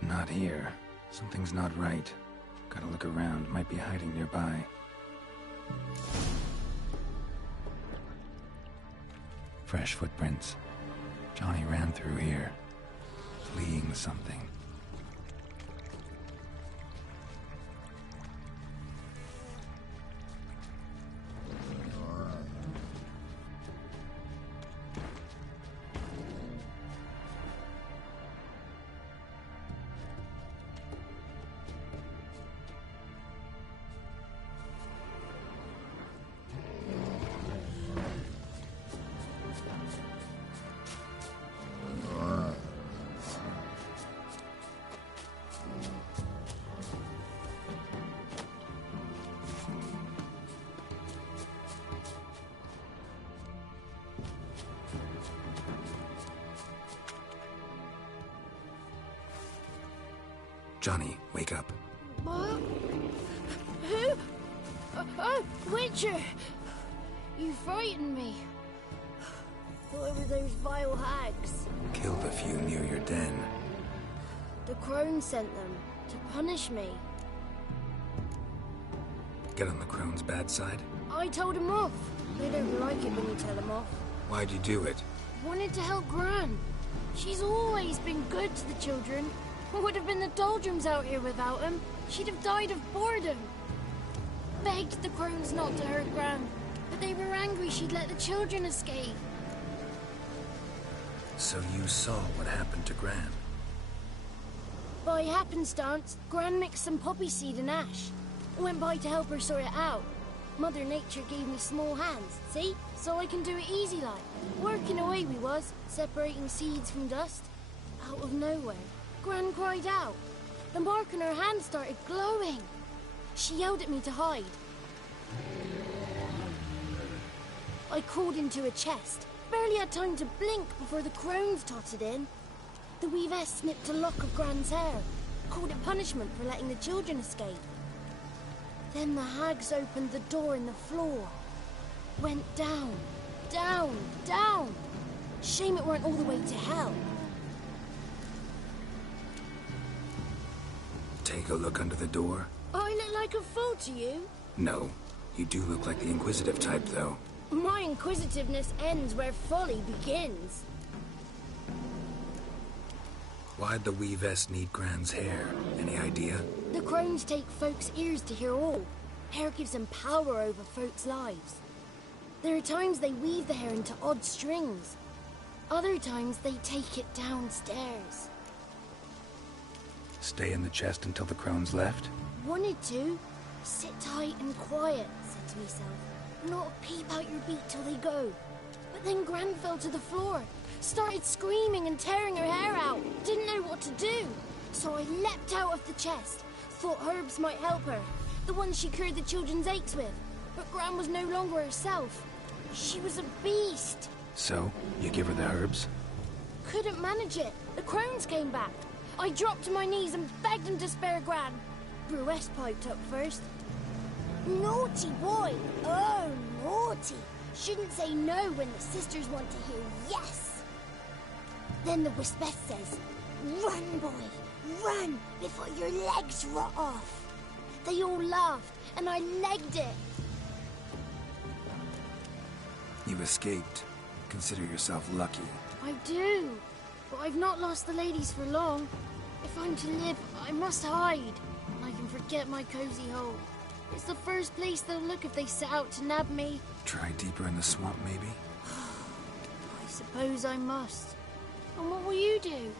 Not here. Something's not right. Gotta look around. Might be hiding nearby. Fresh footprints. Johnny ran through here, fleeing something. Johnny, wake up. What? Who? Oh, Witcher! You frightened me. Thought it were those vile hags. Killed a few near your den. The crone sent them to punish me. Get on the crone's bad side? I told him off. They don't like it when you tell them off. Why'd you do it? Wanted to help Gran. She's always been good to the children. It would have been the doldrums out here without him. She'd have died of boredom. Begged the crones not to hurt Gran, but they were angry she'd let the children escape. So you saw what happened to Gran? By happenstance, Gran mixed some poppy seed and ash. I went by to help her sort it out. Mother Nature gave me small hands, see? So I can do it easy like. Working away we was, separating seeds from dust. Out of nowhere, Gran cried out. The mark on her hand started glowing. She yelled at me to hide. I crawled into a chest. Barely had time to blink before the crones totted in. The weavess snipped a lock of Gran's hair. Called it punishment for letting the children escape. Then the hags opened the door in the floor. Went down, down, down. Shame it weren't all the way to hell. Take a look under the door. I look like a fool to you? No. You do look like the inquisitive type, though. My inquisitiveness ends where folly begins. Why'd the weavess need Gran's hair? Any idea? The crones take folks' ears to hear all. Hair gives them power over folks' lives. There are times they weave the hair into odd strings. Other times they take it downstairs. Stay in the chest until the crones left? Wanted to. Sit tight and quiet, said to myself. Not peep out your beat till they go. But then Gran fell to the floor. Started screaming and tearing her hair out. Didn't know what to do. So I leapt out of the chest. Thought herbs might help her. The ones she cured the children's aches with. But Gran was no longer herself. She was a beast. So, you give her the herbs? Couldn't manage it. The crones came back. I dropped to my knees and begged them to spare Gran. Bruess piped up first. Naughty boy. Oh, naughty. Shouldn't say no when the sisters want to hear yes. Then the Wispess says, run, boy, run, before your legs rot off. They all laughed, and I legged it. You escaped. Consider yourself lucky. I do, but I've not lost the ladies for long. If I'm to live, I must hide, and I can forget my cozy hole. It's the first place they'll look if they set out to nab me. Try deeper in the swamp, maybe? I suppose I must. And what will you do?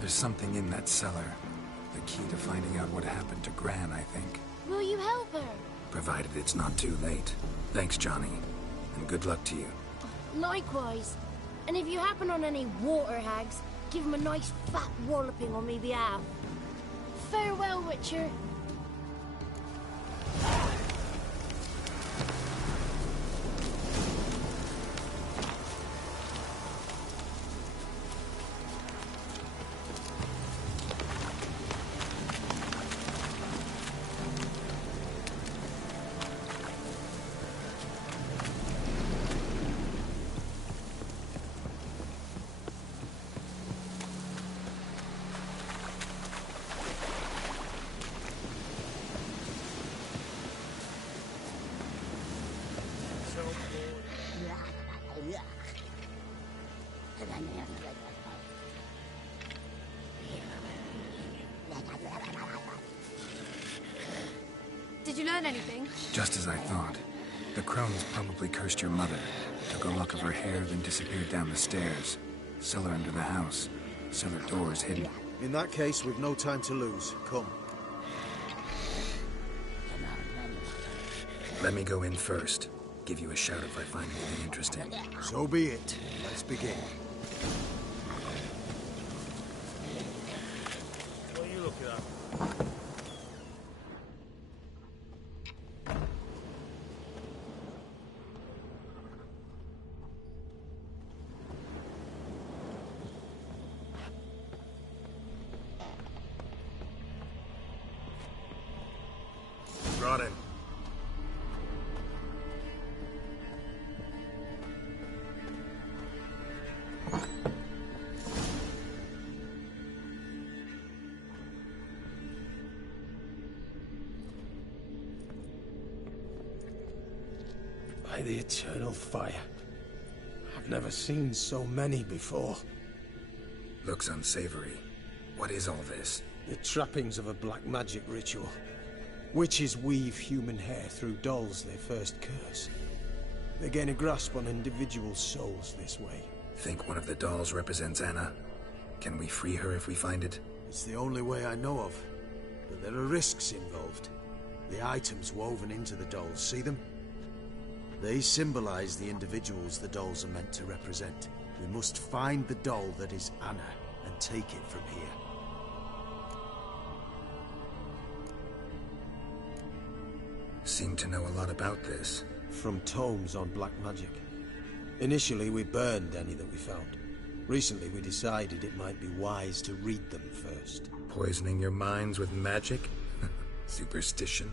There's something in that cellar. The key to finding out what happened to Gran, I think. Will you help her? Provided it's not too late. Thanks, Johnny. And good luck to you. Likewise. And if you happen on any water hags, give them a nice fat walloping on me behalf. Farewell, Witcher. Did you learn anything? Just as I thought. The crones probably cursed your mother, took a lock of her hair, then disappeared down the stairs. Cellar under the house. Cellar doors hidden. In that case, we've no time to lose. Come. Let me go in first. Give you a shout if I find anything interesting. So be it. Let's begin. What are you looking at? Brought him. By the eternal fire. I've never seen so many before. Looks unsavory. What is all this? The trappings of a black magic ritual. Witches weave human hair through dolls they first curse. They gain a grasp on individual souls this way. Think one of the dolls represents Anna? Can we free her if we find it? It's the only way I know of. But there are risks involved. The items woven into the dolls, see them? They symbolize the individuals the dolls are meant to represent. We must find the doll that is Anna and take it from here. Seem to know a lot about this. From tomes on black magic. Initially, we burned any that we found. Recently, we decided it might be wise to read them first. Poisoning your minds with magic? Superstition?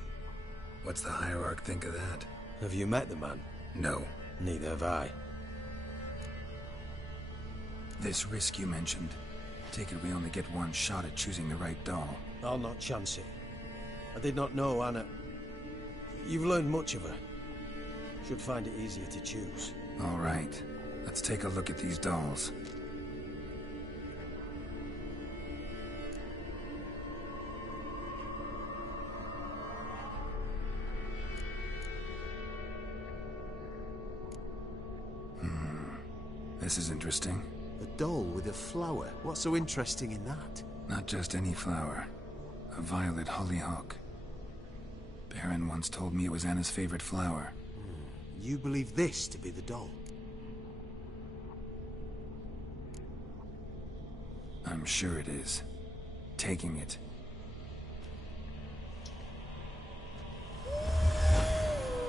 What's the Hierarch think of that? Have you met the man? No. Neither have I. This risk you mentioned. Take it we only get one shot at choosing the right doll. I'll not chance it. I did not know Anna. You've learned much of her. Should find it easier to choose. All right. Let's take a look at these dolls. This is interesting. A doll with a flower. What's so interesting in that? Not just any flower. A violet hollyhock. Baron once told me it was Anna's favorite flower. You believe this to be the doll? I'm sure it is. Taking it.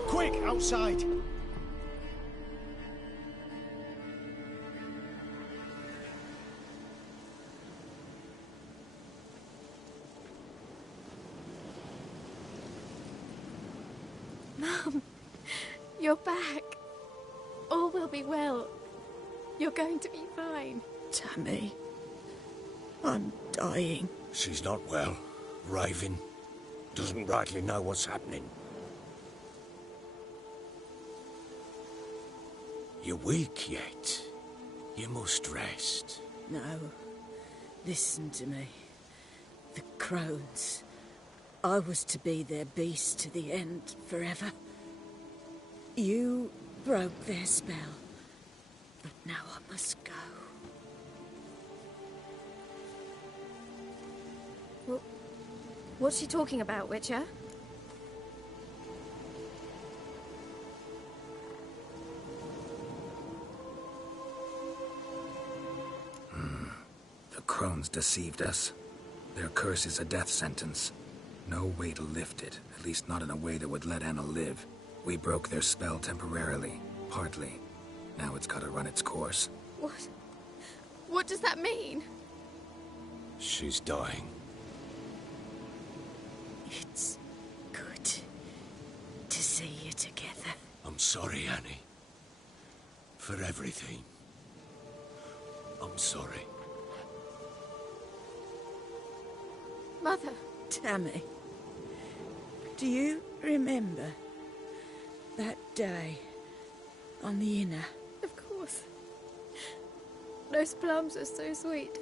Quick, outside! Mum, you're back. All will be well. You're going to be fine. Tammy, I'm dying. She's not well. Raving. Doesn't rightly know what's happening. You're weak yet. You must rest. No. Listen to me. The crones. I was to be their beast to the end, forever. You broke their spell. But now I must go. Well, what's she talking about, Witcher? The crones deceived us. Their curse is a death sentence. No way to lift it, at least not in a way that would let Anna live. We broke their spell temporarily, partly. Now it's gotta run its course. What? What does that mean? She's dying. It's good to see you together. I'm sorry, Annie. For everything. I'm sorry. Mother. Tammy, do you remember that day on the Inner? Of course. Those plums are so sweet.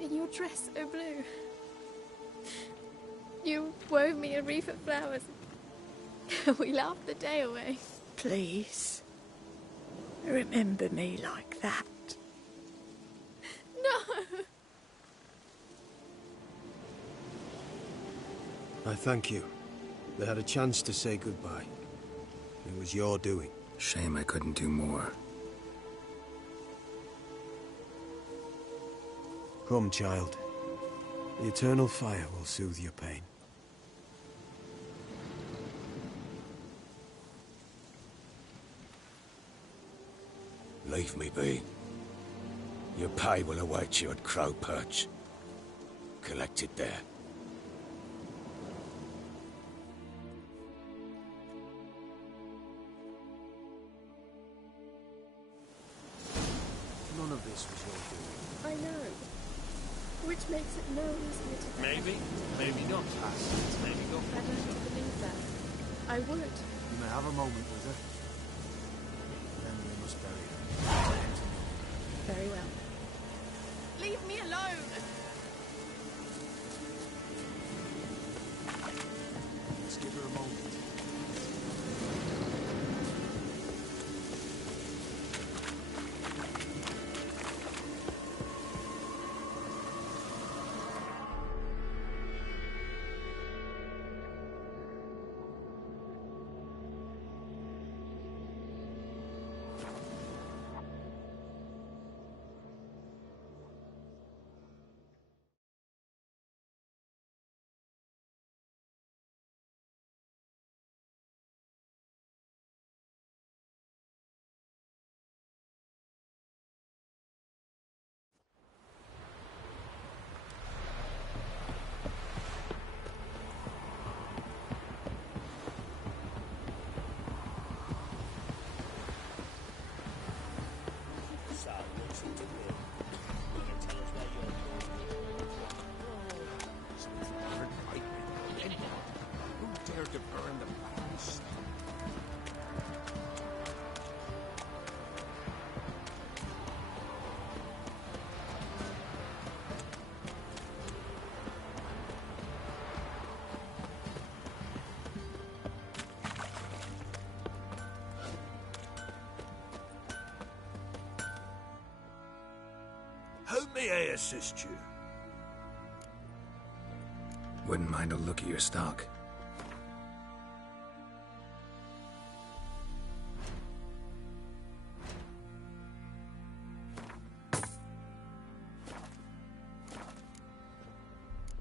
And your dress so blue. You wove me a wreath of flowers. We laughed the day away. Please, remember me like that. No! I thank you. They had a chance to say goodbye. It was your doing. Shame I couldn't do more. Come, child. The eternal fire will soothe your pain. Leave me be. Your pay will await you at Crow Perch. Collect it there. None of this was your doing. I know. Which makes it no easier to... Maybe not, lass. Maybe go. I don't believe that. I would. You may have a moment with her. Then we must bury her. Very well. Leave me alone! Let's give her a moment. Who dared to burn the Baron's? How may I assist you? Wouldn't mind a look at your stock.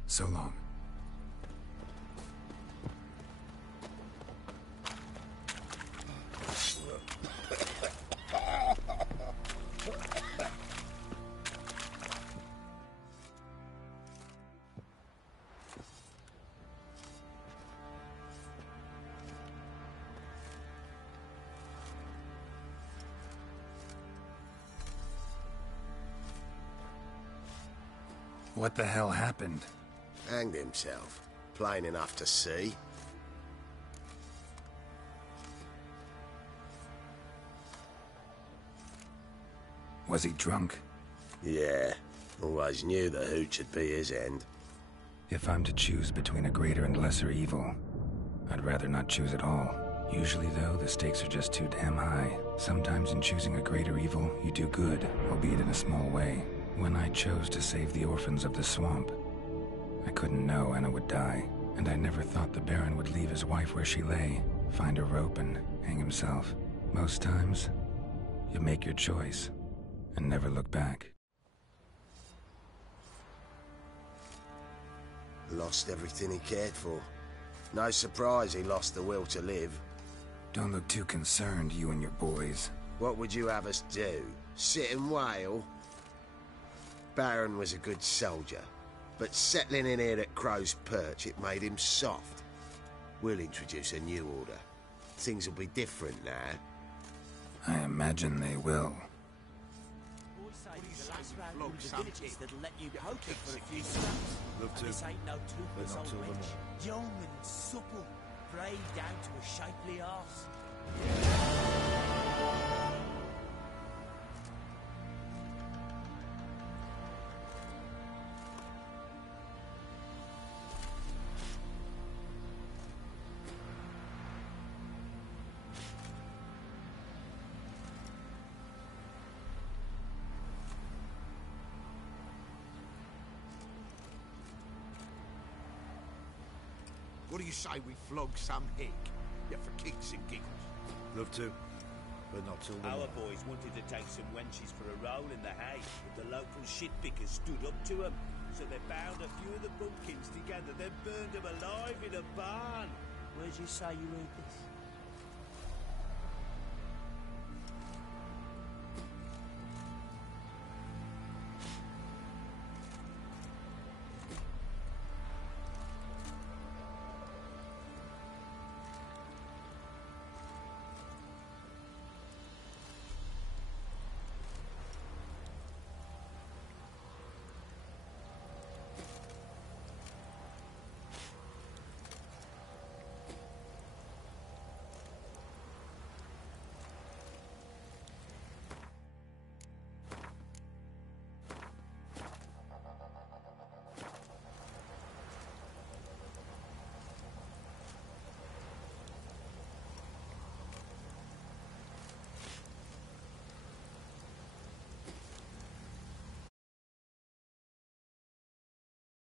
So long. What the hell happened? Hanged himself. Plain enough to see. Was he drunk? Yeah. Always knew the hooch would be his end. If I'm to choose between a greater and lesser evil, I'd rather not choose at all. Usually, though, the stakes are just too damn high. Sometimes in choosing a greater evil, you do good, albeit in a small way. When I chose to save the orphans of the swamp, I couldn't know Anna would die, and I never thought the Baron would leave his wife where she lay, find a rope and hang himself. Most times, you make your choice and never look back. Lost everything he cared for. No surprise he lost the will to live. Don't look too concerned, you and your boys. What would you have us do? Sit and wail? Baron was a good soldier, but settling in here at Crow's Perch, it made him soft. We'll introduce a new order. Things will be different now. I imagine they will. That'll let you poke it for a few scraps. Love to. This ain't no toothless Not old till the wench. Young and supple, brayed down to a shapely arse. What do you say we flog some hick? Yeah, for kicks and giggles. Love to, but not till the Our morning. boys wanted to take some wenches for a roll in the hay, but the local shitpickers stood up to them. So they bound a few of the bumpkins together, then burned them alive in a barn. Where'd you say you heard this?